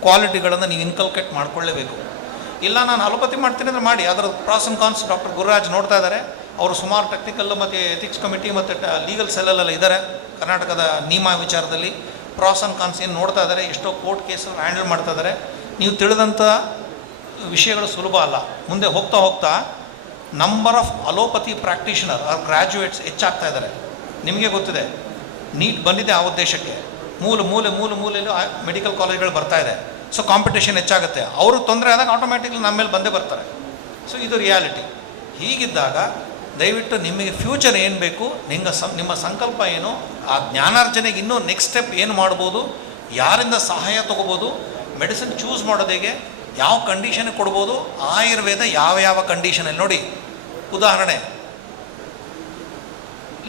ಕ್ವಾಲಿಟಿಗಳನ್ನು ನೀವು ಇನ್ಕಲ್ಕೇಟ್ ಮಾಡ್ಕೊಳ್ಳೇಬೇಕು. ಇಲ್ಲ ನಾನು ಅಲೋಪತಿ ಮಾಡ್ತೀನಿ ಅಂದರೆ ಮಾಡಿ, ಅದರ ಪ್ರಾಸ್ ಆ್ಯಂಡ್ ಕಾನ್ಸ್ ಡಾಕ್ಟರ್ ಗುರುರಾಜ್ ನೋಡ್ತಾ ಇದ್ದಾರೆ. ಅವರು ಸುಮಾರು ಟೆಕ್ನಿಕಲ್ ಮತ್ತು ಎಥಿಕ್ಸ್ ಕಮಿಟಿ ಮತ್ತು ಲೀಗಲ್ ಸೆಲ್ಲಲ್ಲೆಲ್ಲ ಇದ್ದಾರೆ. ಕರ್ನಾಟಕದ ನಿಯಮ ವಿಚಾರದಲ್ಲಿ ಪ್ರಾಸ್ ಆ್ಯಂಡ್ ಕಾನ್ಸ್ ಏನು ನೋಡ್ತಾ ಇದ್ದಾರೆ, ಎಷ್ಟೋ ಕೋರ್ಟ್ ಕೇಸನ್ನು ಹ್ಯಾಂಡಲ್ ಮಾಡ್ತಾ ಇದ್ದಾರೆ. ನೀವು ತಿಳಿದಂಥ ವಿಷಯಗಳು ಸುಲಭ ಅಲ್ಲ. ಮುಂದೆ ಹೋಗ್ತಾ ಹೋಗ್ತಾ number of allopathy practitioner are graduates ಹೆಚ್ಚಾಗ್ತಾ ಇದ್ದಾರೆ. ನಿಮಗೆ ಗೊತ್ತಿದೆ, ನೀಟ್ ಬಂದಿದೆ ಆ ಉದ್ದೇಶಕ್ಕೆ. ಮೂಲೆಯಲ್ಲೂ ಮೆಡಿಕಲ್ ಕಾಲೇಜ್ಗಳು ಬರ್ತಾ ಇದೆ. ಸೊ ಕಾಂಪಿಟೇಷನ್ ಹೆಚ್ಚಾಗುತ್ತೆ. ಅವರು ತೊಂದರೆ ಆದಾಗ ಆಟೋಮ್ಯಾಟಿಕ್ಲಿ ನಮ್ಮ ಮೇಲೆ ಬಂದೇ ಬರ್ತಾರೆ. ಸೊ ಇದು ರಿಯಾಲಿಟಿ. ಹೀಗಿದ್ದಾಗ ದಯವಿಟ್ಟು ನಿಮಗೆ ಫ್ಯೂಚರ್ ಏನು ಬೇಕು, ನಿಮ್ಮ ಸಂಕಲ್ಪ ಏನು, ಆ ಜ್ಞಾನಾರ್ಜನೆಗೆ ಇನ್ನೂ ನೆಕ್ಸ್ಟ್ ಸ್ಟೆಪ್ ಏನು ಮಾಡ್ಬೋದು, ಯಾರಿಂದ ಸಹಾಯ ತೊಗೋಬೋದು, ಮೆಡಿಸಿನ್ ಚೂಸ್ ಮಾಡೋದು ಹೇಗೆ, ಯಾವ ಕಂಡೀಷನ್ ಕೊಡ್ಬೋದು, ಆಯುರ್ವೇದ ಯಾವ ಕಂಡೀಷನಲ್ಲಿ. ನೋಡಿ ಉದಾಹರಣೆ,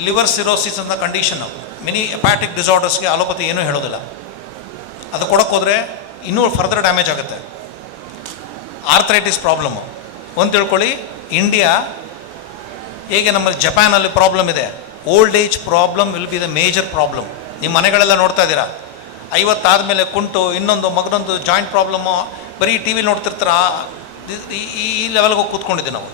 ಲಿವರ್ ಸಿರೋಸಿಸ್ ಅಂತ ಕಂಡೀಷನ್ನು, ಮಿನಿ ಹೆಪಾಟಿಕ್ ಡಿಸಾರ್ಡರ್ಸ್ಗೆ ಅಲೋಪತಿ ಏನೂ ಹೇಳೋದಿಲ್ಲ. ಅದು ಕೊಡೋಕ್ಕೆ ಹೋದರೆ ಇನ್ನೂ ಫರ್ದರ್ ಡ್ಯಾಮೇಜ್ ಆಗುತ್ತೆ. ಆರ್ಥರೈಟಿಸ್ ಪ್ರಾಬ್ಲಮ್ಮು ಒಂದು ತಿಳ್ಕೊಳ್ಳಿ. ಇಂಡಿಯಾ ಹೇಗೆ ನಮ್ಮಲ್ಲಿ ಜಪಾನಲ್ಲಿ ಪ್ರಾಬ್ಲಮ್ ಇದೆ, old age problem will be the major problem. ನಿಮ್ಮ ಮನೆಗಳೆಲ್ಲ ನೋಡ್ತಾ ಇದ್ದೀರಾ, 50 ಆದಮೇಲೆ ಕುಂಟು, ಇನ್ನೊಂದು ಮಗನೊಂದು ಜಾಯಿಂಟ್ ಪ್ರಾಬ್ಲಮ್ಮು, ಬರೀ ಟಿ ವಿ ನೋಡ್ತಿರ್ತಾರ. ಈ ಲೆವೆಲ್ಗೆ ಹೋಗಿ ಕೂತ್ಕೊಂಡಿದ್ದೀವಿ ನಾವು.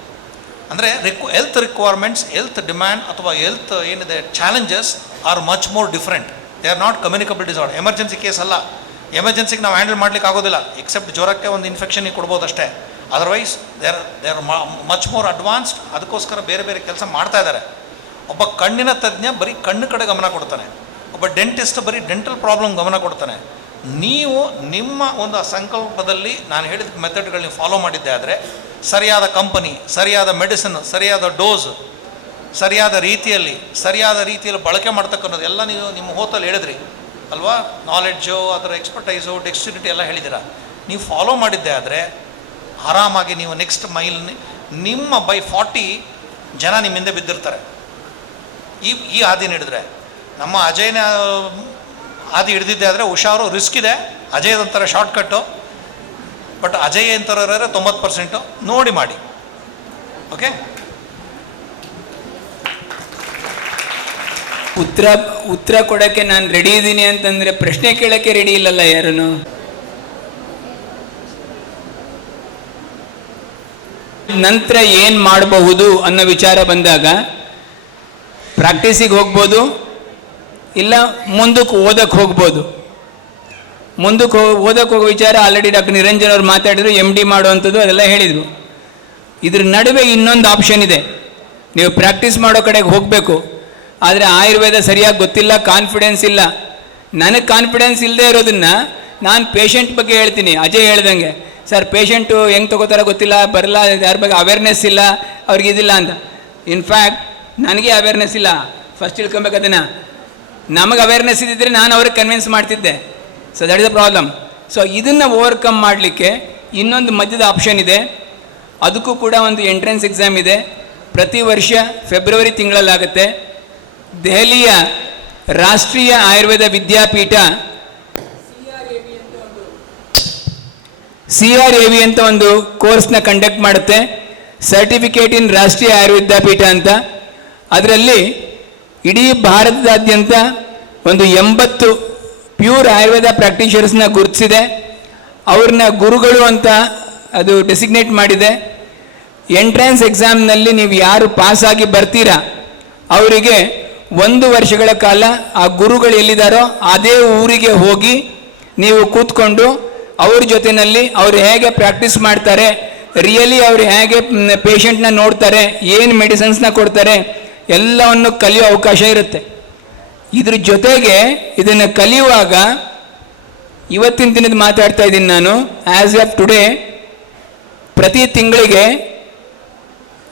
ಅಂದರೆ ಹೆಲ್ತ್ ರಿಕ್ವೈರ್ಮೆಂಟ್ಸ್, ಹೆಲ್ತ್ ಡಿಮ್ಯಾಂಡ್ ಅಥವಾ ಹೆಲ್ತ್ ಏನಿದೆ challenges are much more different. They are not communicable disorder. Emergency case ಅಲ್ಲ. ಎಮರ್ಜೆನ್ಸಿಗೆ ನಾವು ಹ್ಯಾಂಡಲ್ ಮಾಡ್ಲಿಕ್ಕೆ ಆಗೋದಿಲ್ಲ, ಎಕ್ಸೆಪ್ಟ್ ಜ್ವರಕ್ಕೆ ಒಂದು ಇನ್ಫೆಕ್ಷನಿಗೆ ಕೊಡ್ಬೋದು ಅಷ್ಟೇ. Otherwise they are much more advanced. ಅದಕ್ಕೋಸ್ಕರ ಬೇರೆ ಕೆಲಸ ಮಾಡ್ತಾ ಇದ್ದಾರೆ. ಒಬ್ಬ ಕಣ್ಣಿನ ತಜ್ಞ ಬರೀ ಕಣ್ಣು ಕಡೆ ಗಮನ ಕೊಡ್ತಾನೆ, ಒಬ್ಬ ಡೆಂಟಿಸ್ಟ್ ಬರೀ ಡೆಂಟಲ್ ಪ್ರಾಬ್ಲಮ್ ಗಮನ ಕೊಡ್ತಾನೆ. ನೀವು ನಿಮ್ಮ ಒಂದು ಸಂಕಲ್ಪದಲ್ಲಿ ನಾನು ಹೇಳಿದ ಮೆಥಡ್ಗಳನ್ನ ಫಾಲೋ ಮಾಡಿದ್ದೆ ಆದರೆ, ಸರಿಯಾದ ಕಂಪನಿ, ಸರಿಯಾದ ಮೆಡಿಸಿನ್, ಸರಿಯಾದ ಡೋಸ್, ಸರಿಯಾದ ರೀತಿಯಲ್ಲಿ ಬಳಕೆ ಮಾಡ್ತಕ್ಕನ್ನೋದು ಎಲ್ಲ ನೀವು ನಿಮ್ಮ ಹೋತಲ್ಲಿ ಹೇಳಿದ್ರಿ ಅಲ್ವಾ. ನಾಲೆಡ್ಜು, ಅದರ ಎಕ್ಸ್ಪರ್ಟೈಸು, ಡೆಕ್ಸ್ಟಿರಿಟಿ ಎಲ್ಲ ಹೇಳಿದ್ದೀರಾ. ನೀವು ಫಾಲೋ ಮಾಡಿದ್ದೆ ಆದರೆ ಆರಾಮಾಗಿ ನೀವು ನೆಕ್ಸ್ಟ್ ಮೈಲ್ ನಿಮ್ಮ ಬೈ 40 ಜನ ನಿಮ್ಮ ಹಿಂದೆ ಬಿದ್ದಿರ್ತಾರೆ. ಈ ಹಾದಿನ ಹಿಡಿದ್ರೆ. ನಮ್ಮ ಅಜಯ್ನ ಹಾದಿ ಹಿಡಿದಿದ್ದೆ ಆದರೆ ಹುಷಾರು, ರಿಸ್ಕ್ ಇದೆ. ಅಜಯ್ದಂತಾರೆ ಶಾರ್ಟ್ಕಟ್ಟು, ಬಟ್ ಅಜಯ್ ಅಂತಾರೆ 90% ನೋಡಿ ಮಾಡಿ. ಓಕೆ, ಉತ್ತರ ಕೊಡೋಕ್ಕೆ ನಾನು ರೆಡಿ ಇದ್ದೀನಿ ಅಂತಂದರೆ ಪ್ರಶ್ನೆ ಕೇಳೋಕ್ಕೆ ರೆಡಿ ಇಲ್ಲಲ್ಲ ಯಾರೂ. ನಂತರ ಏನು ಮಾಡಬಹುದು ಅನ್ನೋ ವಿಚಾರ ಬಂದಾಗ ಪ್ರಾಕ್ಟೀಸಿಗೆ ಹೋಗ್ಬೋದು, ಇಲ್ಲ ಮುಂದಕ್ಕೆ ಓದಕ್ಕೆ ಹೋಗ್ಬೋದು. ಮುಂದಕ್ಕೆ ಓದಕ್ಕೆ ಹೋಗೋ ವಿಚಾರ ಆಲ್ರೆಡಿ ಡಾಕ್ಟರ್ ನಿರಂಜನ್ ಅವ್ರು ಮಾತಾಡಿದ್ರು, MD ಮಾಡುವಂಥದ್ದು ಅದೆಲ್ಲ ಹೇಳಿದರು. ಇದ್ರ ನಡುವೆ ಇನ್ನೊಂದು ಆಪ್ಷನ್ ಇದೆ. ನೀವು ಪ್ರಾಕ್ಟೀಸ್ ಮಾಡೋ ಕಡೆಗೆ ಹೋಗಬೇಕು, ಆದರೆ ಆಯುರ್ವೇದ ಸರಿಯಾಗಿ ಗೊತ್ತಿಲ್ಲ, ಕಾನ್ಫಿಡೆನ್ಸ್ ಇಲ್ಲ. ನನಗೆ ಕಾನ್ಫಿಡೆನ್ಸ್ ಇಲ್ಲದೆ ಇರೋದನ್ನು ನಾನು ಪೇಷಂಟ್ ಬಗ್ಗೆ ಹೇಳ್ತೀನಿ. ಅಜಯ್ ಹೇಳ್ದಂಗೆ, ಸರ್ ಪೇಷಂಟು ಹೆಂಗೆ ತೊಗೋತಾರೋ ಗೊತ್ತಿಲ್ಲ, ಬರಲ್ಲ, ಯಾರ ಬಗ್ಗೆ ಅವೇರ್ನೆಸ್ ಇಲ್ಲ, ಅವ್ರಿಗಿದಿಲ್ಲ ಅಂತ. ಇನ್ಫ್ಯಾಕ್ಟ್ ನನಗೆ ಅವೇರ್ನೆಸ್ ಇಲ್ಲ. ಫಸ್ಟ್ ತಿಳ್ಕೊಬೇಕು ಅದನ್ನು. ನಮಗೆ ಅವೇರ್ನೆಸ್ ಇದ್ದಿದ್ದರೆ ನಾನು ಅವ್ರಿಗೆ ಕನ್ವಿನ್ಸ್ ಮಾಡ್ತಿದ್ದೆ. So that is the problem. So ಇದನ್ನು ಓವರ್ಕಮ್ ಮಾಡಲಿಕ್ಕೆ ಇನ್ನೊಂದು ಮಧ್ಯದ ಆಪ್ಷನ್ ಇದೆ. ಅದಕ್ಕೂ ಕೂಡ ಒಂದು ಎಂಟ್ರೆನ್ಸ್ ಎಕ್ಸಾಮ್ ಇದೆ. ಪ್ರತಿ ವರ್ಷ ಫೆಬ್ರವರಿ ತಿಂಗಳಲ್ಲಾಗುತ್ತೆ. ದೆಹಲಿಯ ರಾಷ್ಟ್ರೀಯ ಆಯುರ್ವೇದ ವಿದ್ಯಾಪೀಠ CRAV ಅಂತ ಒಂದು ಕೋರ್ಸ್ನ ಕಂಡಕ್ಟ್ ಮಾಡುತ್ತೆ. ಸರ್ಟಿಫಿಕೇಟ್ ಇನ್ ರಾಷ್ಟ್ರೀಯ ಆಯುರ್ವೇದ ವಿದ್ಯಾಪೀಠ ಅಂತ. ಅದರಲ್ಲಿ ಇಡೀ ಭಾರತದಾದ್ಯಂತ ಒಂದು 80 ಪ್ಯೂರ್ ಆಯುರ್ವೇದ ಪ್ರಾಕ್ಟೀಷನರ್ಸ್ನ ಗುರುತಿಸಿದೆ. ಅವ್ರನ್ನ ಗುರುಗಳು ಅಂತ ಅದು ಡೆಸಿಗ್ನೇಟ್ ಮಾಡಿದೆ. ಎಂಟ್ರೆನ್ಸ್ ಎಕ್ಸಾಮ್ನಲ್ಲಿ ನೀವು ಯಾರು ಪಾಸಾಗಿ ಬರ್ತೀರಾ ಅವರಿಗೆ 1 ವರ್ಷಗಳ ಕಾಲ ಆ ಗುರುಗಳು ಎಲ್ಲಿದ್ದಾರೋ ಅದೇ ಊರಿಗೆ ಹೋಗಿ ನೀವು ಕೂತ್ಕೊಂಡು ಅವ್ರ ಜೊತೆಯಲ್ಲಿ ಅವರು ಹೇಗೆ ಪ್ರಾಕ್ಟೀಸ್ ಮಾಡ್ತಾರೆ, ರಿಯಲಿ ಅವರು ಹೇಗೆ ಪೇಷಂಟ್ನ ನೋಡ್ತಾರೆ, ಏನು ಮೆಡಿಸಿನ್ಸ್ನ ಕೊಡ್ತಾರೆ, ಎಲ್ಲವನ್ನು ಕಲಿಯೋ ಅವಕಾಶ ಇರುತ್ತೆ. ಇದ್ರ ಜೊತೆಗೆ ಇದನ್ನು ಕಲಿಯುವಾಗ ಇವತ್ತಿನ ದಿನದ ಮಾತಾಡ್ತಾ ಇದ್ದೀನಿ ನಾನು. ಆ್ಯಸ್ ಆಫ್ ಟುಡೇ ಪ್ರತಿ ತಿಂಗಳಿಗೆ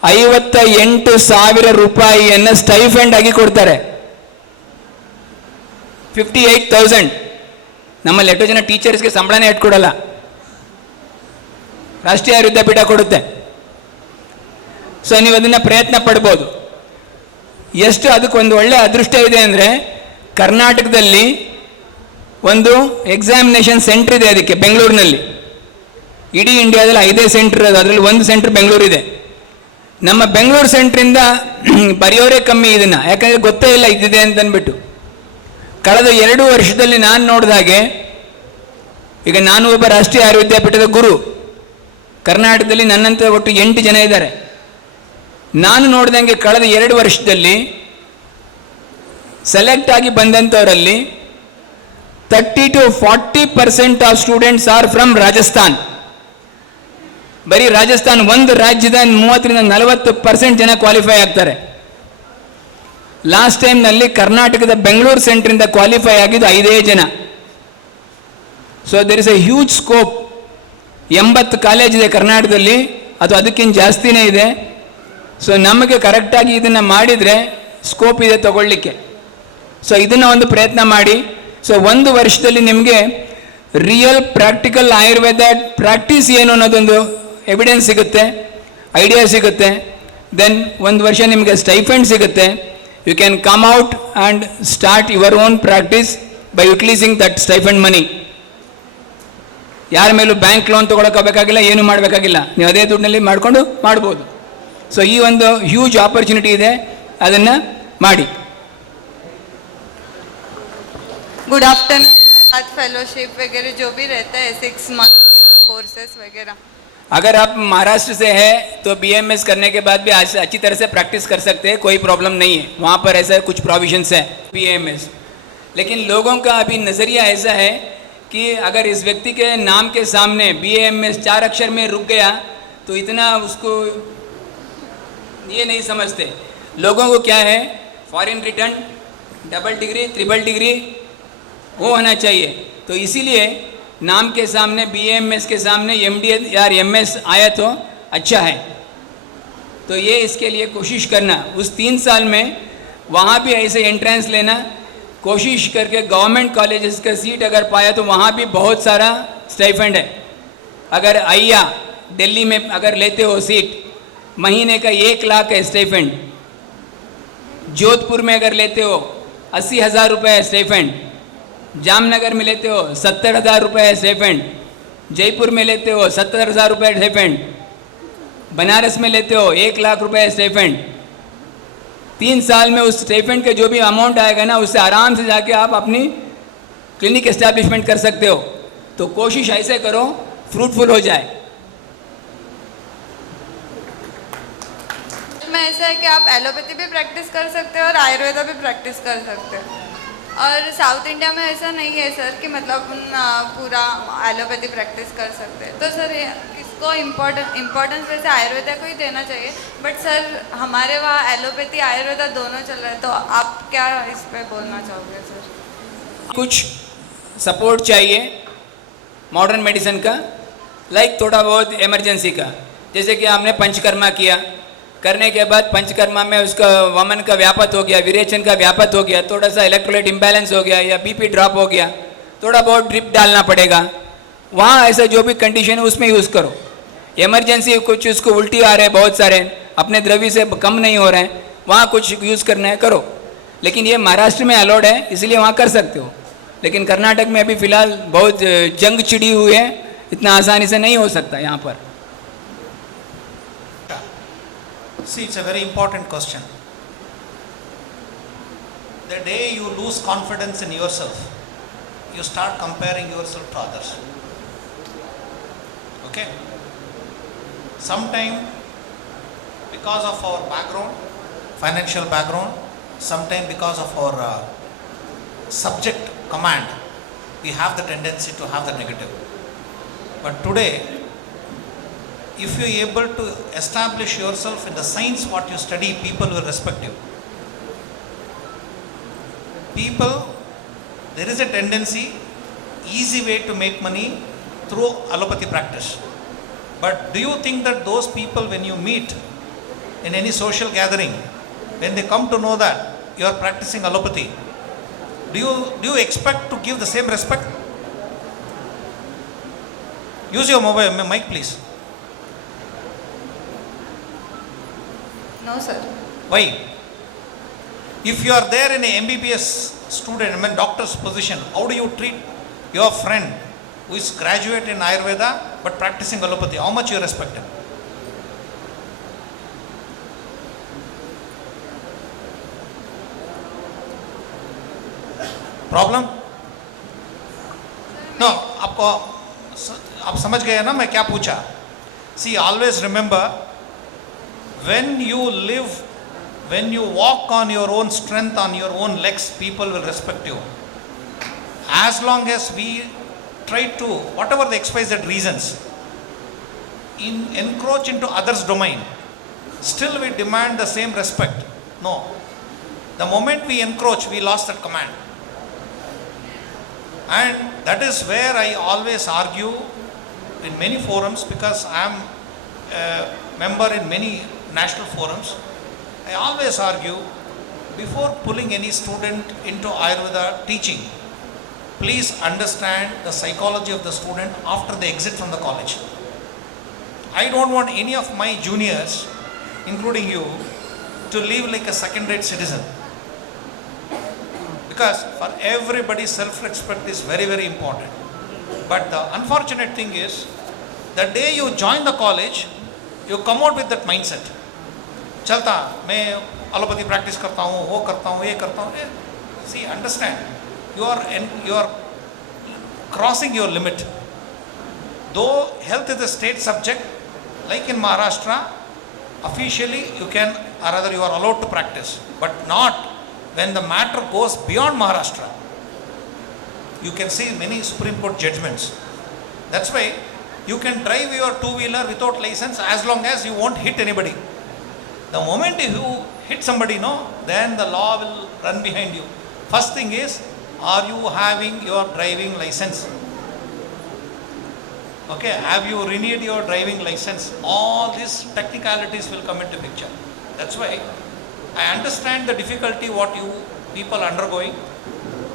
58,000 ರೂಪಾಯಿಯನ್ನು ಸ್ಟೈಫೆಂಡ್ ಆಗಿ ಕೊಡ್ತಾರೆ. 58,000. ನಮ್ಮಲ್ಲಿ ಎಷ್ಟೋ ಜನ ಟೀಚರ್ಸ್ಗೆ ಸಂಬಳನೇ ಇಟ್ಕೊಡಲ್ಲ, ರಾಷ್ಟ್ರೀಯ ವಿದ್ಯಾಪೀಠ ಕೊಡುತ್ತೆ. ಸೊ ನೀವು ಅದನ್ನು ಪ್ರಯತ್ನ ಪಡ್ಬೋದು. ಎಷ್ಟು ಅದಕ್ಕೊಂದು ಒಳ್ಳೆಯ ಅದೃಷ್ಟ ಇದೆ ಅಂದರೆ, ಕರ್ನಾಟಕದಲ್ಲಿ ಒಂದು ಎಕ್ಸಾಮಿನೇಷನ್ ಸೆಂಟ್ರ್ ಇದೆ ಅದಕ್ಕೆ ಬೆಂಗಳೂರಿನಲ್ಲಿ. ಇಡೀ ಇಂಡಿಯಾದಲ್ಲಿ 5 ಸೆಂಟ್ರ್ ಇರೋದು, ಅದರಲ್ಲಿ ಒಂದು ಸೆಂಟ್ರ್ ಬೆಂಗಳೂರಿದೆ. ನಮ್ಮ ಬೆಂಗಳೂರು ಸೆಂಟ್ರಿಂದ ಬರೆಯೋರೇ ಕಮ್ಮಿ ಇದನ್ನು, ಯಾಕಂದರೆ ಗೊತ್ತೇ ಇಲ್ಲ ಇದ್ದಿದೆ ಅಂತಂದ್ಬಿಟ್ಟು. ಕಳೆದ 2 ವರ್ಷದಲ್ಲಿ ನಾನು ನೋಡಿದಾಗೆ, ಈಗ ನಾನು ಒಬ್ಬ ರಾಷ್ಟ್ರೀಯ ಆಯುರ್ವೇದ ವಿದ್ಯಾಪೀಠದ ಗುರು, ಕರ್ನಾಟಕದಲ್ಲಿ ನನ್ನಂತ ಒಟ್ಟು 8 ಜನ ಇದ್ದಾರೆ. ನಾನು ನೋಡಿದಂಗೆ ಕಳೆದ 2 ವರ್ಷದಲ್ಲಿ ಸೆಲೆಕ್ಟ್ ಆಗಿ ಬಂದಂಥವರಲ್ಲಿ 30 to 40% of students are from Rajasthan. ಬರೀ ರಾಜಸ್ಥಾನ್ ಒಂದು ರಾಜ್ಯದ 30 to 40% ಜನ ಕ್ವಾಲಿಫೈ ಆಗ್ತಾರೆ. ಲಾಸ್ಟ್ ಟೈಮ್ನಲ್ಲಿ ಕರ್ನಾಟಕದ ಬೆಂಗಳೂರು ಸೆಂಟ್ರಿಂದ ಕ್ವಾಲಿಫೈ ಆಗಿದ್ದು 5 ಜನ. So there is a huge scope. 80 college ಇದೆ ಕರ್ನಾಟಕದಲ್ಲಿ, ಅದು ಅದಕ್ಕಿಂತ ಜಾಸ್ತಿನೇ ಇದೆ. ಸೊ ನಮಗೆ ಕರೆಕ್ಟಾಗಿ ಇದನ್ನು ಮಾಡಿದರೆ ಸ್ಕೋಪ್ ಇದೆ ತಗೊಳ್ಳಿಕ್ಕೆ. ಸೊ ಇದನ್ನು ಒಂದು ಪ್ರಯತ್ನ ಮಾಡಿ. ಸೊ 1 ವರ್ಷದಲ್ಲಿ ನಿಮಗೆ ರಿಯಲ್ ಪ್ರಾಕ್ಟಿಕಲ್ ಆಯುರ್ವೇದ ಪ್ರಾಕ್ಟೀಸ್ ಏನು ಅನ್ನೋದೊಂದು ಎವಿಡೆನ್ಸ್ ಸಿಗುತ್ತೆ, ಐಡಿಯಾ ಸಿಗುತ್ತೆ. ದೆನ್ 1 ವರ್ಷ ನಿಮಗೆ ಸ್ಟೈಫಂಡ್ ಸಿಗುತ್ತೆ. You can come out and start your own practice by utilising that stipend money. ಯಾರ ಮೇಲೂ ಬ್ಯಾಂಕ್ ಲೋನ್ ತೊಗೊಳಕ್ಕಾಗಬೇಕಾಗಿಲ್ಲ, ಏನು ಮಾಡಬೇಕಾಗಿಲ್ಲ, ನೀವು ಅದೇ ದುಡ್ಡಿನಲ್ಲಿ ಮಾಡಿಕೊಂಡು ಮಾಡ್ಬೋದು. ಸೊ ಈ ಒಂದು ಹ್ಯೂಜ್ ಆಪರ್ಚುನಿಟಿ ಇದೆ, ಅದನ್ನು ಮಾಡಿ. Good afternoon sir. फेलोशिप वगैरह जो भी रहता है 6 मंथ के जो कोर्सेस वगैरह, अगर आप महाराष्ट्र से है तो BMS करने के बाद भी अच्छी तरह से प्रैक्टिस कर सकते हैं, कोई प्रॉब्लम नहीं है. वहाँ पर ऐसा कुछ प्रोविजंस है BMS. लेकिन लोगों का अभी नज़रिया ऐसा है कि अगर इस व्यक्ति के नाम के सामने BMS 4 अक्षर में रुक गया तो इतना उसको ये नहीं समझते. लोगों को क्या है, foreign return, double degree, triple degree वो होना चाहिए. तो इसीलिए नाम के सामने BMS के सामने MD या MS आया तो अच्छा है. तो ये इसके लिए कोशिश करना, उस 3 साल में वहाँ भी ऐसे एंट्रेंस लेना, कोशिश करके गवर्नमेंट कॉलेजेस का सीट अगर पाया तो वहाँ भी बहुत सारा स्टाइफंड है. अगर आइया दिल्ली में अगर लेते हो सीट, महीने का 1 लाख है स्टाइफंड. जोधपुर में अगर लेते हो 80,000 रुपये है स्टाइफंड. जामनगर में लेते हो 70,000 रुपये है स्टाइफंड. जयपुर में लेते हो 70,000 रुपये स्टाइफंड. बनारस में लेते हो 1 लाख रुपये स्टाइफंड. 3 साल में उस स्टाइफंड के जो भी अमाउंट आएगा ना, उससे आराम से जाके आप अपनी क्लिनिक एस्टैब्लिशमेंट कर सकते हो. तो कोशिश ऐसे करो फ्रूटफुल हो जाए. में ऐसा है कि आप एलोपैथी भी प्रैक्टिस कर सकते हो और आयुर्वेदा भी प्रैक्टिस कर सकते हो. और साउथ इंडिया में ऐसा नहीं है सर कि मतलब पूरा एलोपैथी प्रैक्टिस कर सकते हैं. तो सर इसको इम्पोर्टेंस वैसे आयुर्वेदा को ही देना चाहिए. बट सर हमारे वहाँ एलोपैथी आयुर्वेदा दोनों चल रहा है, तो आप क्या इस पे बोलना चाहोगे सर? कुछ सपोर्ट चाहिए मॉडर्न मेडिसिन का, लाइक थोड़ा बहुत इमरजेंसी का. जैसे कि आपने पंचकर्मा किया, करने के बाद पंचकर्मा में उसका वमन का व्यापत हो गया, विरेचन का व्यापत हो गया, थोड़ा सा इलेक्ट्रोलाइट इम्बैलेंस हो गया या BP ड्रॉप हो गया, थोड़ा बहुत ड्रिप डालना पड़ेगा. वहाँ ऐसा जो भी कंडीशन है उसमें यूज़ करो. इमरजेंसी कुछ उसको उल्टी आ रहे हैं, बहुत सारे अपने द्रव्य से कम नहीं हो रहे हैं, वहाँ कुछ यूज़ करना है करो. लेकिन ये महाराष्ट्र में अलाउड है, इसलिए वहाँ कर सकते हो. लेकिन कर्नाटक में अभी फ़िलहाल बहुत जंग छिड़ी हुई है, इतना आसानी से नहीं हो सकता यहाँ पर. See, it's a very important question. The day you lose confidence in yourself, you start comparing yourself to others. Okay? Sometime, because of our background, financial background, sometime because of our subject command, we have the tendency to have the negative. But today, if you are able to establish yourself in the science what you study, people will respect you. People, there is a tendency, easy way to make money through allopathy practice. But do you think that those people, when you meet in any social gathering, when they come to know that you are practicing allopathy, do you expect to give the same respect? Use your mobile mic, please. No, sir. Why? If you are there in a MBBS student, I mean doctor's position, how do you treat your friend who is graduate in Ayurveda but practicing allopathy? How much you respect him? Problem no आपको आप समझ गए ना मैं क्या पूछा see always remember when you walk on your own strength, on your own legs, people will respect you. As long as we try to, whatever the XYZ reasons, encroach into others' domain, still we demand the same respect. No. The moment we encroach, we lost that command. And that is where I always argue in many forums, because I am a member in many national forums. I always argue, before pulling any student into Ayurveda teaching, please understand the psychology of the student after they exit from the college. I don't want any of my juniors, including you, to live like a second-rate citizen. Because for everybody, self-respect is very, very important. But the unfortunate thing is, the day you join the college, you come out with that mindset. चलता मैं allopathy practice करता हूँ, वो करता हूँ, ये करता हूँ. See, understand, you are crossing your limit. Though health is a state subject, like in Maharashtra, officially you can, or rather you are allowed to practice, but not when the matter goes beyond Maharashtra. You can see many Supreme Court judgments. That's why you can drive your two-wheeler without license as long as you won't hit anybody. The moment you hit somebody, no, then the law will run behind you. First thing is, are you having your driving license? Okay, have you renewed your driving license? All these technicalities will come into picture. That's why I understand the difficulty what you people are undergoing.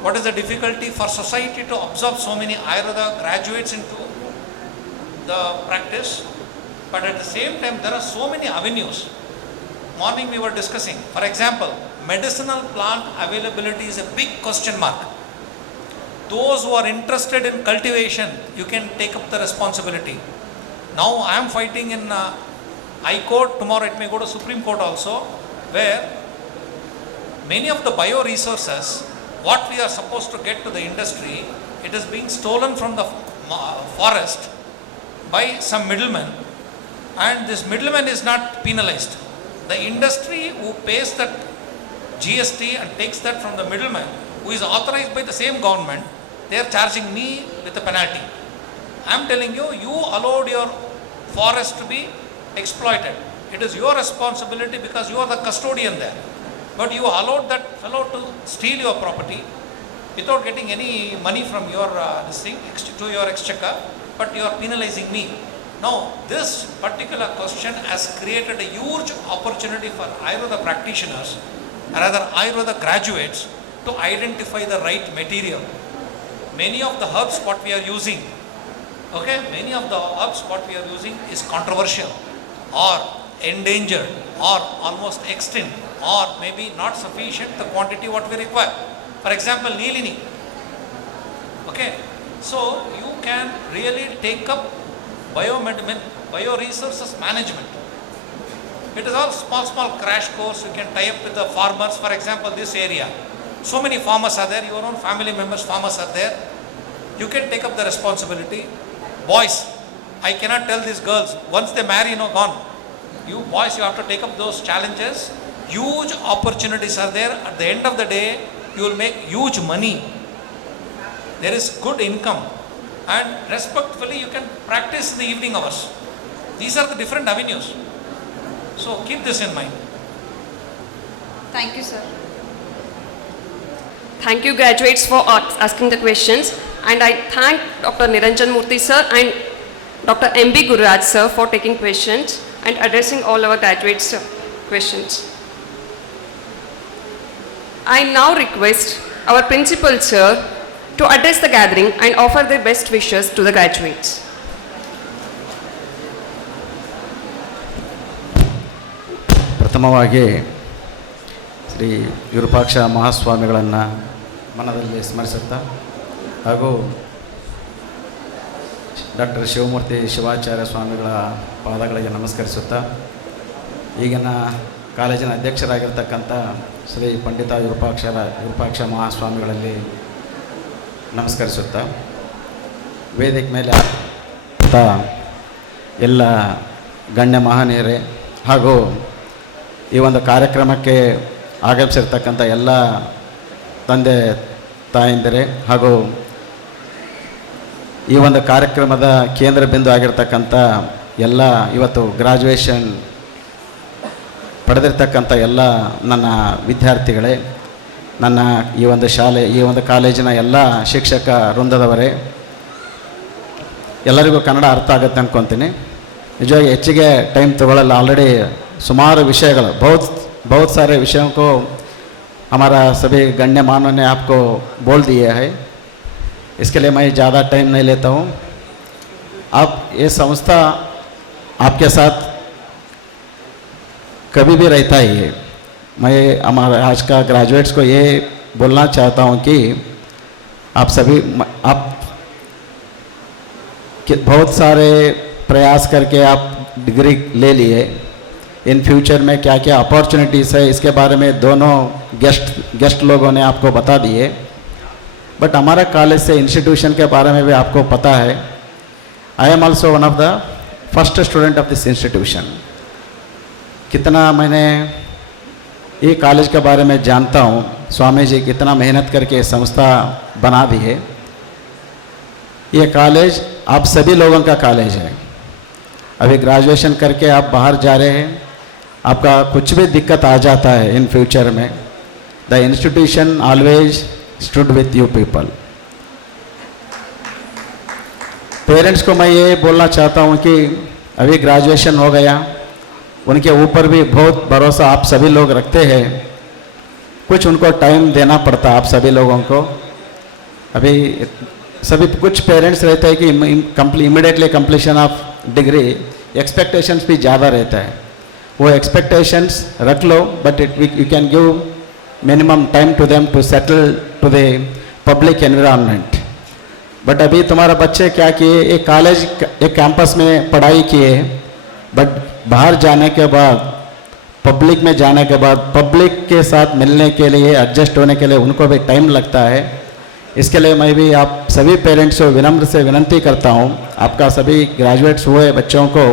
What is the difficulty for society to absorb so many Ayurveda graduates into the practice? But at the same time, there are so many avenues. Morning we were discussing, for example, medicinal plant availability is a big question mark. Those who are interested in cultivation, you can take up the responsibility. Now I am fighting in High Court, tomorrow it may go to Supreme Court also, where many of the bioresources, what we are supposed to get to the industry, it is being stolen from the forest by some middleman, and this middleman is not penalized. The industry who pays that GST and takes that from the middleman, who is authorized by the same government, they are charging me with a penalty. I am telling you, you allowed your forest to be exploited. It is your responsibility because you are the custodian there. But you allowed that fellow to steal your property without getting any money from your this thing to your exchequer, but you are penalizing me. Now, this particular question has created a huge opportunity for Ayurveda practitioners, rather Ayurveda graduates, to identify the right material. Many of the herbs what we are using, okay, many of the herbs what we are using is controversial or endangered or almost extinct or maybe not sufficient the quantity what we require. For example, Nilini. Okay, so you can really take up bioresources management. It is all small crash course. You can tie up with the farmers. For example, this area, so many farmers are there, your own family members farmers are there. You can take up the responsibility. Boys, I cannot tell these girls, once they marry, gone. You boys, you have to take up those challenges. Huge opportunities are there. At the end of the day, you will make huge money. There is good income. And respectfully, you can practice in the evening hours. These are the different avenues. So keep this in mind. Thank you, sir. Thank you, graduates, for asking the questions. And I thank Dr. Niranjan Murthy sir and Dr. M.B. Gururaj sir for taking questions and addressing all our graduates' questions. I now request our principal sir to address the gathering and offer their best wishes to the graduates. ಪ್ರಥಮವಾಗಿ ಶ್ರೀ ವಿರೂಪಾಕ್ಷ ಮಹಾಸ್ವಾಮಿಗಳನ್ನು ಮನದಲ್ಲಿ ಸ್ಮರಿಸುತ್ತಾ ಹಾಗೂ ಡಾಕ್ಟರ್ ಶಿವಮೂರ್ತಿ ಶಿವಾಚಾರ್ಯ ಸ್ವಾಮಿಗಳ ಪಾದಗಳಿಗೆ ನಮಸ್ಕರಿಸುತ್ತಾ ಈಗಿನ ಕಾಲೇಜಿನ ಅಧ್ಯಕ್ಷರಾಗಿರ್ತಕ್ಕಂಥ ಶ್ರೀ ಪಂಡಿತ ವಿರೂಪಾಕ್ಷ ಮಹಾಸ್ವಾಮಿಗಳಲ್ಲಿ ನಮಸ್ಕರಿಸುತ್ತಾ ವೇದಿಕೆ ಮೇಲೆ ಎಲ್ಲ ಗಣ್ಯ ಮಹನೀಯರೇ ಹಾಗೂ ಈ ಒಂದು ಕಾರ್ಯಕ್ರಮಕ್ಕೆ ಆಗಮಿಸಿರ್ತಕ್ಕಂಥ ಎಲ್ಲ ತಂದೆ ತಾಯಂದಿರೇ ಹಾಗೂ ಈ ಒಂದು ಕಾರ್ಯಕ್ರಮದ ಕೇಂದ್ರ ಬಿಂದು ಆಗಿರ್ತಕ್ಕಂಥ ಎಲ್ಲ ಇವತ್ತು ಗ್ರಾಜುಯೇಷನ್ ಪಡೆದಿರ್ತಕ್ಕಂಥ ಎಲ್ಲ ನನ್ನ ವಿದ್ಯಾರ್ಥಿಗಳೇ, ನನ್ನ ಈ ಒಂದು ಶಾಲೆ ಈ ಒಂದು ಕಾಲೇಜಿನ ಎಲ್ಲ ಶಿಕ್ಷಕ ವೃಂದದವರೇ, ಎಲ್ಲರಿಗೂ ಕನ್ನಡ ಅರ್ಥ ಆಗುತ್ತೆ ಅಂದ್ಕೊತೀನಿ. ನಿಜವಾಗಿ ಹೆಚ್ಚಿಗೆ ಟೈಮ್ ತಗೊಳ್ಳಲ್ಲ. ಆಲ್ರೆडी सुमार विषयಗಳು बहुत सारे विषयों को हमारा सभी गण्यमानों ने आपको बोल दिए हैं. इसके लिए मैं ज़्यादा टाइम नहीं लेता हूँ. आप ये संस्था आपके साथ कभी भी रहता ही है. मैं हमारे आज का ग्रेजुएट्स को ये बोलना चाहता हूँ कि आप सभी बहुत सारे प्रयास करके आप डिग्री ले लिए. इन फ्यूचर में क्या क्या अपॉर्चुनिटीज़ है इसके बारे में दोनों गेस्ट लोगों ने आपको बता दिए. बट हमारा कॉलेज से इंस्टीट्यूशन के बारे में भी आपको पता है. I am also one of the first student of this institution. कितना मैंने ये कॉलेज के बारे में जानता हूँ. स्वामी जी कितना मेहनत करके संस्था बना दी है. ये कॉलेज आप सभी लोगों का कॉलेज है. अभी ग्रेजुएशन करके आप बाहर जा रहे हैं, आपका कुछ भी दिक्कत आ जाता है इन फ्यूचर में, the institution always stood with you people. Parents को मैं ये बोलना चाहता हूँ कि अभी ग्रेजुएशन हो गया, उनके ऊपर भी बहुत भरोसा आप सभी लोग रखते हैं. कुछ उनको टाइम देना पड़ता आप सभी लोगों को. अभी सभी कुछ पेरेंट्स रहते हैं कि immediately completion of degree expectations भी ज़्यादा रहता है. वो एक्सपेक्टेशंस रख लो, but you can give minimum time to them to settle to the public environment. But अभी तुम्हारा बच्चे क्या किए, एक कॉलेज एक कैंपस में पढ़ाई किए, बट बाहर जाने के बाद पब्लिक में जाने के बाद पब्लिक के साथ मिलने के लिए एडजस्ट होने के लिए उनको भी टाइम लगता है. इसके लिए मैं भी आप सभी पेरेंट्स को विनम्र से विनती करता हूँ, आपका सभी ग्रेजुएट्स हुए बच्चों को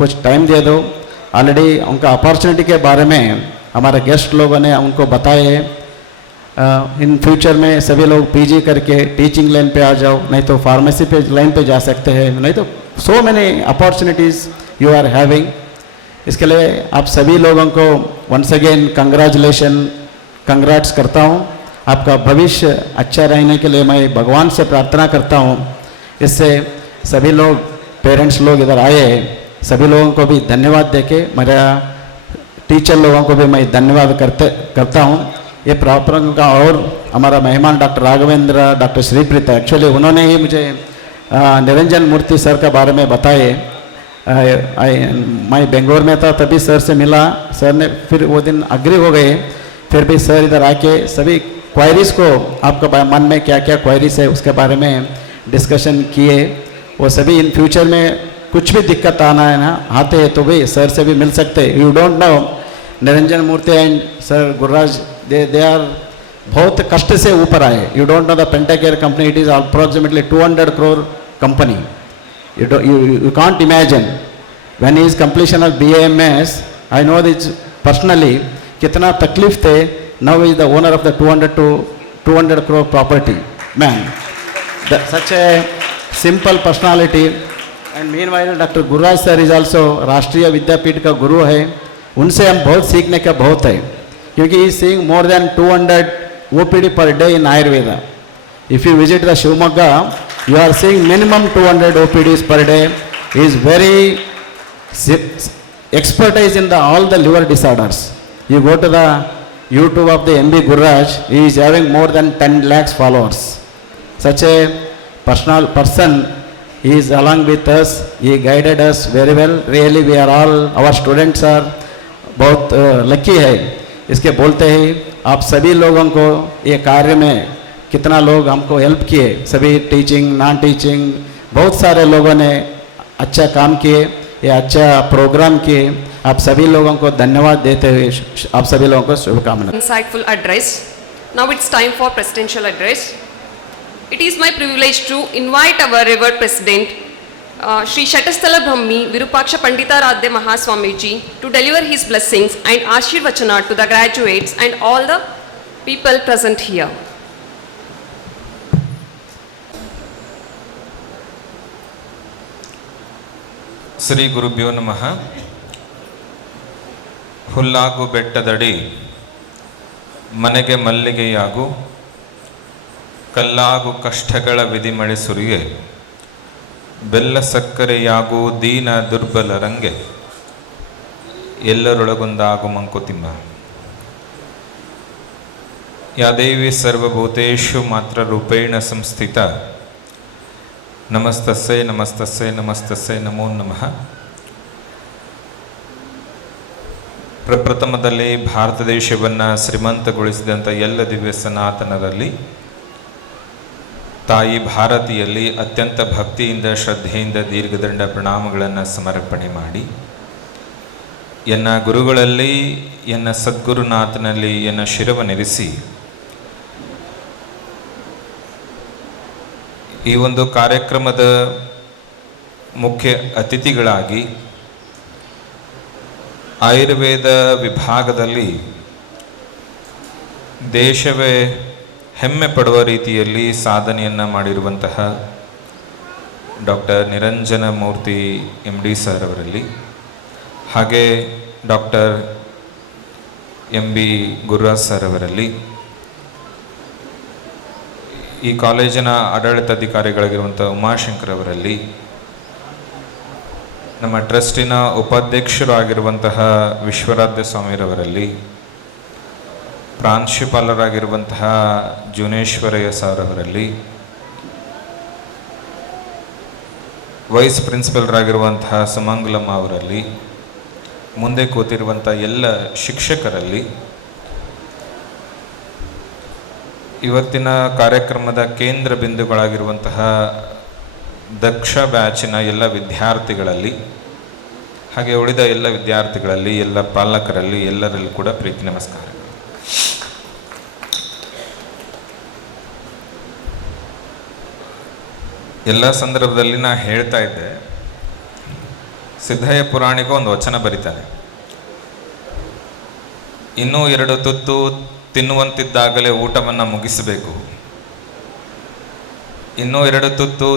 कुछ टाइम दे दो. ऑलरेडी उनका अपॉर्चुनिटी के बारे में हमारे गेस्ट लोगों ने उनको बताए. इन फ्यूचर में सभी लोग पीजी करके टीचिंग लाइन पे आ जाओ, नहीं तो फार्मेसी पे लाइन पे जा सकते हैं, नहीं तो so many opportunities you are having. इसके लिए आप सभी लोगों को वंस अगेन कंग्रेट्स करता हूँ. आपका भविष्य अच्छा रहने के लिए मैं भगवान से प्रार्थना करता हूँ. इससे सभी लोग पेरेंट्स लोग इधर आए, सभी लोगों को भी धन्यवाद देके मेरा टीचर लोगों को भी मैं धन्यवाद करता हूँ. ये प्रोग्राम का और हमारा मेहमान डॉक्टर राघवेंद्र, डॉक्टर श्रीप्रीता, एक्चुअली उन्होंने ही मुझे निरंजन मूर्ति सर के बारे में बताए. मैं बेंगलोर में था तभी सर से मिला. सर ने फिर वो दिन अग्री हो गए. फिर भी सर इधर आके सभी क्वायरीज़ को आपका मन में क्या क्या क्वायरीज है उसके बारे में डिस्कशन किए. वो सभी इन फ्यूचर में कुछ भी दिक्कत आना है ना आते हैं तो भी सर से भी मिल सकते. You don't know Niranjan Murthy and sir Gururaj they are बहुत कष्ट से ऊपर आए. You don't know the pentacare company, it is approximately 200 crore company. You can't imagine when his completion of BAMS, I know this personally, कितना तकलीफ थे. Now he is the owner of the 200 crore property. Man, such a simple personality. And meanwhile Dr. Gururaj sir is also राष्ट्रीय विद्यापीठ का गुरु है. उनसे हम बहुत सीखने का बहुत है, क्योंकि he is seeing more than 200 OPD per day in Ayurveda. If you visit the Shivamogga, you are seeing minimum 200 OPDs per day. He is very expertise in all the liver disorders. You go to the YouTube of the MB Gurraj, he is having more than 10 lakhs followers. Such a personal person, he is along with us, he guided us very well. Really, we are all, our students are बहुत लकी है। इसके बोलते ही आप सभी लोगों को ये कार्य में कितना लोग हमको हेल्प किए, सभी टीचिंग नॉन टीचिंग बहुत सारे लोगों ने अच्छा काम किए, ये अच्छा प्रोग्राम किए। आप सभी लोगों को धन्यवाद देते हुए आप सभी लोगों को शुभकामनाएं। Insightful address. Now it's time for presidential address. It is my privilege to invite our revered president, Shri Chirasthayi Brahmi Virupaksha Panditaradya Mahaswamiji, to deliver his blessings and Ashirvachana to the graduates and all the people present here. Shri ಗುರುಭ್ಯೋ ನಮಃ. ಹುಲ್ಲಾಗು ಬೆಟ್ಟದಡಿ ಮನೆಗೆ ಮಲ್ಲಿಗೆಯಾಗು, ಕಲ್ಲಾಗು ಕಷ್ಟಗಳ ವಿಧಿಮಳೆ ಸುರಿಯೆ, ಬೆಲ್ಲ ಸಕ್ಕರೆಯಾಗು ದೀನ ದುರ್ಬಲರಂಗೆ, ಎಲ್ಲರೊಳಗೊಂದಾಗು ಮಂಕುತಿಮ್ಮ. ಯಾ ದೇವಿ ಸರ್ವಭೂತೇಷು ಮಾತ್ರ ರೂಪೇಣ ಸಂಸ್ಥಿತ, ನಮಸ್ತಸ್ಸೈ ನಮಸ್ತಸ್ಸೈ ನಮಸ್ತಸ್ಸೈ ನಮೋ ನಮಃ. ಪ್ರಪ್ರಥಮದಲ್ಲಿ ಭಾರತ ದೇಶವನ್ನು ಶ್ರೀಮಂತಗೊಳಿಸಿದಂಥ ಎಲ್ಲ ದಿವ್ಯ ಸನಾತನರಲ್ಲಿ ತಾಯಿ ಭಾರತಿಯಲ್ಲಿ ಅತ್ಯಂತ ಭಕ್ತಿಯಿಂದ ಶ್ರದ್ಧೆಯಿಂದ ದೀರ್ಘದಂಡ ಪ್ರಣಾಮಗಳನ್ನು ಸಮರ್ಪಣೆ ಮಾಡಿ, ಎನ್ನ ಗುರುಗಳಲ್ಲಿ ಎನ್ನ ಸದ್ಗುರುನಾಥನಲ್ಲಿ ಎನ್ನ ಶಿರವನ್ನಿರಿಸಿ ಈ ಒಂದು ಕಾರ್ಯಕ್ರಮದ ಮುಖ್ಯ ಅತಿಥಿಗಳಾಗಿ ಆಯುರ್ವೇದ ವಿಭಾಗದಲ್ಲಿ ದೇಶವೇ ಹೆಮ್ಮೆ ಪಡುವ ರೀತಿಯಲ್ಲಿ ಸಾಧನೆಯನ್ನು ಮಾಡಿರುವಂತಹ ಡಾಕ್ಟರ್ ನಿರಂಜನ ಮೂರ್ತಿ MD ಸರ್ ಅವರಲ್ಲಿ, ಹಾಗೆ ಡಾಕ್ಟರ್ MB ಗುರುರಾಜ್ ಸರ್ ಅವರಲ್ಲಿ, ಈ ಕಾಲೇಜಿನ ಆಡಳಿತಾಧಿಕಾರಿಗಳಾಗಿರುವಂಥ ಉಮಾಶಂಕರ್ ಅವರಲ್ಲಿ, ನಮ್ಮ ಟ್ರಸ್ಟಿನ ಉಪಾಧ್ಯಕ್ಷರು ಆಗಿರುವಂತಹ ವಿಶ್ವರಾಧ್ಯ ಸ್ವಾಮಿರವರಲ್ಲಿ, ಪ್ರಾಂಶುಪಾಲರಾಗಿರುವಂತಹ ಜುನೇಶ್ವರಯ್ಯ ಸರ್ ಅವರಲ್ಲಿ, ವೈಸ್ ಪ್ರಿನ್ಸಿಪಲ್ರಾಗಿರುವಂತಹ ಸುಮಂಗಲಮ್ಮ ಅವರಲ್ಲಿ, ಮುಂದೆ ಕೂತಿರುವಂಥ ಎಲ್ಲ ಶಿಕ್ಷಕರಲ್ಲಿ, ಇವತ್ತಿನ ಕಾರ್ಯಕ್ರಮದ ಕೇಂದ್ರ ಬಿಂದುಗಳಾಗಿರುವಂತಹ ದಕ್ಷ ಬ್ಯಾಚಿನ ಎಲ್ಲ ವಿದ್ಯಾರ್ಥಿಗಳಲ್ಲಿ, ಹಾಗೆ ಉಳಿದ ಎಲ್ಲ ವಿದ್ಯಾರ್ಥಿಗಳಲ್ಲಿ, ಎಲ್ಲ ಪಾಲಕರಲ್ಲಿ, ಎಲ್ಲರಲ್ಲಿ ಕೂಡ ಪ್ರೀತಿ ನಮಸ್ಕಾರ. ಎಲ್ಲ ಸಂದರ್ಭದಲ್ಲಿ ನಾ ಹೇಳ್ತಾ ಇದ್ದೆ, ಸಿದ್ಧಯ್ಯ ಪುರಾಣಿಕ ಒಂದು ವಚನ ಬರೀತಾನೆ, ಇನ್ನೂ 2 ತುತ್ತು ತಿನ್ನುವಂತಿದ್ದಾಗಲೇ ಊಟವನ್ನು ಮುಗಿಸಬೇಕು, ಇನ್ನೂ 2 ತುತ್ತು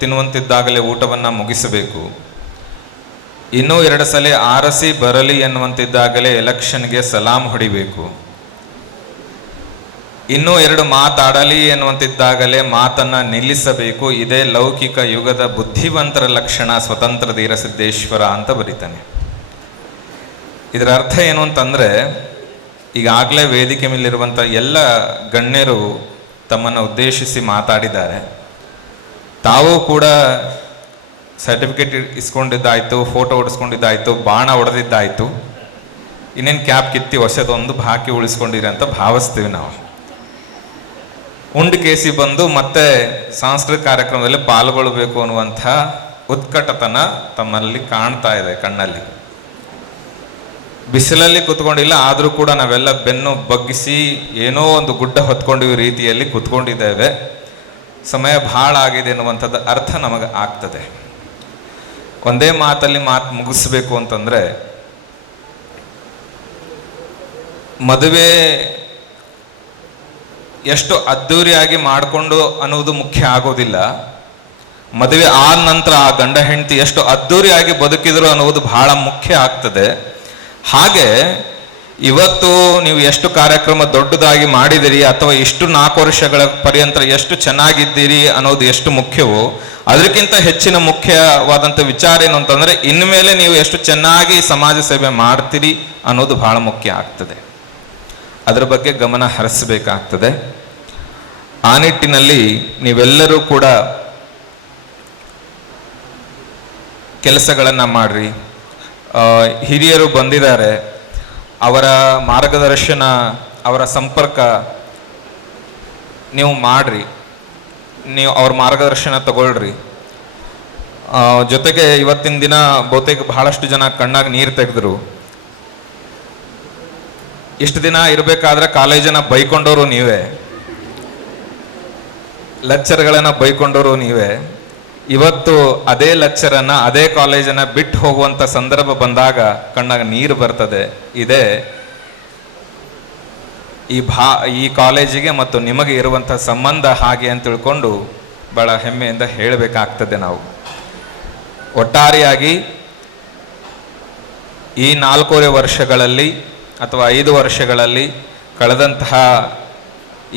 ತಿನ್ನುವಂತಿದ್ದಾಗಲೇ ಊಟವನ್ನು ಮುಗಿಸಬೇಕು, ಇನ್ನೂ 2 ಸಲ ಆರಸಿ ಬರಲಿ ಎನ್ನುವಂತಿದ್ದಾಗಲೇ ಎಲೆಕ್ಷನ್ಗೆ ಸಲಾಂ ಹೊಡಿಬೇಕು, ಇನ್ನೂ 2 ಮಾತಾಡಲಿ ಎನ್ನುವಂತಿದ್ದಾಗಲೇ ಮಾತನ್ನು ನಿಲ್ಲಿಸಬೇಕು. ಇದೇ ಲೌಕಿಕ ಯುಗದ ಬುದ್ಧಿವಂತರ ಲಕ್ಷಣ, ಸ್ವತಂತ್ರ ಧೀರ ಸಿದ್ದೇಶ್ವರ ಅಂತ ಬರೀತಾನೆ. ಇದರ ಅರ್ಥ ಏನು ಅಂತಂದರೆ, ಈಗಾಗಲೇ ವೇದಿಕೆ ಮೇಲಿರುವಂಥ ಎಲ್ಲ ಗಣ್ಯರು ತಮ್ಮನ್ನು ಉದ್ದೇಶಿಸಿ ಮಾತಾಡಿದ್ದಾರೆ. ತಾವು ಕೂಡ ಸರ್ಟಿಫಿಕೇಟ್ ಇಸ್ಕೊಂಡಿದ್ದಾಯಿತು, ಫೋಟೋ ಹೊಡಿಸ್ಕೊಂಡಿದ್ದಾಯಿತು, ಬಾಣ ಹೊಡೆದಿದ್ದಾಯಿತು, ಇನ್ನೇನು ಕ್ಯಾಪ್ ಕಿತ್ತಿ ಹೊಸದೊಂದು ಬಾಕಿ ಉಳಿಸ್ಕೊಂಡಿರಿ ಅಂತ ಭಾವಿಸ್ತೀವಿ ನಾವು. ಉಂಡು ಕೇಸಿ ಬಂದು ಮತ್ತೆ ಸಾಂಸ್ಕೃತಿಕ ಕಾರ್ಯಕ್ರಮದಲ್ಲಿ ಪಾಲ್ಗೊಳ್ಬೇಕು ಅನ್ನುವಂಥ ಉತ್ಕಟತನ ತಮ್ಮಲ್ಲಿ ಕಾಣ್ತಾ ಇದೆ ಕಣ್ಣಲ್ಲಿ. ಬಿಸಿಲಲ್ಲಿ ಕೂತ್ಕೊಂಡಿಲ್ಲ, ಆದರೂ ಕೂಡ ನಾವೆಲ್ಲ ಬೆನ್ನು ಬಗ್ಗಿಸಿ ಏನೋ ಒಂದು ಗುಡ್ಡ ಹೊತ್ಕೊಂಡಿವಿ ರೀತಿಯಲ್ಲಿ ಕೂತ್ಕೊಂಡಿದ್ದೇವೆ. ಸಮಯ ಭಾಳ ಆಗಿದೆ ಅನ್ನುವಂಥದ್ದು ಅರ್ಥ ನಮಗೆ ಆಗ್ತದೆ. ಒಂದೇ ಮಾತಲ್ಲಿ ಮಾತು ಮುಗಿಸ್ಬೇಕು ಅಂತಂದರೆ, ಮದುವೆ ಎಷ್ಟು ಅದ್ಧೂರಿಯಾಗಿ ಮಾಡಿಕೊಂಡು ಅನ್ನೋದು ಮುಖ್ಯ ಆಗೋದಿಲ್ಲ, ಮದುವೆ ಆದ ನಂತರ ಆ ಗಂಡ ಹೆಂಡತಿ ಎಷ್ಟು ಅದ್ಧೂರಿಯಾಗಿ ಬದುಕಿದ್ರು ಅನ್ನೋದು ಬಹಳ ಮುಖ್ಯ ಆಗ್ತದೆ. ಹಾಗೆ ಇವತ್ತು ನೀವು ಎಷ್ಟು ಕಾರ್ಯಕ್ರಮ ದೊಡ್ಡದಾಗಿ ಮಾಡಿದಿರಿ ಅಥವಾ ಇಷ್ಟು 4 ವರ್ಷಗಳ ಪರ್ಯಂತ ಎಷ್ಟು ಚೆನ್ನಾಗಿದ್ದೀರಿ ಅನ್ನೋದು ಎಷ್ಟು ಮುಖ್ಯವೋ, ಅದಕ್ಕಿಂತ ಹೆಚ್ಚಿನ ಮುಖ್ಯವಾದಂಥ ವಿಚಾರ ಏನು ಅಂತಂದರೆ, ಇನ್ಮೇಲೆ ನೀವು ಎಷ್ಟು ಚೆನ್ನಾಗಿ ಸಮಾಜ ಸೇವೆ ಮಾಡ್ತೀರಿ ಅನ್ನೋದು ಬಹಳ ಮುಖ್ಯ ಆಗ್ತದೆ. ಅದರ ಬಗ್ಗೆ ಗಮನ ಹರಿಸಬೇಕಾಗ್ತದೆ. ಆ ನಿಟ್ಟಿನಲ್ಲಿ ನೀವೆಲ್ಲರೂ ಕೂಡ ಕೆಲಸಗಳನ್ನು ಮಾಡ್ರಿ. ಹಿರಿಯರು ಬಂದಿದ್ದಾರೆ, ಅವರ ಮಾರ್ಗದರ್ಶನ, ಅವರ ಸಂಪರ್ಕ ನೀವು ಮಾಡ್ರಿ, ನೀವು ಅವ್ರ ಮಾರ್ಗದರ್ಶನ ತಗೊಳ್ರಿ. ಜೊತೆಗೆ ಇವತ್ತಿನ ದಿನ ಬಹುತೇಕ ಬಹಳಷ್ಟು ಜನ ಕಣ್ಣಾಗ ನೀರು ತೆಗೆದ್ರು. ಇಷ್ಟು ದಿನ ಇರಬೇಕಾದ್ರೆ ಕಾಲೇಜನ್ನ ಬೈಕೊಂಡವರು ನೀವೇ, ಲೆಕ್ಚರ್ಗಳನ್ನ ಬೈಕೊಂಡವರು ನೀವೇ. ಇವತ್ತು ಅದೇ ಲೆಕ್ಚರನ್ನ, ಅದೇ ಕಾಲೇಜನ್ನ ಬಿಟ್ಟು ಹೋಗುವಂಥ ಸಂದರ್ಭ ಬಂದಾಗ ಕಣ್ಣಾಗ ನೀರು ಬರ್ತದೆ. ಇದೇ ಈ ಕಾಲೇಜಿಗೆ ಮತ್ತು ನಿಮಗೆ ಇರುವಂಥ ಸಂಬಂಧ ಹಾಗೆ ಅಂತ ತಿಳ್ಕೊಂಡು ಬಹಳ ಹೆಮ್ಮೆಯಿಂದ ಹೇಳಬೇಕಾಗ್ತದೆ. ನಾವು ಒಟ್ಟಾರೆಯಾಗಿ ಈ 4.5 ವರ್ಷಗಳಲ್ಲಿ ಅಥವಾ 5 ವರ್ಷಗಳಲ್ಲಿ ಕಳೆದಂತಹ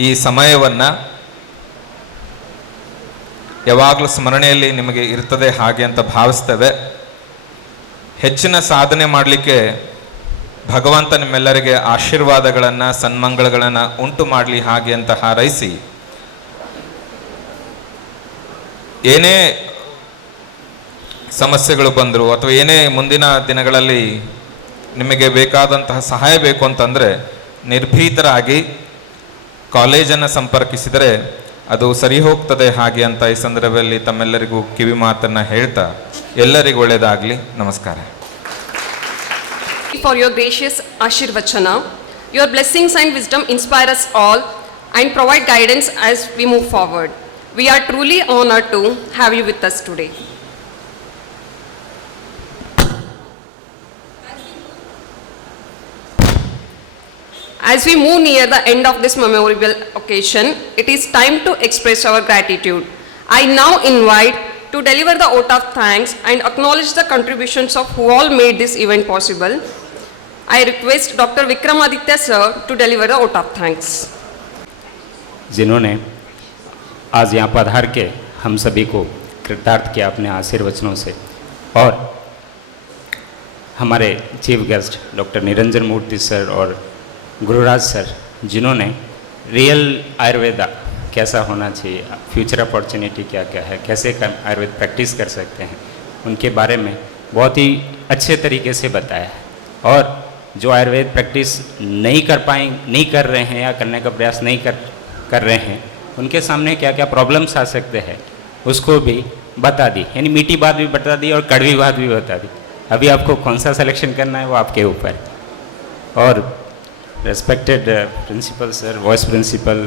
ಈ ಸಮಯವನ್ನು ಯಾವಾಗಲೂ ಸ್ಮರಣೆಯಲ್ಲಿ ನಿಮಗೆ ಇರ್ತದೆ ಹಾಗೆ ಅಂತ ಭಾವಿಸ್ತೇವೆ. ಹೆಚ್ಚಿನ ಸಾಧನೆ ಮಾಡಲಿಕ್ಕೆ ಭಗವಂತ ನಿಮ್ಮೆಲ್ಲರಿಗೆ ಆಶೀರ್ವಾದಗಳನ್ನು, ಸನ್ಮಂಗಳಗಳನ್ನು ಉಂಟು ಮಾಡಲಿ ಹಾಗೆ ಅಂತ ಹಾರೈಸಿ, ಏನೇ ಸಮಸ್ಯೆಗಳು ಬಂದರು ಅಥವಾ ಏನೇ ಮುಂದಿನ ದಿನಗಳಲ್ಲಿ ನಿಮಗೆ ಬೇಕಾದಂತಹ ಸಹಾಯ ಬೇಕು ಅಂತಂದರೆ ನಿರ್ಭೀತರಾಗಿ ಕಾಲೇಜನ್ನು ಸಂಪರ್ಕಿಸಿದರೆ ಅದು ಸರಿ ಹೋಗ್ತದೆ ಹಾಗೆ ಅಂತ ಈ ಸಂದರ್ಭದಲ್ಲಿ ತಮ್ಮೆಲ್ಲರಿಗೂ ಕಿವಿ ಮಾತನ್ನು ಹೇಳ್ತಾ ಎಲ್ಲರಿಗೂ ಒಳ್ಳೆಯದಾಗಲಿ. ನಮಸ್ಕಾರ. For your gracious Ashirvachana, your blessings and wisdom inspire us all and provide guidance as we move forward. We are truly honored to have you with us today. As we move near the end of this memorable occasion, it is time to express our gratitude. I now invite to deliver the vote of thanks and acknowledge the contributions of who all made this event possible. I request Dr. Vikramaditya sir to deliver the vote of thanks. जिन्होंने आज यहाँ पधार के हम सभी को कृतार्थ किया अपने आशीर्वचनों से, और हमारे चीफ गेस्ट डॉक्टर निरंजन मूर्ति सर और गुरुराज सर, जिन्होंने रियल आयुर्वेदा कैसा होना चाहिए, फ्यूचर अपॉर्चुनिटी क्या क्या है, कैसे आयुर्वेद प्रैक्टिस कर सकते हैं, उनके बारे में बहुत ही अच्छे तरीके से बताया है. और जो आयुर्वेद प्रैक्टिस नहीं कर रहे हैं या करने का प्रयास नहीं कर रहे हैं, उनके सामने क्या क्या प्रॉब्लम्स आ सकते हैं उसको भी बता दी. यानी मीठी बात भी बता दी और कड़वी बात भी बता दी. अभी आपको कौन सा सिलेक्शन करना है वो आपके ऊपर. और respected principal sir, vice principal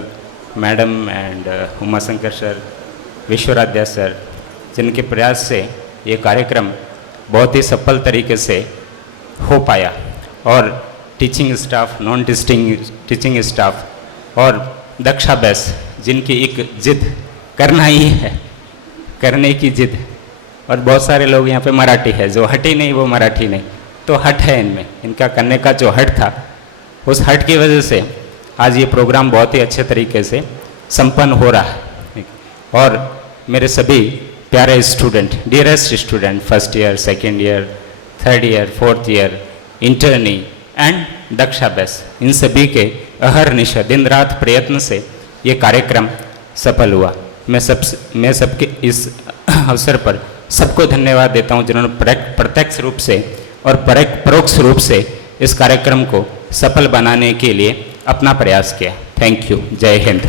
madam and Umashankar sir, Vishwaradhya sir, जिनके प्रयास से ये कार्यक्रम बहुत ही सफल तरीके से हो पाया. और teaching staff, non teaching staff और दक्षा बैस, जिनकी एक जिद करना ही है, करने की जिद. और बहुत सारे लोग यहाँ पे मराठी है, जो हट ही नहीं वो मराठी नहीं, तो हट है इनमें, इनका करने का जो हट था, उस हट की वजह से आज ये प्रोग्राम बहुत ही अच्छे तरीके से संपन्न हो रहा है. और मेरे सभी प्यारे student, dearest student, first year, second year, third year, fourth year, internee and Daksha बैस, इन सभी के अहर्निश दिन रात प्रयत्न से ये कार्यक्रम सफल हुआ. मैं सबके इस अवसर पर सबको धन्यवाद देता हूँ जिन्होंने प्रत्यक्ष रूप से और परोक्ष रूप से इस कार्यक्रम को सफल बनाने के लिए अपना प्रयास किया. Thank you. जय Hind.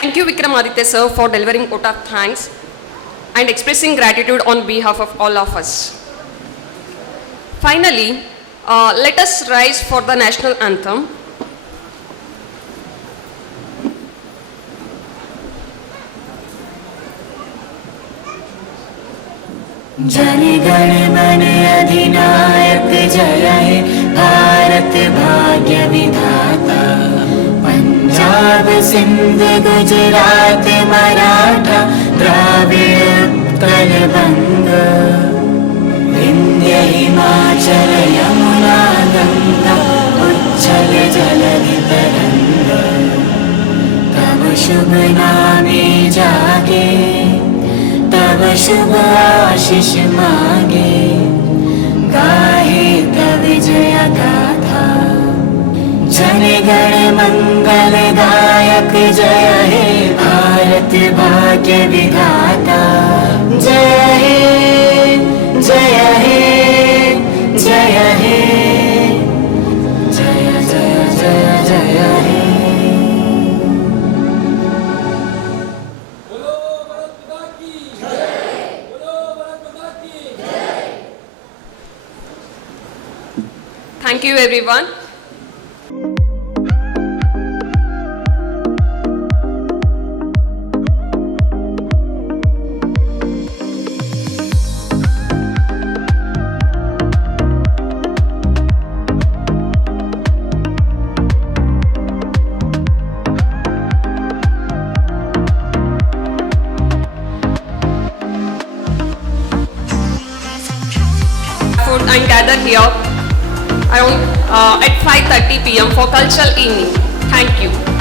Thank you Vikramaditya sir for delivering vote of thanks and expressing gratitude on behalf of all of us. Finally, let us rise for the national anthem. Jana गण मन अधिनायक जय हे भारत भाग्य विधाता. पंजाब सिंध गुजरात मराठा द्राविड़ उत्कल बंग. विंध्य हिमाचल यमुना गंगा उच्छल जलधि तरंग. तब शुभ नामे जागे, तब शुभ आशीष मांगे. गाहे तब जय गाथा. जन गण मंगलदायक जय हे भारत भाग्य विधाता. जय हे, जय हे. Thank you everyone. Food and gather here around at 5:30 p.m. for cultural evening. Thank you.